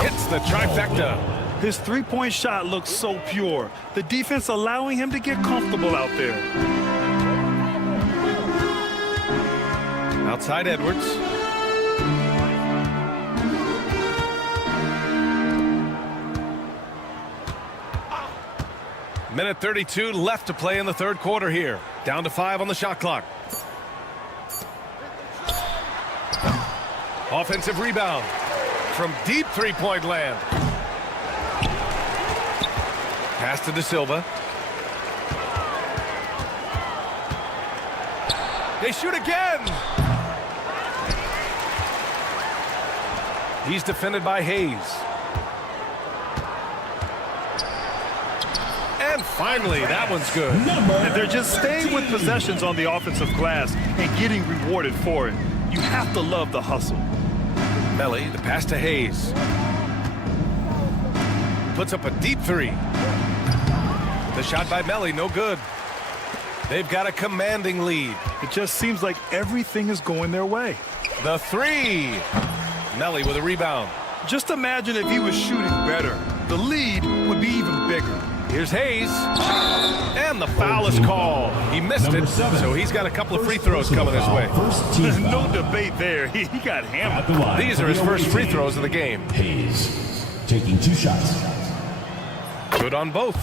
Hits the trifecta. His three-point shot looks so pure. The defense allowing him to get comfortable out there. Outside Edwards. Minute 32 left to play in the third quarter here. Down to 5 on the shot clock. Offensive rebound from deep three-point land. Pass to De Silva. They shoot again. He's defended by Hayes. And finally, that one's good. And they're just staying with possessions on the offensive glass and getting rewarded for it. You have to love the hustle. Melly, the pass to Hayes. Puts up a deep three. The shot by Melly, no good. They've got a commanding lead. It just seems like everything is going their way. The three. Melly with a rebound. Just imagine if he was shooting better. The lead would be even bigger. Here's Hayes. And the foul is called. He missed it, so he's got a couple of free throws coming his way. There's no debate there. He got hammered. These are his first free throws of the game. Hayes taking 2 shots. Good on both.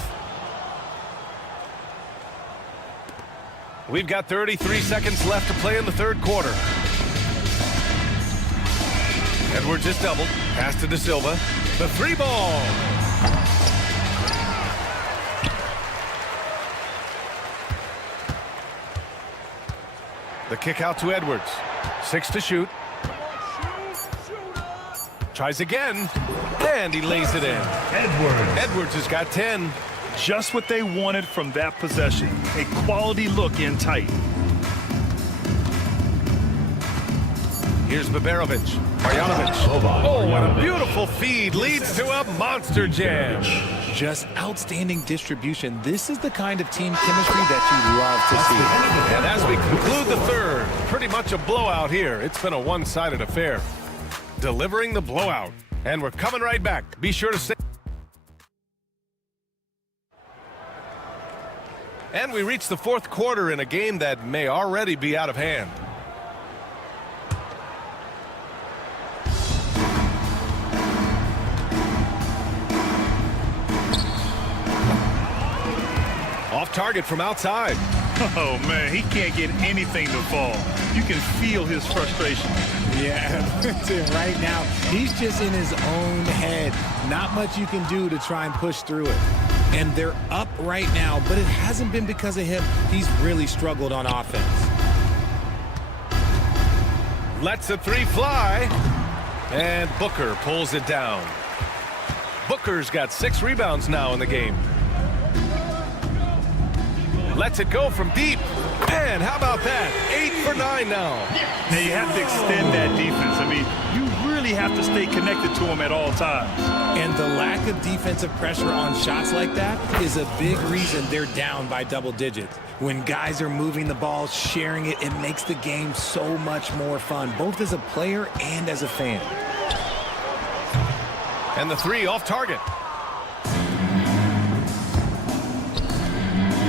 We've got 33 seconds left to play in the third quarter. Edwards just doubled. Pass to De Silva. The three ball. The kick out to Edwards. 6 to shoot. Tries again. And he lays it in. Edwards has got 10. Just what they wanted from that possession. A quality look in tight. Here's Baberovic. Marjanovic. Oh, what a beautiful feed. Leads to a monster jam. Just outstanding distribution. This is the kind of team chemistry that you love to see. And as we conclude the third, pretty much a blowout here. It's been a one-sided affair. Delivering the blowout. And we're coming right back. Be sure to stay. And we reach the fourth quarter in a game that may already be out of hand. Off target from outside. Oh, man, he can't get anything to fall. You can feel his frustration. Yeah, right now, he's just in his own head. Not much you can do to try and push through it. And they're up right now, but it hasn't been because of him. He's really struggled on offense. Lets a three fly. And Booker pulls it down. Booker's got 6 rebounds now in the game. Lets it go from deep. And how about that? 8 for 9 now. Now you have to extend that defense. I mean, you really have to stay connected to him at all times. And the lack of defensive pressure on shots like that is a big reason they're down by double digits. When guys are moving the ball, sharing it, it makes the game so much more fun, both as a player and as a fan. And the three off target.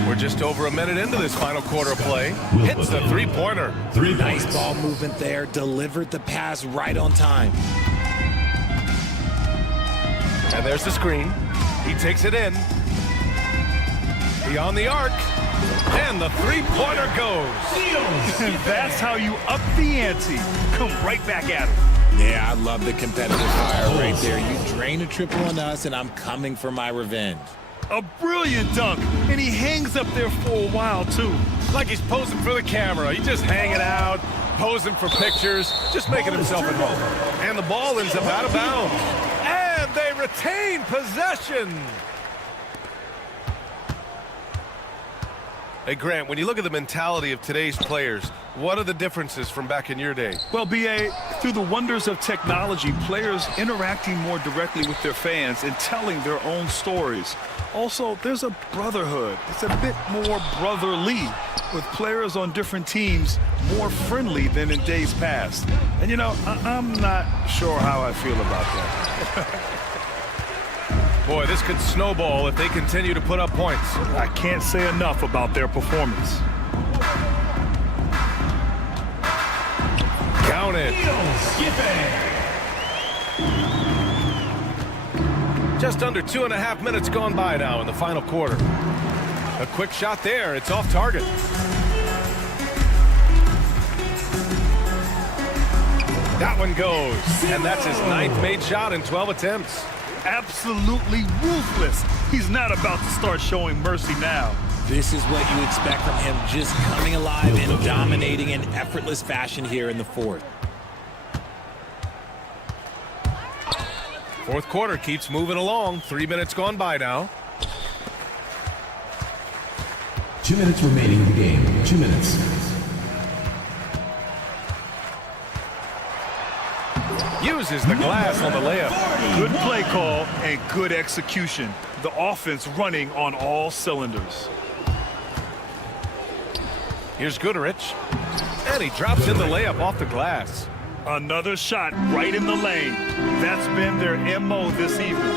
We're just over a minute into this final quarter of play. Hits the three-pointer. Nice ball movement there. Delivered the pass right on time. And there's the screen. He takes it in. Beyond the arc. And the three-pointer goes. That's how you up the ante. Come right back at him. Yeah, I love the competitive fire right there. You drain a triple on us, and I'm coming for my revenge. A brilliant dunk, and he hangs up there for a while, too. Like he's posing for the camera. He's just hanging out, posing for pictures, just making himself at home. And the ball ends up out of bounds. And they retain possession. Hey, Grant, when you look at the mentality of today's players, what are the differences from back in your day? Well, B.A., through the wonders of technology, players interacting more directly with their fans and telling their own stories. Also, there's a brotherhood. It's a bit more brotherly, with players on different teams more friendly than in days past. And, you know, I'm not sure how I feel about that. Boy, this could snowball if they continue to put up points. I can't say enough about their performance. Count it. Just under 2.5 minutes gone by now in the final quarter. A quick shot there. It's off target. That one goes. And that's his 9th made shot in 12 attempts. Absolutely ruthless. He's not about to start showing mercy now. This is what you expect from him, just coming alive and dominating in effortless fashion here in the fourth. Fourth quarter keeps moving along. 3 minutes gone by now. 2 minutes remaining in the game. 2 minutes. Uses the glass on the layup. Good play call and good execution. The offense running on all cylinders. Here's Goodrich. And he drops in the layup off the glass. Another shot right in the lane. That's been their MO this evening.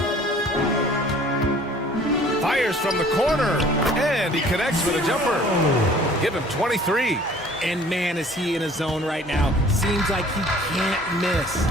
Fires from the corner. And he connects with a jumper. Give him 23. And man, is he in a zone right now. Seems like he can't miss.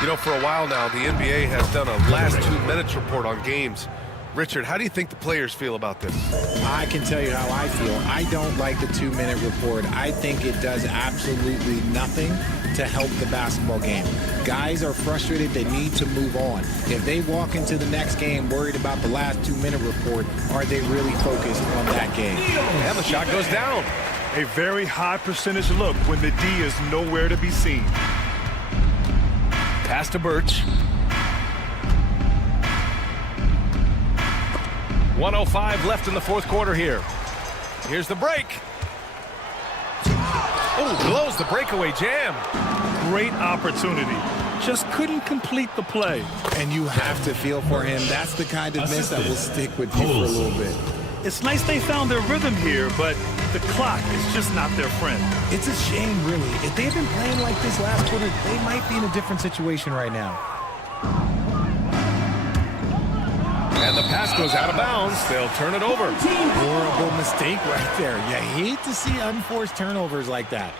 You know, for a while now, the NBA has done a last 2 minutes report on games. Richard, how do you think the players feel about this? I can tell you how I feel. I don't like the 2-minute report. I think it does absolutely nothing to help the basketball game. Guys are frustrated. They need to move on. If they walk into the next game worried about the last 2-minute report, are they really focused on that game? And the shot goes down. A very high percentage look when the D is nowhere to be seen. Pass to Birch. 1:05 left in the fourth quarter here. Here's the break. Oh, blows the breakaway jam. Great opportunity. Just couldn't complete the play. And you have to feel for him. That's the kind of miss that will stick with you for a little bit. It's nice they found their rhythm here, but the clock is just not their friend. It's a shame, really. If they'd been playing like this last quarter, they might be in a different situation right now. And the pass goes out of bounds. They'll turn it over. Horrible mistake right there. You hate to see unforced turnovers like that.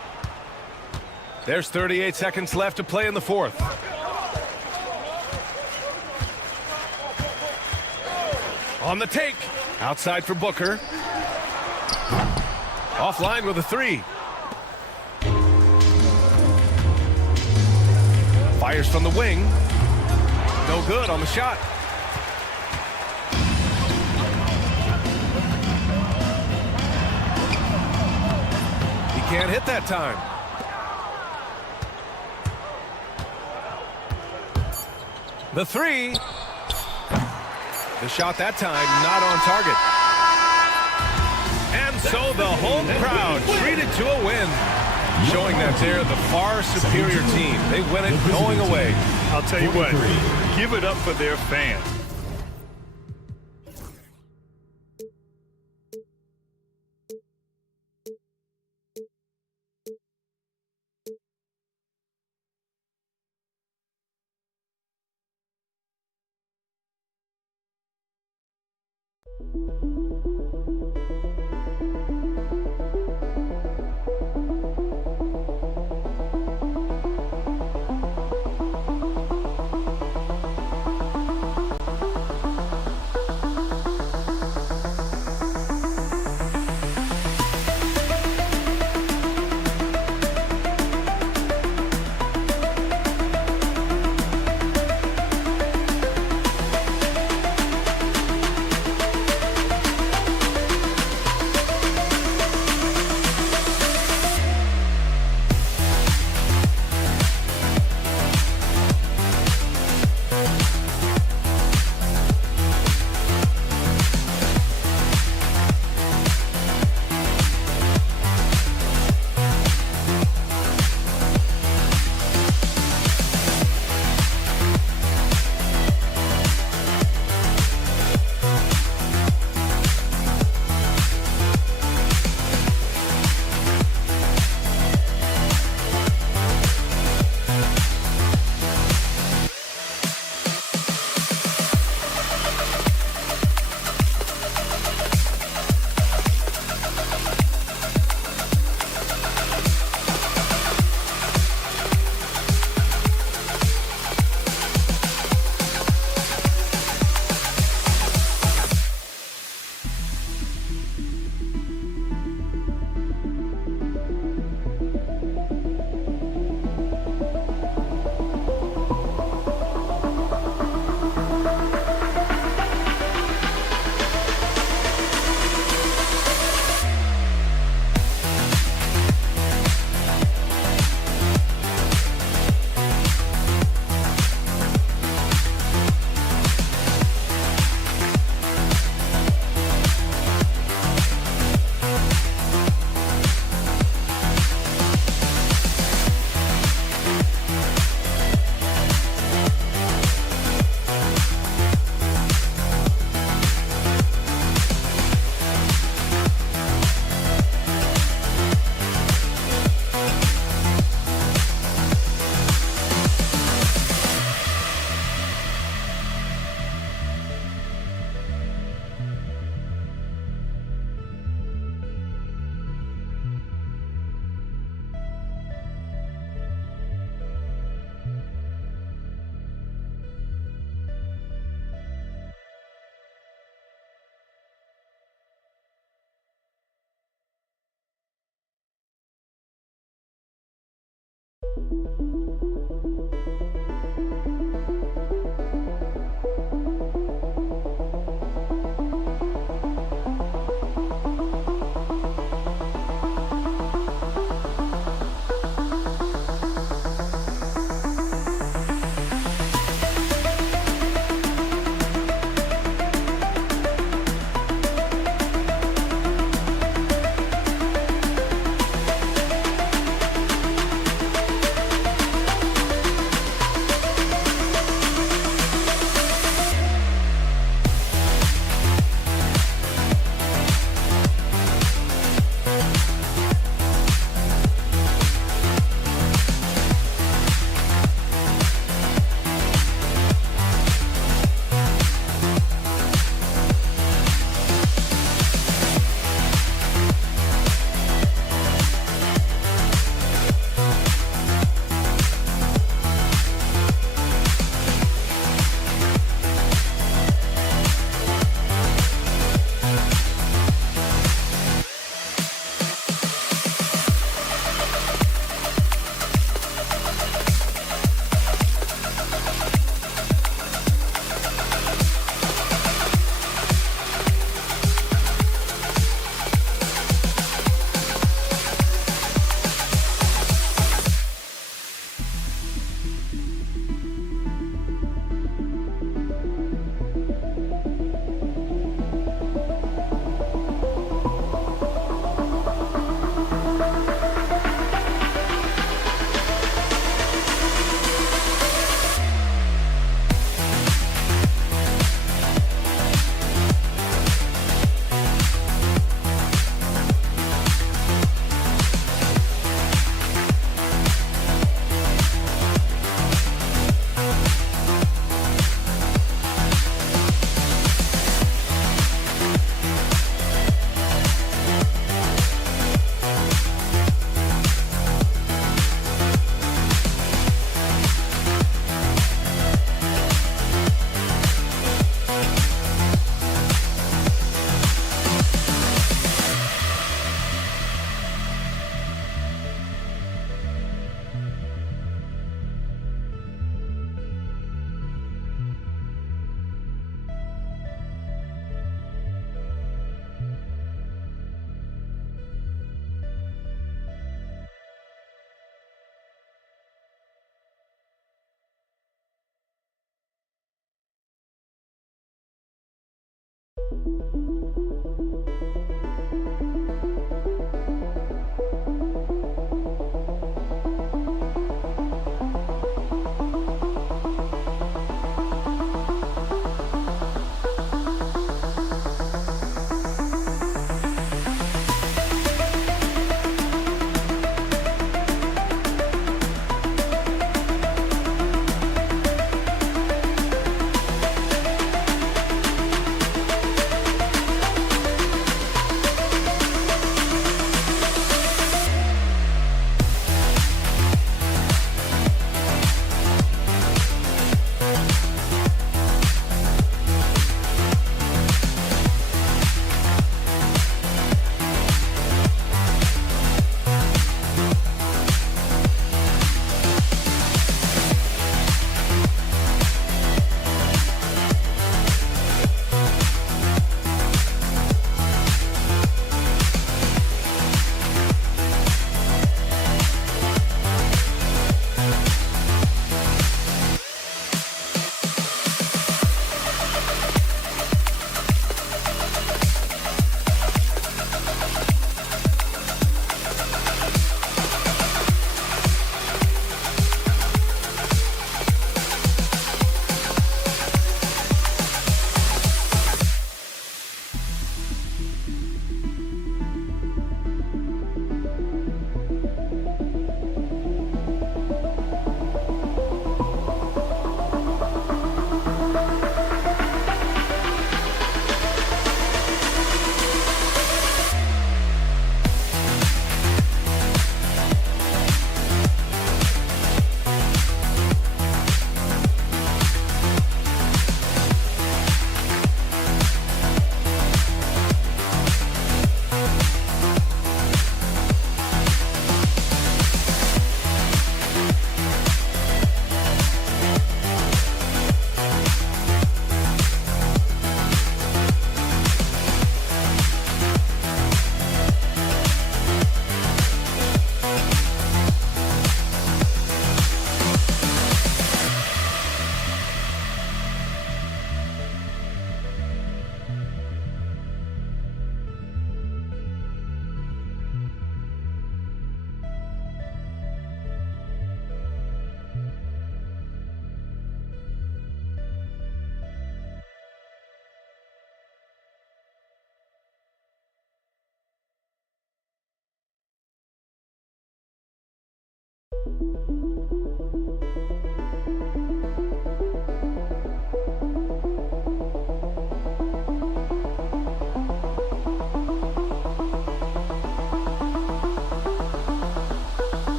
There's 38 seconds left to play in the fourth. On the take. Outside for Booker. Offline with a three. Fires from the wing. No good on the shot. He can't hit that time. The three. The shot that time not on target. And so the home crowd treated to a win, showing that they're the far superior team. They win it going away. I'll tell you what, give it up for their fans.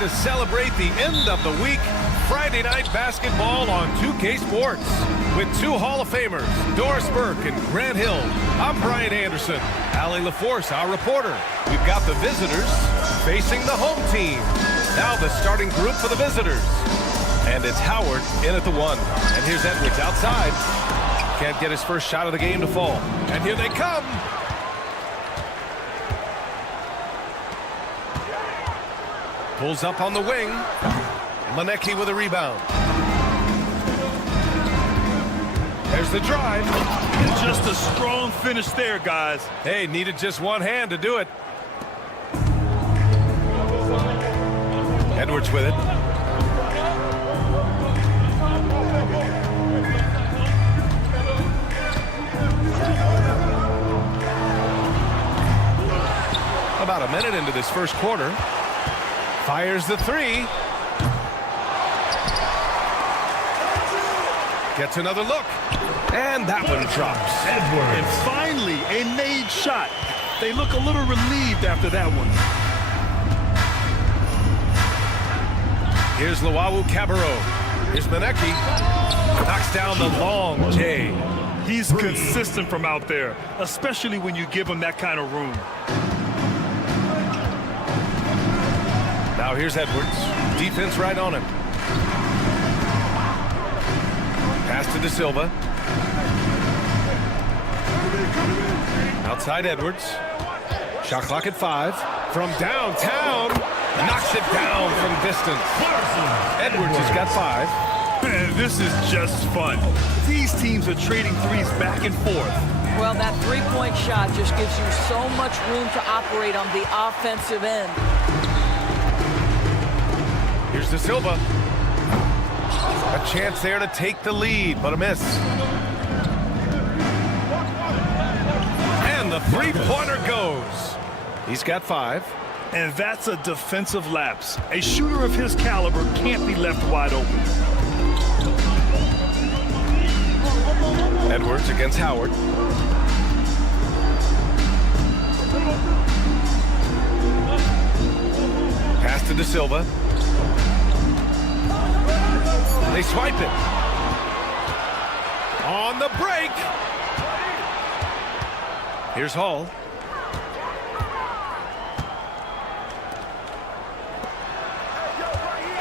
To celebrate the end of the week, Friday night basketball on 2K Sports. With two Hall of Famers, Doris Burke and Grant Hill, I'm Brian Anderson. Allie LaForce, our reporter. We've got the visitors facing the home team. Now the starting group for the visitors. And it's Howard in at the 1. And here's Edwards outside. Can't get his first shot of the game to fall. And here they come. Pulls up on the wing. Manecki with a rebound. There's the drive. And just a strong finish there, guys. Hey, needed just one hand to do it. Edwards with it. About a minute into this first quarter. Fires the 3. Gets another look. And that one drops. Edwards. And finally, a made shot. They look a little relieved after that one. Here's Luau Cabarro. Here's Manecki. Knocks down the long J. He's consistent from out there, especially when you give him that kind of room. Now here's Edwards. Defense right on him. Pass to De Silva. Outside Edwards. Shot clock at 5. From downtown. Knocks it down from distance. Edwards has got 5. Man, this is just fun. These teams are trading threes back and forth. Well, that three-point shot just gives you so much room to operate on the offensive end. Here's De Silva. A chance there to take the lead, but a miss. And the three-pointer goes. He's got 5. And that's a defensive lapse. A shooter of his caliber can't be left wide open. Edwards against Howard. Pass to De Silva. They swipe it. On the break. Here's Hall.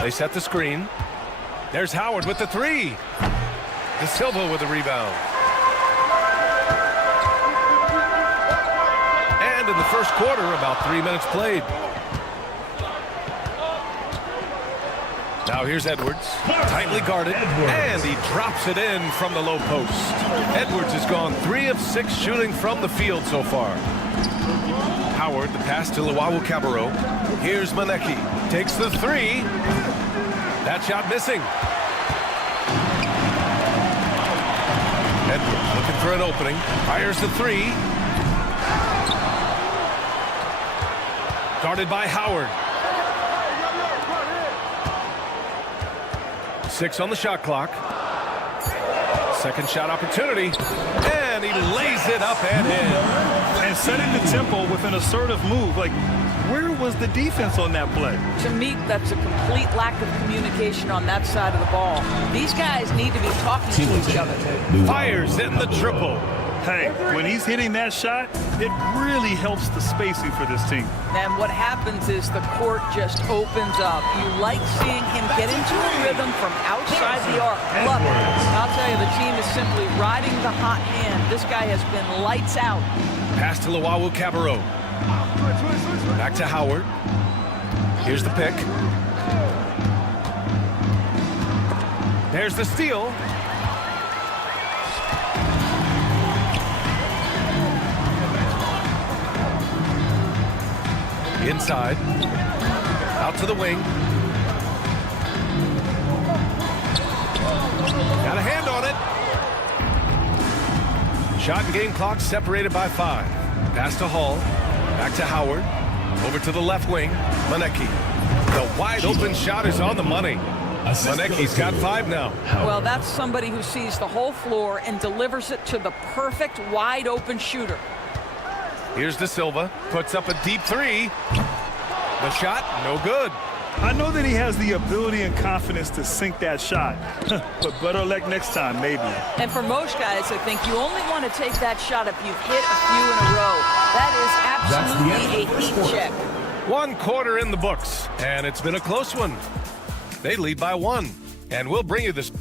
They set the screen. There's Howard with the 3. De Silva with the rebound. And in the first quarter, about 3 minutes played. Now here's Edwards, tightly guarded, and he drops it in from the low post. Edwards has gone 3 of 6 shooting from the field so far. Howard, the pass to Luau Cabarro. Here's Manecki, takes the 3. That shot missing. Edwards looking for an opening, fires the 3. Guarded by Howard. 6 on the shot clock. Second shot opportunity. And he lays it up and in. And setting the tempo with an assertive move. Like, where was the defense on that play? To me, that's a complete lack of communication on that side of the ball. These guys need to be talking to each other. Fires in the triple. Hey, when he's hitting that shot, it really helps the spacing for this team. And what happens is the court just opens up. You like seeing him get into a rhythm from outside the arc. Love it. I'll tell you, the team is simply riding the hot hand. This guy has been lights out. Pass to Luau Cabarro. Back to Howard. Here's the pick. There's the steal. Inside. Out to the wing. Got a hand on it. Shot and game clock separated by 5. Pass to Hall. Back to Howard. Over to the left wing. Manecki. The wide open shot is on the money. Manecki's got 5 now. Well, that's somebody who sees the whole floor and delivers it to the perfect wide open shooter. Here's De Silva. Puts up a deep 3. The shot, no good. I know that he has the ability and confidence to sink that shot, but better luck next time, maybe. And for most guys, I think you only want to take that shot if you've hit a few in a row. That is absolutely a heat check. 1 quarter in the books, and it's been a close one. They lead by 1, and we'll bring you this.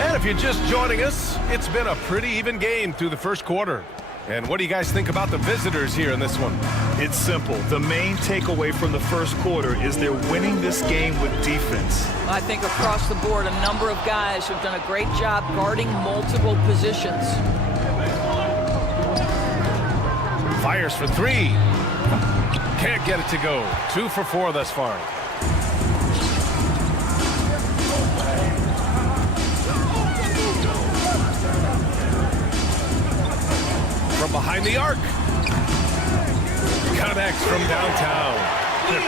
And if you're just joining us, it's been a pretty even game through the first quarter. And what do you guys think about the visitors here in this one? It's simple. The main takeaway from the first quarter is they're winning this game with defense. I think across the board, a number of guys have done a great job guarding multiple positions. Fires for 3. Can't get it to go. 2 for 4 thus far. From behind the arc. Connects from downtown.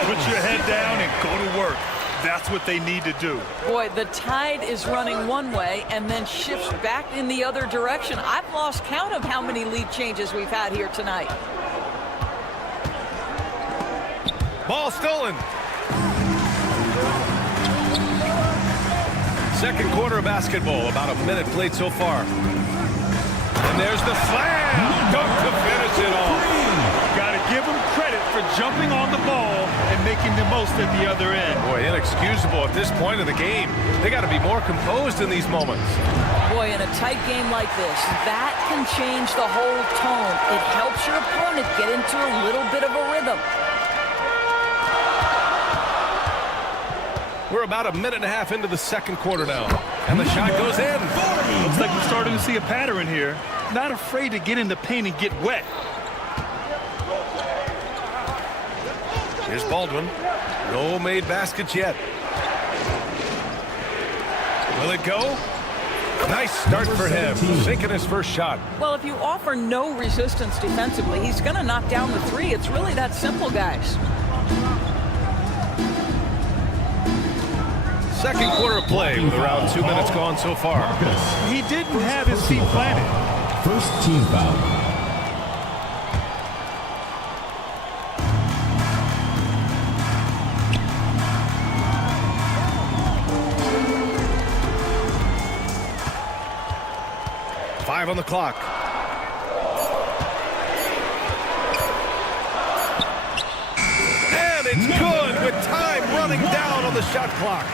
Put your head down and go to work. That's what they need to do. Boy, the tide is running one way and then shifts back in the other direction. I've lost count of how many lead changes we've had here tonight. Ball stolen. Second quarter of basketball, about a minute played so far. And there's the slam. Dunk to finish it off. Got to give them credit for jumping on the ball and making the most at the other end. Boy, inexcusable at this point of the game. They got to be more composed in these moments. Boy, in a tight game like this, that can change the whole tone. It helps your opponent get into a little bit of a rhythm. We're about a minute and a half into the second quarter now. And the shot goes in. Looks like we're starting to see a pattern here. Not afraid to get in the paint and get wet. Here's Baldwin. No made baskets yet. Will it go? Nice start for him. Sinking his first shot. Well, if you offer no resistance defensively, he's going to knock down the 3. It's really that simple, guys. Second quarter play with around 2 minutes gone so far. He didn't have his feet planted. First team foul. Five on the clock. And it's good with time running down on the shot clock.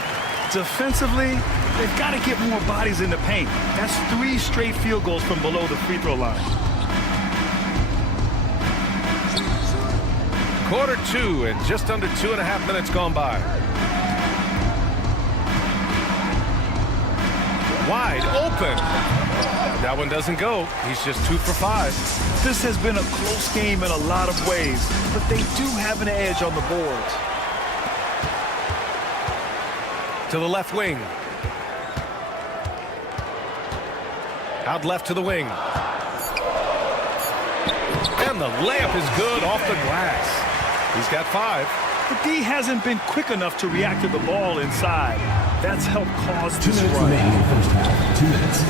Defensively, they've got to get more bodies in the paint. That's 3 straight field goals from below the free throw line. Quarter 2 and just under 2.5 minutes gone by. Wide open. That one doesn't go. He's just 2 for 5. This has been a close game in a lot of ways, but they do have an edge on the boards. To the left wing. Out left to the wing. And the layup is good off the glass. He's got 5. But D hasn't been quick enough to react to the ball inside. That's helped cause 2 this minutes run. remaining in the first half. 2 minutes.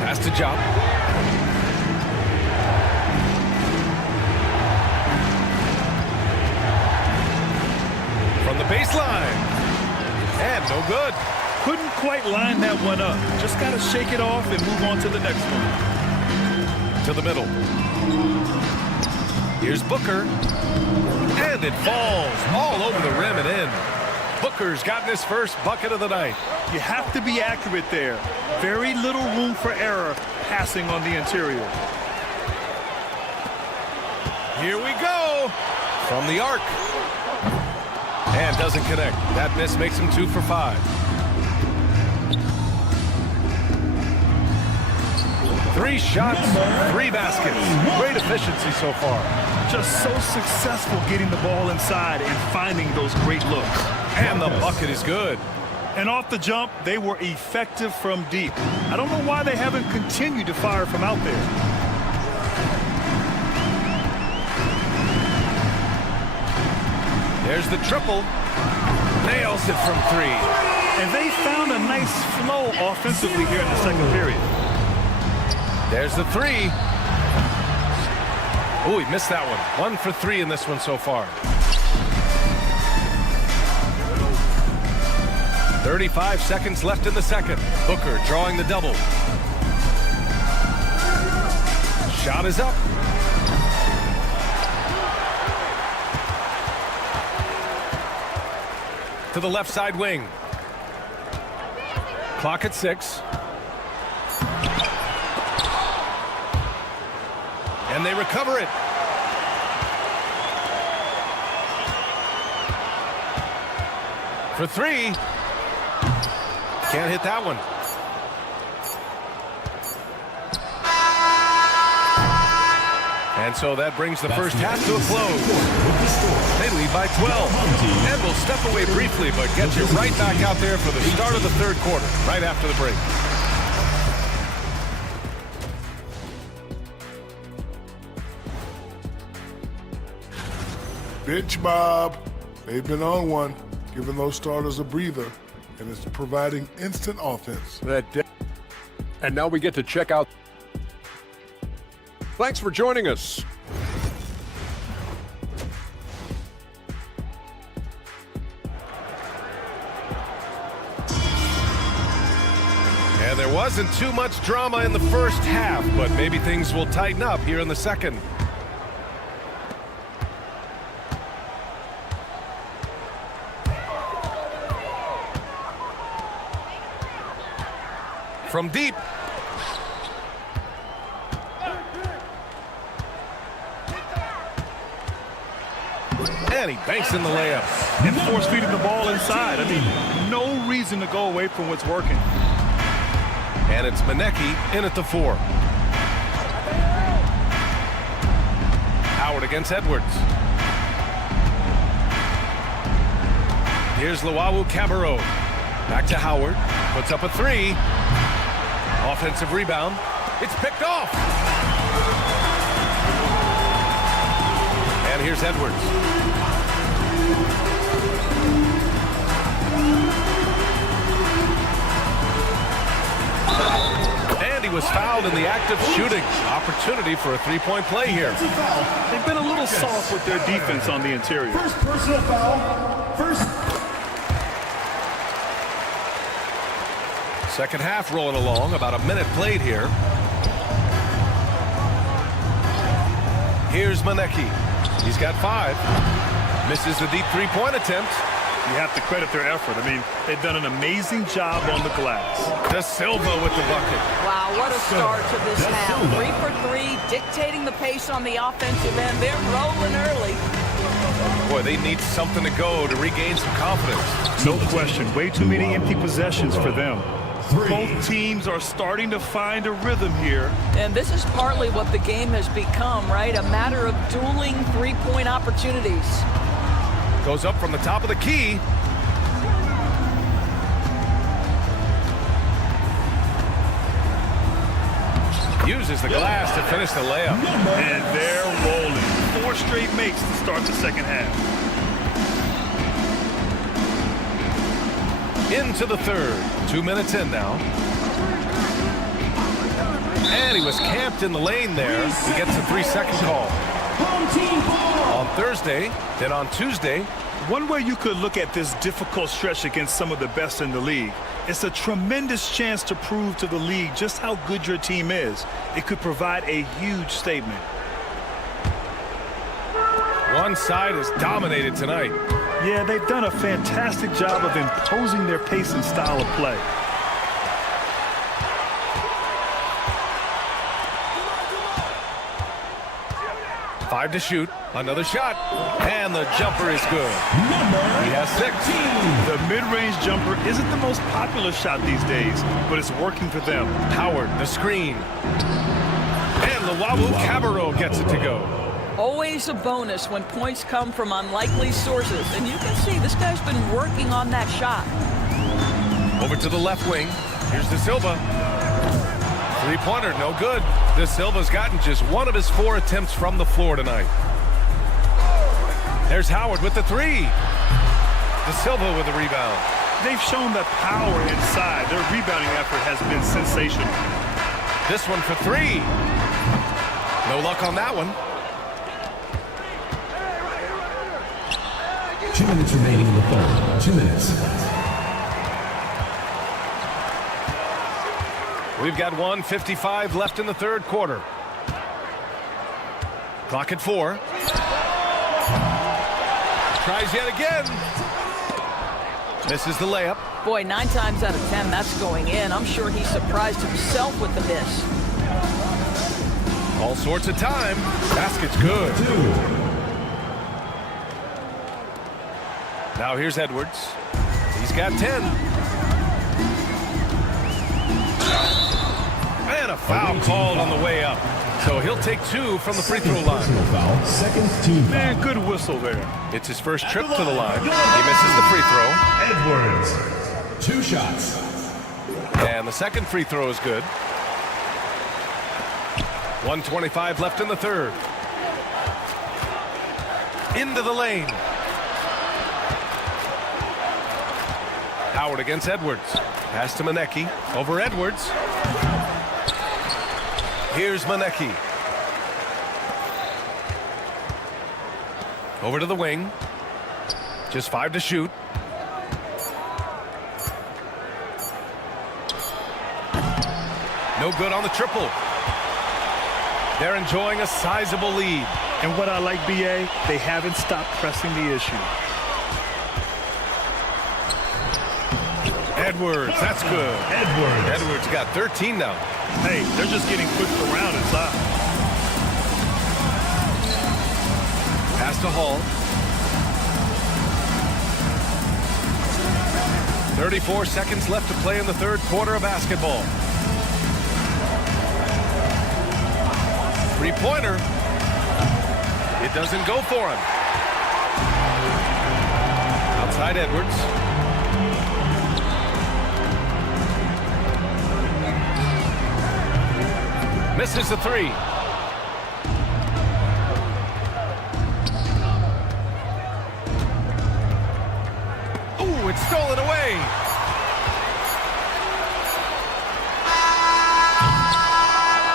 Pass to Jump. baseline. And no good. Couldn't quite line that one up. Just got to shake it off and move on to the next one. To the middle. Here's Booker. And it falls all over the rim and in. Booker's gotten his first bucket of the night. You have to be accurate there. Very little room for error passing on the interior. Here we go. From the arc. And doesn't connect. That miss makes him 2 for 5. 3 shots, 3 baskets. Great efficiency so far. Just so successful getting the ball inside and finding those great looks. And the bucket is good. And off the jump, they were effective from deep. I don't know why they haven't continued to fire from out there. There's the triple. Nails it from 3. And they found a nice flow offensively here in the second period. There's the 3. Oh, he missed that one. 1 for 3 in this one so far. 35 seconds left in the second. Booker drawing the double. Shot is up. To the left side wing. Clock at 6. And they recover it. For 3. Can't hit that one. And so that brings the first half to a close. They lead by 12. And we'll step away briefly, but get you right back out there for the start of the third quarter, right after the break. Bench Bob. They've been on one, giving those starters a breather, and it's providing instant offense. And now we get to check out. Thanks for joining us. And there wasn't too much drama in the first half, but maybe things will tighten up here in the second. From deep. And he banks in the layup. And force-feeding the ball inside. I mean, no reason to go away from what's working. And it's Manecki in at the 4. Howard against Edwards. Here's Luau Cabarro. Back to Howard. Puts up a 3. Offensive rebound. It's picked off. And here's Edwards. And he was fouled in the act of shooting. Opportunity for a 3-point play here. They've been a little soft with their defense on the interior. First personal foul. First. Second half rolling along. About a minute played here. Here's Manecki. He's got 5. Misses the deep 3-point attempt. You have to credit their effort. I mean, they've done an amazing job on the glass. Da Silva with the bucket. Wow, what a start to this half. 3 for 3, dictating the pace on the offensive end. They're rolling early. Boy, they need something to go to regain some confidence. No question. Way too many empty possessions for them. Both teams are starting to find a rhythm here. And this is partly what the game has become, right? A matter of dueling 3-point opportunities. Goes up from the top of the key. Uses the glass to finish the layup. And they're rolling. 4 straight makes to start the second half. Into the third. 2 minutes in now. And he was camped in the lane there. He gets a 3-second call. On Thursday, then on Tuesday, One way you could look at this difficult stretch against some of the best in the league, it's a tremendous chance to prove to the league just how good your team is. It could provide a huge statement. One side is dominated tonight. Yeah, they've done a fantastic job of imposing their pace and style of play. Five to shoot. Another shot. And the jumper is good. He has 6. The mid-range jumper isn't the most popular shot these days, but it's working for them. Howard, the screen. And Luwawu Cabarro gets it to go. Always a bonus when points come from unlikely sources. And you can see this guy's been working on that shot. Over to the left wing. Here's De Silva. Three-pointer, no good. De Silva's gotten just 1 of his 4 attempts from the floor tonight. There's Howard with the 3. De Silva with the rebound. They've shown that power inside. Their rebounding effort has been sensational. This one for 3. No luck on that one. 2 minutes remaining in the third. 2 minutes. We've got 1:55 left in the third quarter. Clock at 4. Tries yet again. Misses the layup. Boy, 9 times out of 10, that's going in. I'm sure he surprised himself with the miss. All sorts of time. Basket's good. 2. Now here's Edwards. He's got 10. And a foul called on the way up. So he'll take 2 from the free throw line. Foul. Second team foul. Man, good whistle there. It's his first trip to the line. He misses the free throw. Edwards. 2 shots. And the second free throw is good. 1:25 left in the third. Into the lane. Howard against Edwards. Pass to Manecki. Over Edwards. Here's Manecki. Over to the wing. Just 5 to shoot. No good on the triple. They're enjoying a sizable lead. And what I like, BA, they haven't stopped pressing the issue. Edwards, that's good. Edwards got 13 now. Hey, they're just getting pushed around inside. Pass to Hall. 34 seconds left to play in the third quarter of basketball. Three-pointer. It doesn't go for him. Outside Edwards. Misses the 3. Ooh, it's stolen away.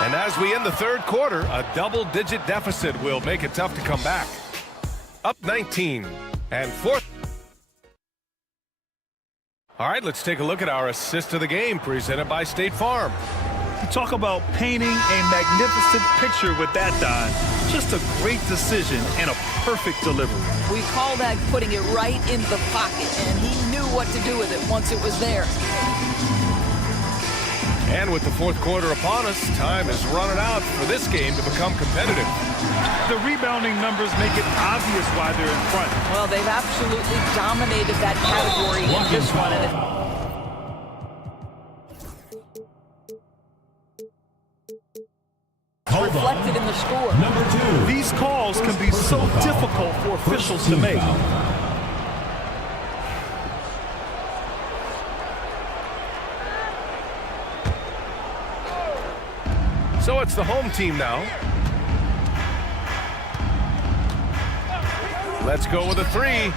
And as we end the third quarter, a double-digit deficit will make it tough to come back. Up 19 and 4th. All right, let's take a look at our assist of the game presented by State Farm. You talk about painting a magnificent picture with that, Don. Just a great decision and a perfect delivery. We call that putting it right in the pocket, and he knew what to do with it once it was there. And with the fourth quarter upon us, time is running out for this game to become competitive. The rebounding numbers make it obvious why they're in front. Well, they've absolutely dominated that category in this one. Reflected in the score. Number 2. These calls can be so difficult for officials to make. So it's the home team now. Let's go with a 3.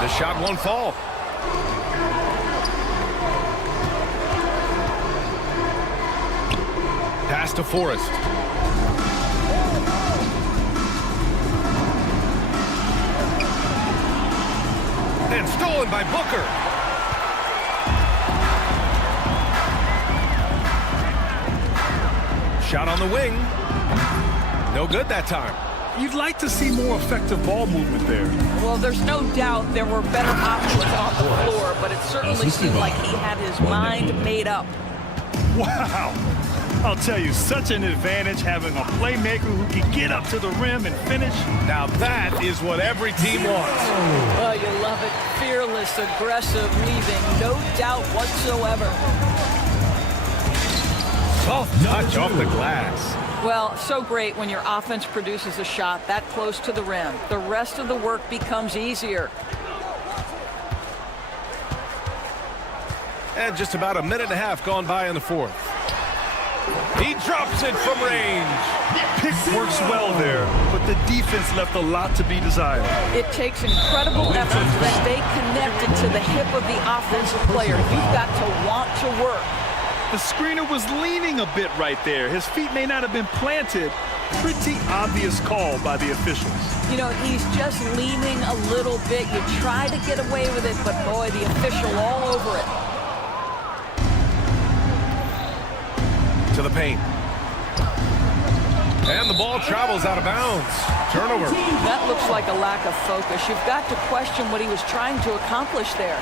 The shot won't fall. Pass to Forrest. And stolen by Booker. Shot on the wing. No good that time. You'd like to see more effective ball movement there. Well, there's no doubt there were better options on the floor, but it certainly seemed like he had his mind made up. Wow. I'll tell you, such an advantage having a playmaker who can get up to the rim and finish. Now that is what every team wants. Oh, you love it. Fearless, aggressive, leaving no doubt whatsoever. Soft touch off the glass. Well, so great when your offense produces a shot that close to the rim. The rest of the work becomes easier. And just about a minute and a half gone by in the fourth. He drops it from range. Pick works well there, but the defense left a lot to be desired. It takes incredible effort to stay connected to the hip of the offensive player. You've got to want to work. The screener was leaning a bit right there. His feet may not have been planted. Pretty obvious call by the officials. You know, he's just leaning a little bit. You try to get away with it, but boy, the official all over it. To the paint. And the ball travels out of bounds. Turnover. That looks like a lack of focus. You've got to question what he was trying to accomplish there.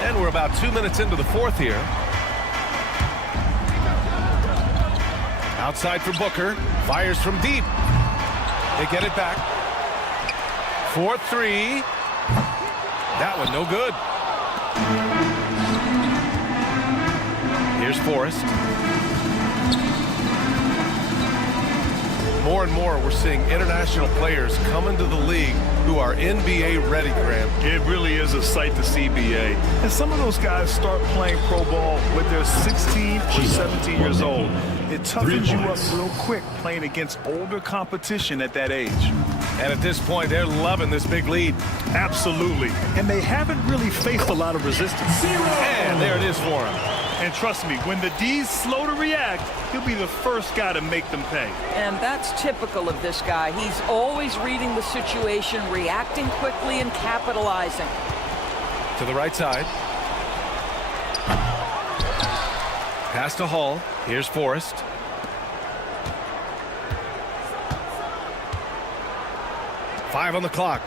And we're about 2 minutes into the fourth here. Outside for Booker. Fires from deep. They get it back. 4-3. That one no good. Here's Forrest. More and more, we're seeing international players come into the league who are NBA ready, Graham. It really is a sight to see, BA. And some of those guys start playing pro ball when they're 16 or 17 years old. It toughens you up real quick playing against older competition at that age. And at this point, they're loving this big lead. Absolutely. And they haven't really faced a lot of resistance. And there it is for him. And trust me, when the D's slow to react, he'll be the first guy to make them pay. And that's typical of this guy. He's always reading the situation, reacting quickly, and capitalizing. To the right side. Pass to Hall. Here's Forrest. Five on the clock.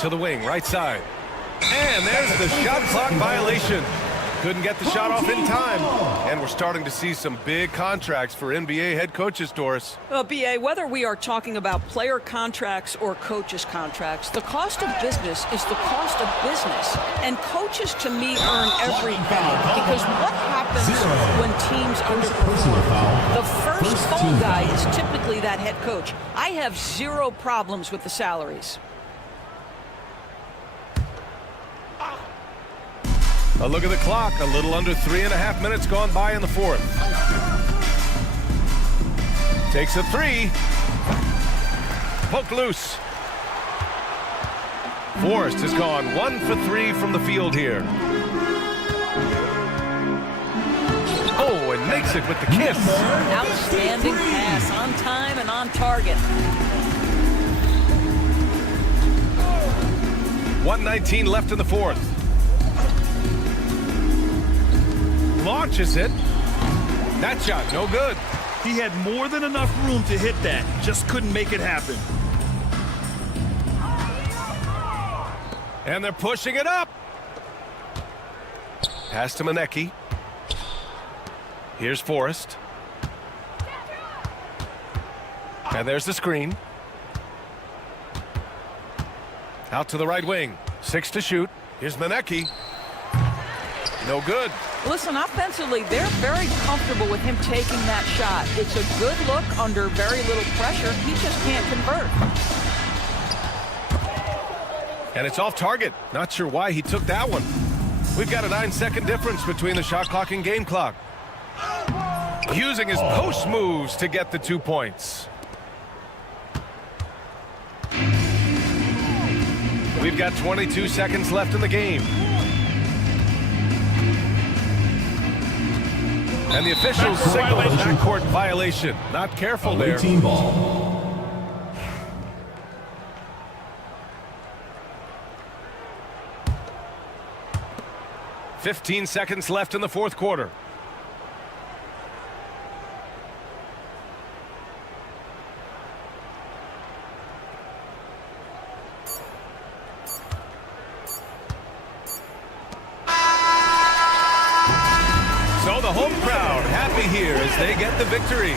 To the wing, right side. And there's the shot clock violation. Couldn't get the shot off in time. And we're starting to see some big contracts for NBA head coaches, Doris. Well, BA, whether we are talking about player contracts or coaches contracts, the cost of business is the cost of business. And coaches, to me, earn every penny. Because what happens when teams underperform? The first fall guy is typically that head coach. I have zero problems with the salaries. A look at the clock. A little under 3.5 minutes gone by in the fourth. Takes a three. Poke loose. Forrest has gone 1 for 3 from the field here. Oh, and makes it with the kiss. Outstanding pass, on time and on target. 1:19 left in the fourth. Launches it. That shot, no good. He had more than enough room to hit that. Just couldn't make it happen. And they're pushing it up. Pass to Manecki. Here's Forrest. And there's the screen. Out to the right wing. 6 to shoot. Here's Manecki. No good. Listen, offensively, they're very comfortable with him taking that shot. It's a good look under very little pressure. He just can't convert. And it's off target. Not sure why he took that one. We've got a 9-second difference between the shot clock and game clock. Using his post moves to get the 2 points. We've got 22 seconds left in the game. And the officials signal a backcourt violation. Not careful there. Team ball. 15 seconds left in the fourth quarter. So the home crowd happy here as they get the victory.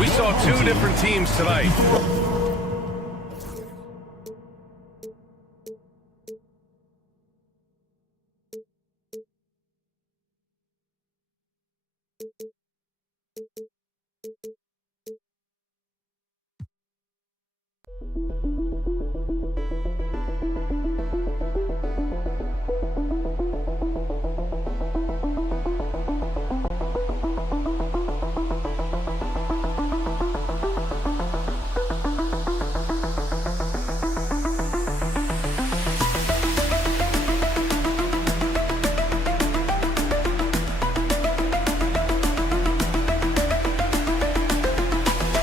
We saw two different teams tonight.